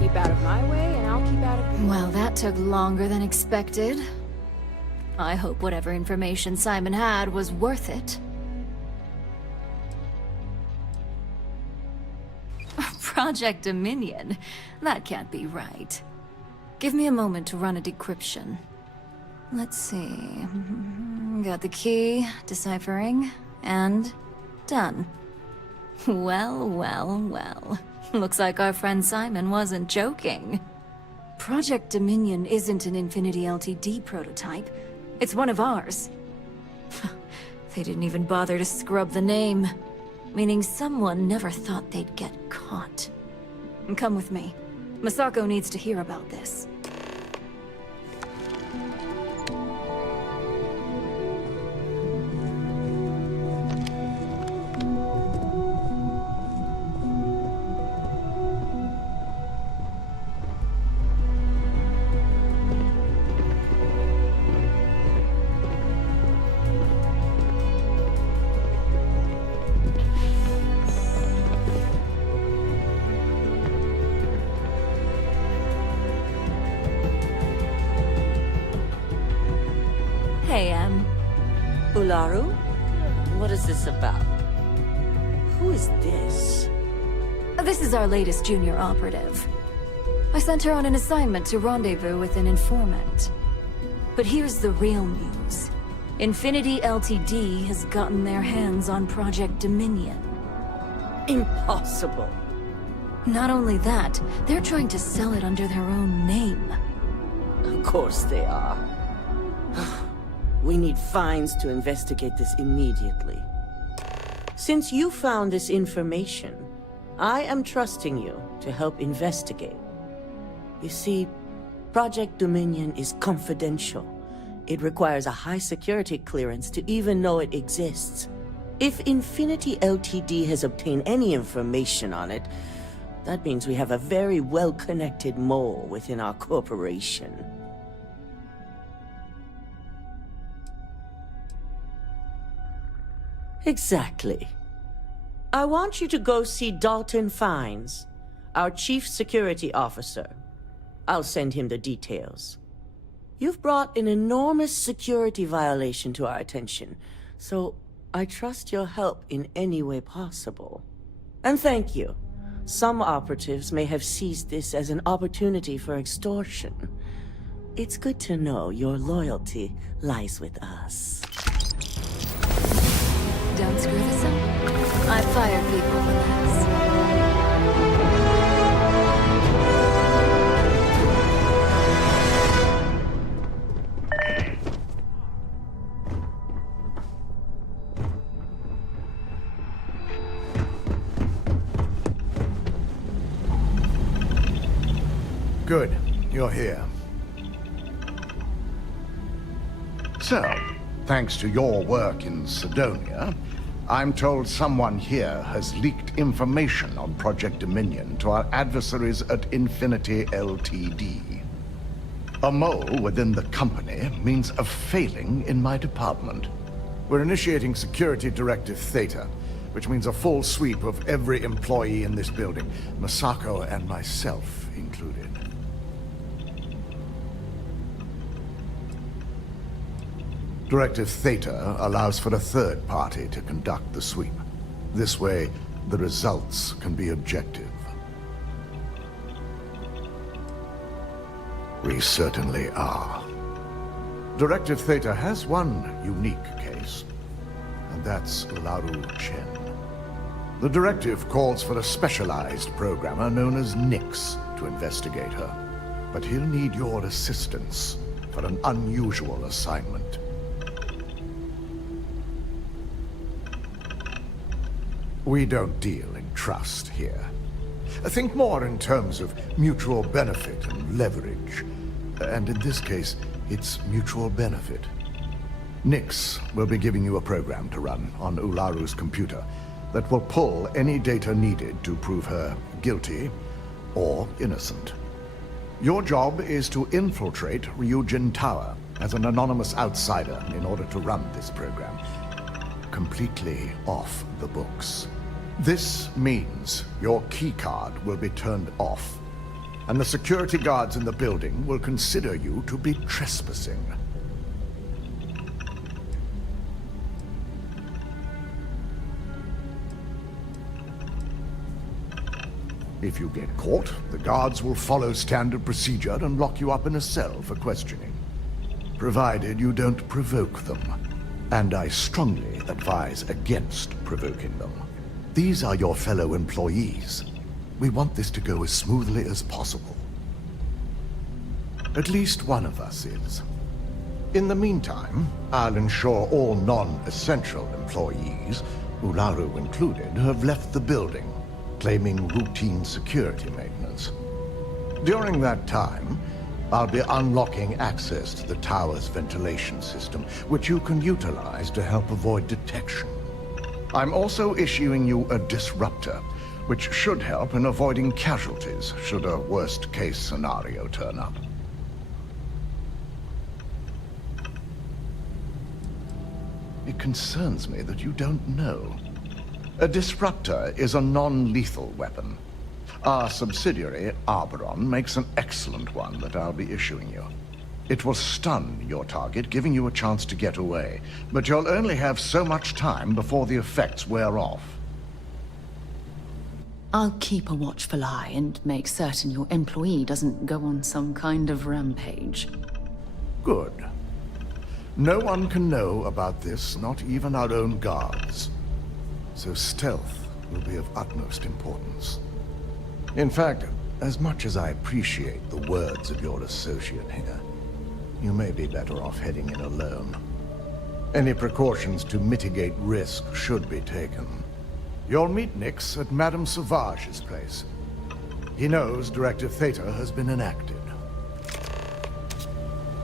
Keep out of my way, and I'll keep out of yours. Well, that took longer than expected. I hope whatever information Simon had was worth it. Project Dominion? That can't be right. Give me a moment to run a decryption. Let's see. Got the key, deciphering, and done. Well, well, well. Looks like our friend Simon wasn't joking. Project Dominion isn't an Infinity Ltd prototype. It's one of ours. They didn't even bother to scrub the name. Meaning someone never thought they'd get caught. Come with me. Masako needs to hear about this. Hey, Ularu? What is this about? Who is this? This is our latest junior operative. I sent her on an assignment to rendezvous with an informant. But here's the real news. Infinity Ltd has gotten their hands on Project Dominion. Impossible. Not only that, they're trying to sell it under their own name. Of course they are. We need Fines to investigate this immediately. Since you found this information, I am trusting you to help investigate. You see, Project Dominion is confidential. It requires a high security clearance to even know it exists. If Infinity Ltd has obtained any information on it, that means we have a very well-connected mole within our corporation. Exactly. I want you to go see Dalton Fines, our Chief Security Officer. I'll send him the details. You've brought an enormous security violation to our attention, so I trust your help in any way possible. And thank you. Some operatives may have seized this as an opportunity for extortion. It's good to know your loyalty lies with us. Don't screw this up. I've fired people for this. Good. You're here. So, thanks to your work in Sidonia, I'm told someone here has leaked information on Project Dominion to our adversaries at Infinity Ltd. A mole within the company means a failing in my department. We're initiating Security Directive Theta, which means a full sweep of every employee in this building, Masako and myself included. Directive Theta allows for a third party to conduct the sweep. This way, the results can be objective. We certainly are. Directive Theta has one unique case, and that's Ularu Chen. The directive calls for a specialized programmer known as Nix to investigate her, but he'll need your assistance for an unusual assignment. We don't deal in trust here. Think more in terms of mutual benefit and leverage. And in this case, it's mutual benefit. Nix will be giving you a program to run on Ularu's computer that will pull any data needed to prove her guilty or innocent. Your job is to infiltrate Ryujin Tower as an anonymous outsider in order to run this program. Completely off the books. This means your keycard will be turned off, and the security guards in the building will consider you to be trespassing. If you get caught, the guards will follow standard procedure and lock you up in a cell for questioning. Provided you don't provoke them. And I strongly advise against provoking them. These are your fellow employees. We want this to go as smoothly as possible. At least one of us is. In the meantime, I'll ensure all non-essential employees, Ularu included, have left the building, claiming routine security maintenance. During that time, I'll be unlocking access to the tower's ventilation system, which you can utilize to help avoid detection. I'm also issuing you a disruptor, which should help in avoiding casualties should a worst-case scenario turn up. It concerns me that you don't know. A disruptor is a non-lethal weapon. Our subsidiary, Arboron, makes an excellent one that I'll be issuing you. It will stun your target, giving you a chance to get away, but you'll only have so much time before the effects wear off. I'll keep a watchful eye and make certain your employee doesn't go on some kind of rampage. Good. No one can know about this, not even our own guards. So stealth will be of utmost importance. In fact, as much as I appreciate the words of your associate here, you may be better off heading in alone. Any precautions to mitigate risk should be taken. You'll meet Nix at Madame Sauvage's place. He knows Directive Theta has been enacted.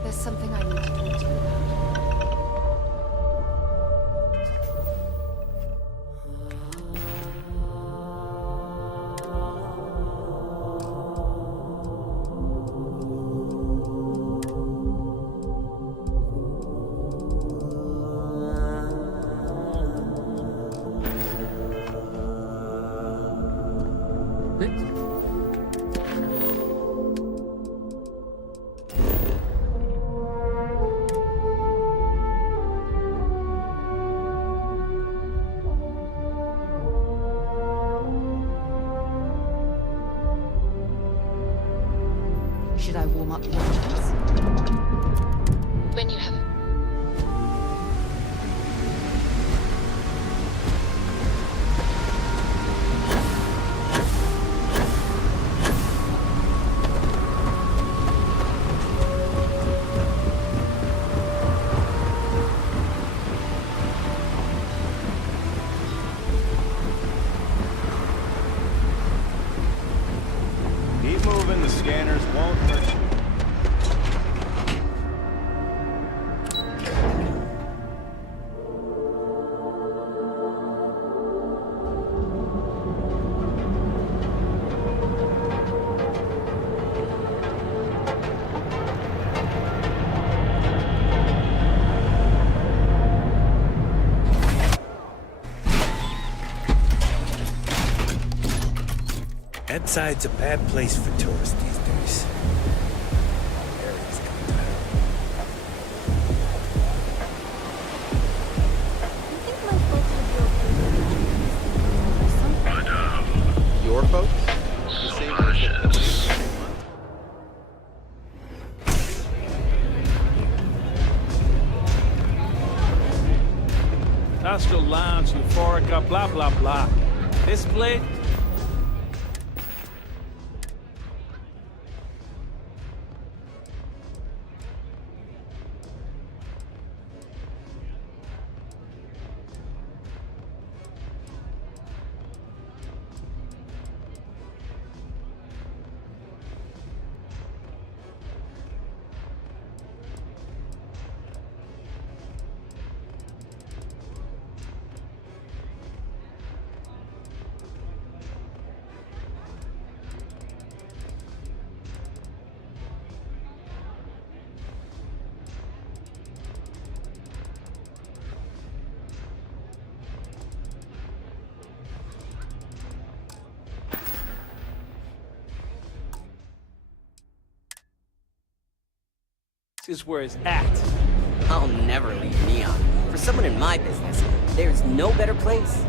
There's something I need to talk to you about. Should I warm up your engines? When you have it. Keep moving, the scanners won't hurt you. Inside's a bad place for tourists these days. Your folks? Astral Lounge, Euphorica, blah blah blah. This place? This is where it's at. I'll never leave Neon. For someone in my business, there's no better place.